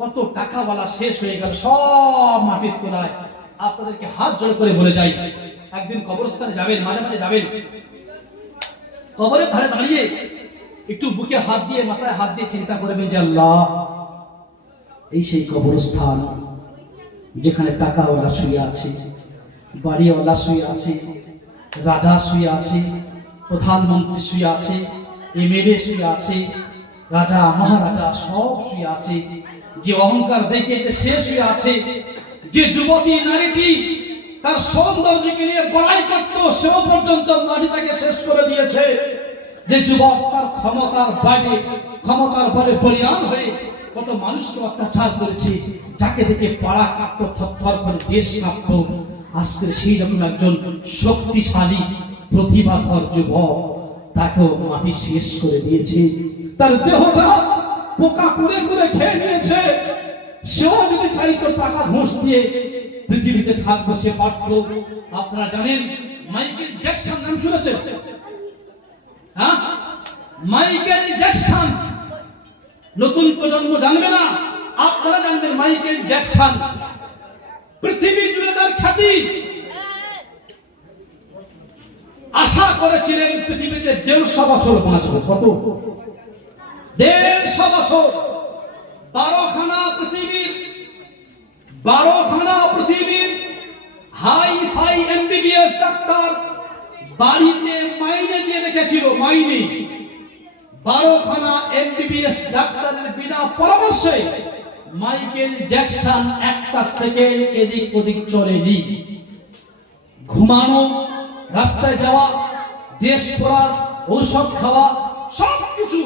কত টাকাওয়ালা শেষ হয়ে গেল সব মাটির তলায়। আপনাদেরকে হাত জোড় করে বলে যাই, একদিন কবরস্থানে যাবেন, মাঝে মাঝে যাবেন, কবরের ধারে দাঁড়িয়ে একটু বুকে হাত দিয়ে মাথায় হাত দিয়ে চিন্তা করবেন যে আল্লাহ এই সেই কবরস্থান যেখানে টাকাওয়ালা শুয়ে আছে, বাড়িওয়ালা শুয়ে আছে, রাজা শুয়ে আছে, প্রধানমন্ত্রী শুয়ে আছে, এমএলএ শুয়ে আছে, রাজা মহারাজা সব শুয়ে আছে, যে অহংকার দেখে সে শুয়ে আছে, যে যুবতী নারীটি তার সৌন্দর্যকে নিয়ে বড়াই করত সেও পর্যন্ত মাটিটাকে শেষ করে দিয়েছে, যে যুবক তার ক্ষমতার বলে বলিয়ান হয়ে কত মানুষকে অত্যাচার করেছে, যাকে দেখে পাড়া কাঁপতো, থরথর করে দেশ কাঁপতো, আজকে সেই রকম একজন শক্তিশালী প্রতিভাধর যুবক তাকেও মাটি শেষ করে দিয়েছে, তার দেহটা পোকা কুড়ে কুড়ে খেয়ে নিয়েছে। সেও যদি চাইতো টাকা ঘুষ দিয়ে পৃথিবীতে থাকবো সে পারত। আপনারা জানেন মাইকেল জ্যাকসন নাম শুনেছেন? হ্যাঁ, মাইকেল জ্যাকসন নতুন প্রজন্ম জানবে না, আপনারা জানবেন মাইকেল জ্যাকসন পৃথিবী জুড়ে তার খ্যাতি। আশা করেছিলেন পৃথিবীতে 150 বছর বাঁচবে, কত 150 বছর, 12খানা পৃথিবীর হাই ফাই এমবিবিএস ডাক্তার বাড়িতে মাইনে দিয়ে রেখেছিল, মাইনে 12খানা এমবিবিএস ডাক্তারের বিনা পরামর্শে মাইকেল জ্যাকসন একটা সেকেন্ড এদিক ওদিক চলেনি। ঘুমানো, রাস্তায় যাওয়া, দেশ ঘোরা, ঔষধ খাওয়া সবকিছু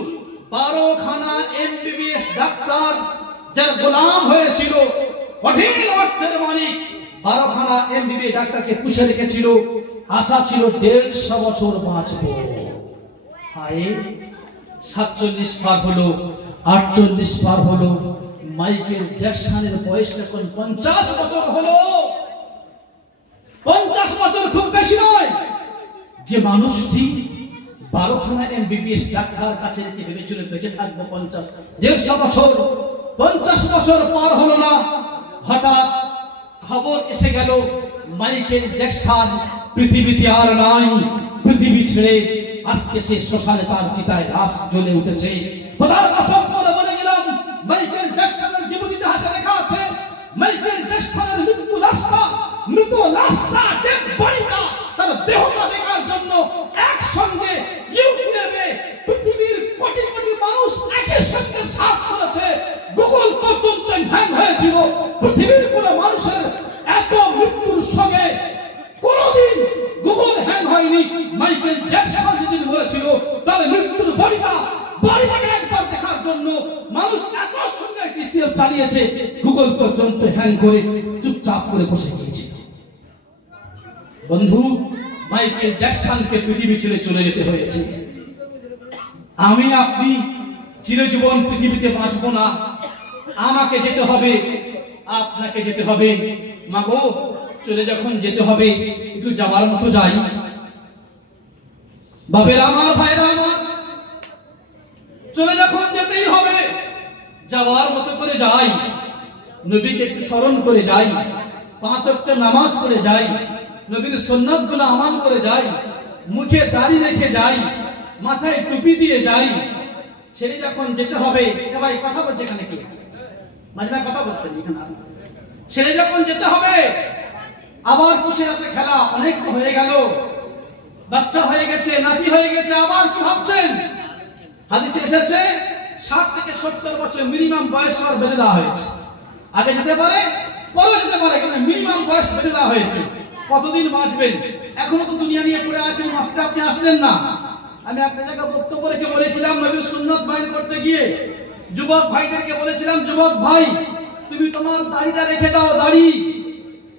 12খানা এমবিবিএস ডাক্তার যার গোলাম হয়েছিল, কঠিন অর্থের মালিক 12খানা এমবিবিএস ডাক্তারকে পুষে রেখেছিল, আশা ছিল 150 বছর বাঁচবো। হায় 47 পার হলো, 48 পার হলো, মাইকেল জ্যাকসনের বয়স এখন 50 বছর হলো। 50 বছর খুব বেশি নয়। যে মানুষটি 12খানা এমবিবিএস ডাক্তার কাছে রেখে ভেবেছিল বেঁচে থাকবো 150 বছর, 50 বছর পার হলো না, হঠাৎ খবর এসে গেল মাইকেল জ্যাকসন পৃথিবীতে আর নাই। পৃথিবী ছেড়ে আজকে সে শ্মশানে তার চিতায় লাশ জ্বলে উঠেছে। খোদার কসম করে বলে গেলাম, মাইকেল জ্যাকসনের জীবন ইতিহাসে লেখা আছে, মাইকেল জ্যাকসনের মৃত লাশটা ডেড বডিটা তার দেহটা দেখার জন্য একসঙ্গে ইউটিউবে পৃথিবীর কোটি কোটি মানুষ একই সঙ্গে সার্চ করেছে। গুগল পর্যন্ত হ্যাং হয়েছিল। পৃথিবীর কোন মানুষের এত মৃত্যুর সঙ্গে কোনদিন গুগল হ্যাং হয়নি। মাইকেল জ্যাকসন যেদিন বলেছিল তার মৃত্যুর বাড়িটাকে একবার দেখার জন্য মানুষ এত সঙ্গে কৃত্রিম চালিয়েছে, গুগল পর্যন্ত হ্যাং করে চুপচাপ করে বসে গিয়েছিল। বন্ধু, মাইকেল জ্যাকসনকে পৃথিবী ছেড়ে চলে যেতে হয়েছে। আমি আপনি চিরজীবন পৃথিবীতে বাঁচবো না, আমাকে যেতে হবে, আপনাকে যেতে হবে। মাগো, চলে যখন যেতে হবে একটু যাওয়ার মতো যাই। বাবের আমার, ভাইরা আমার, চলে যখন যেতেই হবে যাওয়ার মতো করে যাই। নবীকে একটু স্মরণ করে যাই, 5 ওয়াক্ত নামাজ পড়ে যাই, নবীর সুন্নাতগুলো আমল করে যাই, মুখে দাড়ি রেখে যাই, মাথায় টুপি দিয়ে যাই। ছেড়ে যখন যেতে হবে, এ ভাই কথা বলছে এখানে কি? মাঝে কথা বলতে এখানে ছেড়ে যখন যেতে হবে, আবার কিসের হাতে খেলা? অনেক তো হয়ে গেল, বাচ্চা হয়ে গেছে, নাতি হয়ে গেছে, আবার কি ভাবছেন? হাদিসে এসেছে 60 থেকে 70 বছর মিনিমাম বয়স আর বেঁধে দেওয়া হয়েছে। আগে যেতে পারে, পরে যেতে পারে, কিন্তু মিনিমাম বয়স বেঁধে দেওয়া হয়েছে। কতদিন বাঁচবেন? এখনো তো দুনিয়া নিয়ে পড়ে আছেন, মাসটা আপনি আসলেন না। আমি একটা জায়গায় বক্তব্য রেখে বলেছিলাম, নবীর সুন্নাত বাইর করতে গিয়ে যুবক ভাইদেরকে বলেছিলাম, যুবক ভাই তুমি তোমার দাড়িটা রেখে দাও। দাড়ি,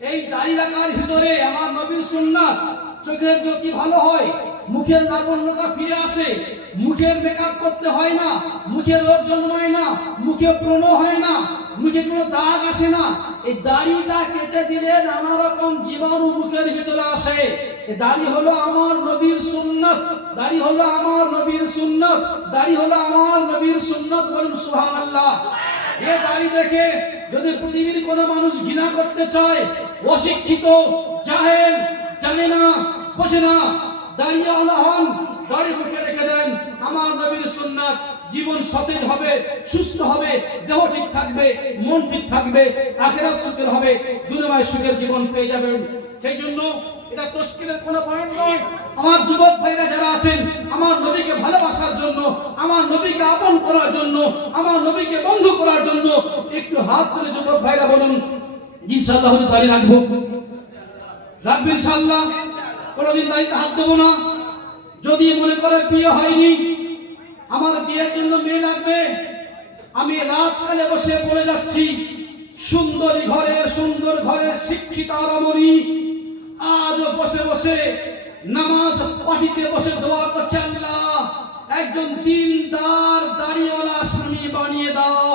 এই দাড়ি রাখার ভিতরে আমার নবীর সুন্নাত, চোখের জ্যোতি ভালো হয়, মুখের লাবণ্যতা ফিরে আসে, মুখের মেকআপ করতে হয় না, মুখে রোগ জন্মায় না, মুখে ব্রণ হয় না, মুখে কোনো দাগ আসে না। এই দাড়িটা কেটে দিলে নানা রকম জীবাণু মুখের ভিতরে আসে। এই দাড়ি হলো আমার নবীর সুন্নাত, দাড়ি হলো আমার নবীর সুন্নাত, দাড়ি হলো আমার নবীর সুন্নাত। বলুন সুবহানাল্লাহ। এই দাড়ি দেখে যদি পৃথিবীর কোনো মানুষ ঘৃণা করতে চায়, অশিক্ষিত, জাহেল, জানে না, বোঝে না, দাঁড়িয়ে হন, দাড়ি মুখে রেখে দেন, আমার নবীর সুন্নাত, জীবন সতেজ হবে, সুস্থ হবে, দেহ ঠিক থাকবে, মন ঠিক থাকবে, আখিরাত সুখের হবে, দুনিয়ায় সুখের জীবন পেয়ে যাবেন। সেই জন্য এটা তশকিলের কোনো পয়েন্ট নয়। আমার যুবক ভাইরা যারা আছেন, আমার নবীকে ভালোবাসার জন্য, আমার নবীকে আপন করার জন্য, আমার নবীকে বন্ধু করার জন্য একটু হাত তুলে যুবক ভাইরা বলুন, ইনশাআল্লাহ দাড়ি রাখবো, রাখবেন ইনশাআল্লাহ, কোনোদিন দাড়িতে হাত দেবো না। যদি মনে করে বিয়ে হয়নি, আমার বিয়ের জন্য মেয়ে লাগবে, আমি রাতকালে বসে বলে যাচ্ছি, সুন্দর ঘরের শিক্ষিতা রমণী আজ বসে বসে নামাজ পাঠিতে বসে দোয়া করছে, আল্লাহ একজন দিনদার দাড়িওয়ালা স্বামী বানিয়ে দাও,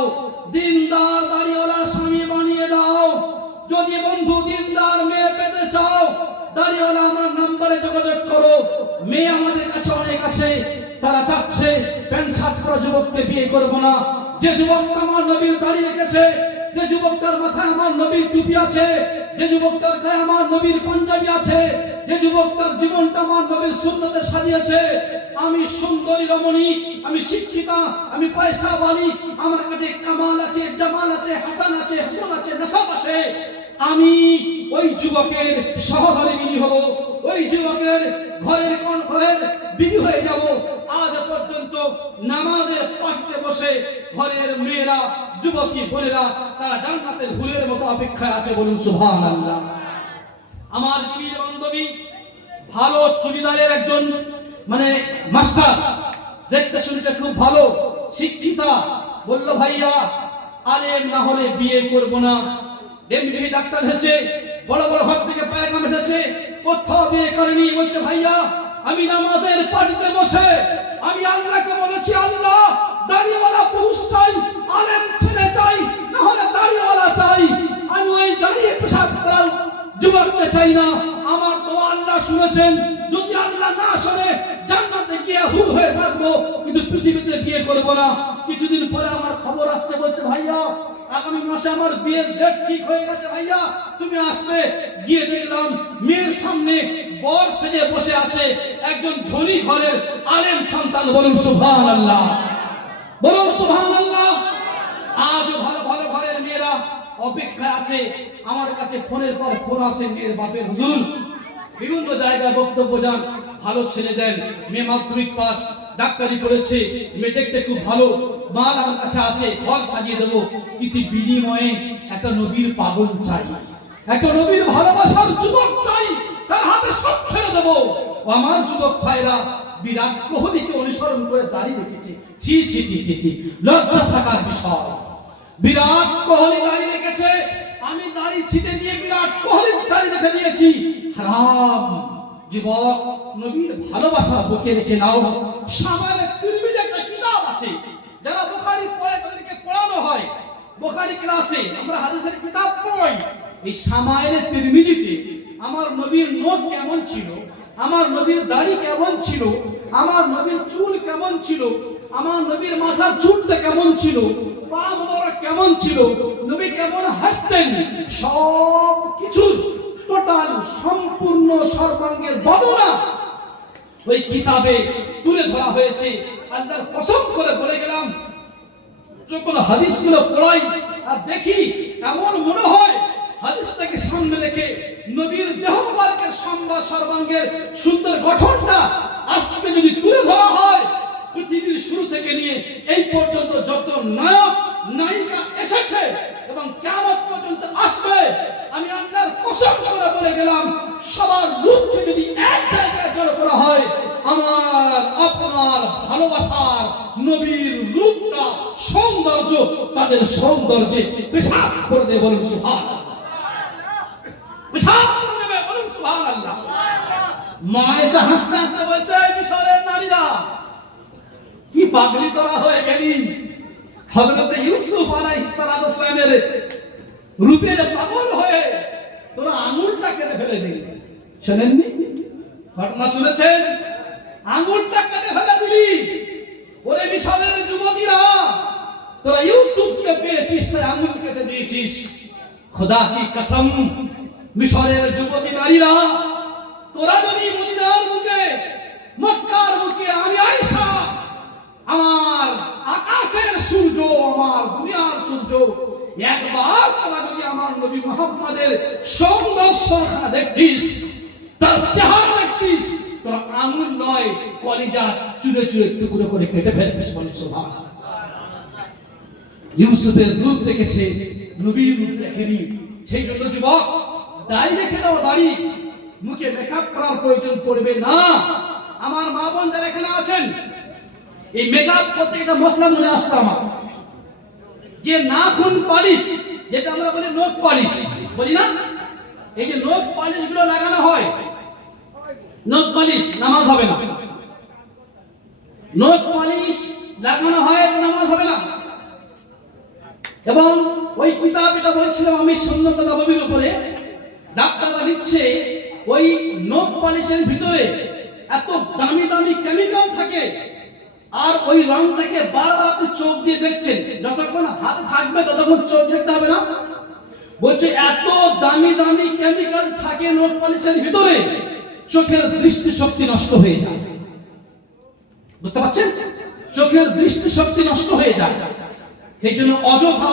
দিনদার দাড়িওয়ালা স্বামী বানিয়ে দাও। যদি বন্ধু দিনদার মেয়ে পেতে চাও, দাড়িওয়ালা আমার নম্বরে যোগাযোগ করো। মেয়ে আমাদের কাছে অনেক আছে, তারা চাচ্ছে প্যান্ট শার্ট পরা যুবককে বিয়ে করবো না। যে যুবকটা আমার নবীর দাড়ি রেখেছে, যে যুবকটার মাথায় আমার নবীর টুপি আছে, যে যুবকটার গায়ে আমার নবীর পাঞ্জাবি আছে, যে যুবকটার জীবনটা আমার নবীর সুন্নতে সাজিয়েছে, আমি সুন্দরী রমণী, আমি শিক্ষিতা, আমি পয়সাওয়ালী, আমার কাছে কামাল আছে, জামাল আছে, হাসান আছে, হুসন আছে, নসব আছে, আমি ওই যুবকের সহধর্মিণী হব, ওই যুবকের ঘরের বিবি হয়ে যাব। আজ পর্যন্ত নামাজের পাঠিতে বসে ঘরের মেয়েরা, যুবতী বোনেরা, তারা জান্নাতের হুরের মতো অপেক্ষায় আছে। বলুন সুবহানাল্লাহ। আমার বিবির বান্ধবী ভালো চুড়িদারের একজন মাস্টার, দেখতে শুনতে খুব ভালো, শিক্ষিতা, বলল ভাইয়া আলেম না হলে বিয়ে করব না। এমবি ডাক্তার হয়েছে, বড় বড় ঘর থেকে পায়গাম এসেছে, কোথাও বিয়ে করেনি। বলছে ভাইয়া আমি নামাজের পাটিতে বসে আমি আল্লাহকে বলেছি, আল্লাহ দাড়িওয়ালা পুরুষ চাই, আলেম ছেলে চাই, না হলে দাড়িওয়ালা চাই। আমি ওই দাঁড়িয়ে পেশাব করার যুবককে চাই না। আমার দোয়া আল্লাহ শুনেছেন, যদি আল্লাহ না শুনে জান্নাতে গিয়ে হুর হয়ে থাকবো, কিন্তু পৃথিবীতে বিয়ে করব না। কিছুদিন পরে আমার খবর আসছে, বলছে ভাইয়া আগামী মাসে আমার বিয়ের ডেট ঠিক হয়ে গেছে, ভাইয়া তুমি আসবে। গিয়ে দেখলাম মেয়ের সামনে বর সেজে বসে আছে একজন ধনী ঘরের আলেম সন্তান। বলুন সুবহানাল্লাহ, বলুন সুবহানাল্লাহ। আজ ভালো ভালো ঘরের মেয়েরা অপেক্ষায় আছে। আমার কাছে ফোনের পর ফোন আসে মেয়ের বাপের, হুজুর বিভিন্ন জায়গায় বক্তব্য যান, ভালো ছেলে দেন, মেয়ে মাধ্যমিক পাস, ডাক্তারি করেছে, মেয়ে দেখতে খুব ভালো, মাল আমার কাছে আছে, ঘর সাজিয়ে দেবো, কিন্তু বিনিময়ে একটা নবীর পাগল চাই, একটা নবীর ভালোবাসার যুবক চাই, তার হাতে সব ছেড়ে দেবো। আমার যুবক ভাইরা বিরাট কোহলিকে অনুসরণ করে দাঁড়িয়ে রেখেছে। ছি ছি ছি ছি ছি, লজ্জা থাকার বিষয়। বিরাট কোহলি দাঁড়িয়ে রেখেছে, আমি দাড়ি ছিটে দিয়ে বিরাট কোহলির দাড়ি রেখে দিয়েছি। হারাম। যুবক, নবীর ভালোবাসা বুকে রেখে নাও। শামাইলে তিরমিজি একটা কিতাব আছে, যারা বুখারী পড়ে তাদেরকে পড়ানো হয়, বুখারী ক্লাসে আমরা হাদিসের কিতাব পড়াই। এই শামাইলে তিরমিজিতে আমার নবীর মুখ কেমন ছিল, আমার নবীর দাড়ি কেমন ছিল, আমার নবীর চুল কেমন ছিল, আমার নবীর মাথার চুলটা কেমন ছিল, পা মোবারক কেমন ছিল, নবী কেমন হাসতেন, সব কিছু টোটাল সম্পূর্ণ সর্বাঙ্গের বর্ণনা ওই কিতাবে তুলে ধরা হয়েছে। আল্লাহর কসম করে বলে গেলাম, যখন হাদিসগুলো পড়াই আর দেখি এমন মনে হয় হাদিসটাকে সামনে রেখে নবীর দেহ মোবারকের সর্বাঙ্গের সুন্দর গঠনটা আজকে যদি তুলে ধরা হয়, পৃথিবীর শুরু থেকে নিয়ে এই পর্যন্ত যত নায়ক নায়িকা এসেছে এবং কিয়ামত পর্যন্ত আসবে, আমি আল্লাহর কসম করে বলে গেলাম, সবার রূপকে যদি এক জায়গায় জড়ো করা হয়, আমার আপনার ভালোবাসার নবীর রূপটা সৌন্দর্য তাদের সৌন্দর্যে পেশাব করে দেবে। বলুন সুবহানাল্লাহ, পেশাব করে দেবে। বলুন সুবহানাল্লাহ। মা এসে হাসতে হাসতে বলছে, মিশরের নারীরা কি পাগলি করা হয়ে গেলি, হযরত ইউসুফ আলাইহিস সালামের রূপের পাগল হয়ে তোরা আঙুলটা কেটে ফেলে দিলি। শুনেননি ঘটনা? শুনেছেন? আঙুলটা কেটে ফেলে দিলি। ওরে মিশরের যুবতীরা, তোরা ইউসুফকে পেয়েছিস, তাই আঙুল কেটে দিয়েছিস। খোদা কি কসম, মিশরের যুবতী নারীরা, তোরা যদি মদিনার বুকে, মক্কার বুকে, আমি আয়েশা, আমার আকাশের সূর্য, আমার দুনিয়ার সূর্য, একবার তোরা যদি আমার নবী মুহাম্মাদের সৌন্দর্যখানা দেখতিস, তার চেহারা দেখতিস, তোরা আঙুল নয় কলিজা চুরে চুরে টুকরো করে কেটে ফেলতিস। বলেন সুবহানাল্লাহ। ইউসুফের রূপ দেখেছে, নবীর রূপ দেখেনি। সেই জন্য যুবক, দাড়ি রেখে দাও, দাড়ি, মুখে মেকআপ করার প্রয়োজন পড়বে না। আমার মা বোন যারা এখানে আছেন, এই মেকআপ করতে একটা মশলা মনে আসতো আমার, যে নাখুন পালিশ, যেটা আমরা বলি নখ পালিশ, বলি না, এই যে নখ পালিশ গুলো লাগানো হয়, নখ পালিশ নামাজ হবে না, নখ পালিশ লাগানো হয় নামাজ হবে না। এবং ওই কিতাব এটা বলছিলাম আমি, সুন্নত নববীর উপরে ডাক্তাররা লিখছে, ওই নখ পালিশের ভিতরে এত দামি দামি কেমিক্যাল থাকে, আর ওই রংটাকে বারবার আপনি চোখ দিয়ে দেখছেন, যতক্ষণ হাতে থাকবে ততক্ষণ চোখ দেখতে হবে না। বলছে এত দামি দামি কেমিক্যাল থাকে নখ পালিশের ভিতরে, চোখের দৃষ্টি শক্তি নষ্ট হয়ে যায়। বুঝতে পারছেন? চোখের দৃষ্টি শক্তি নষ্ট হয়ে যায়। সেই জন্য অযথা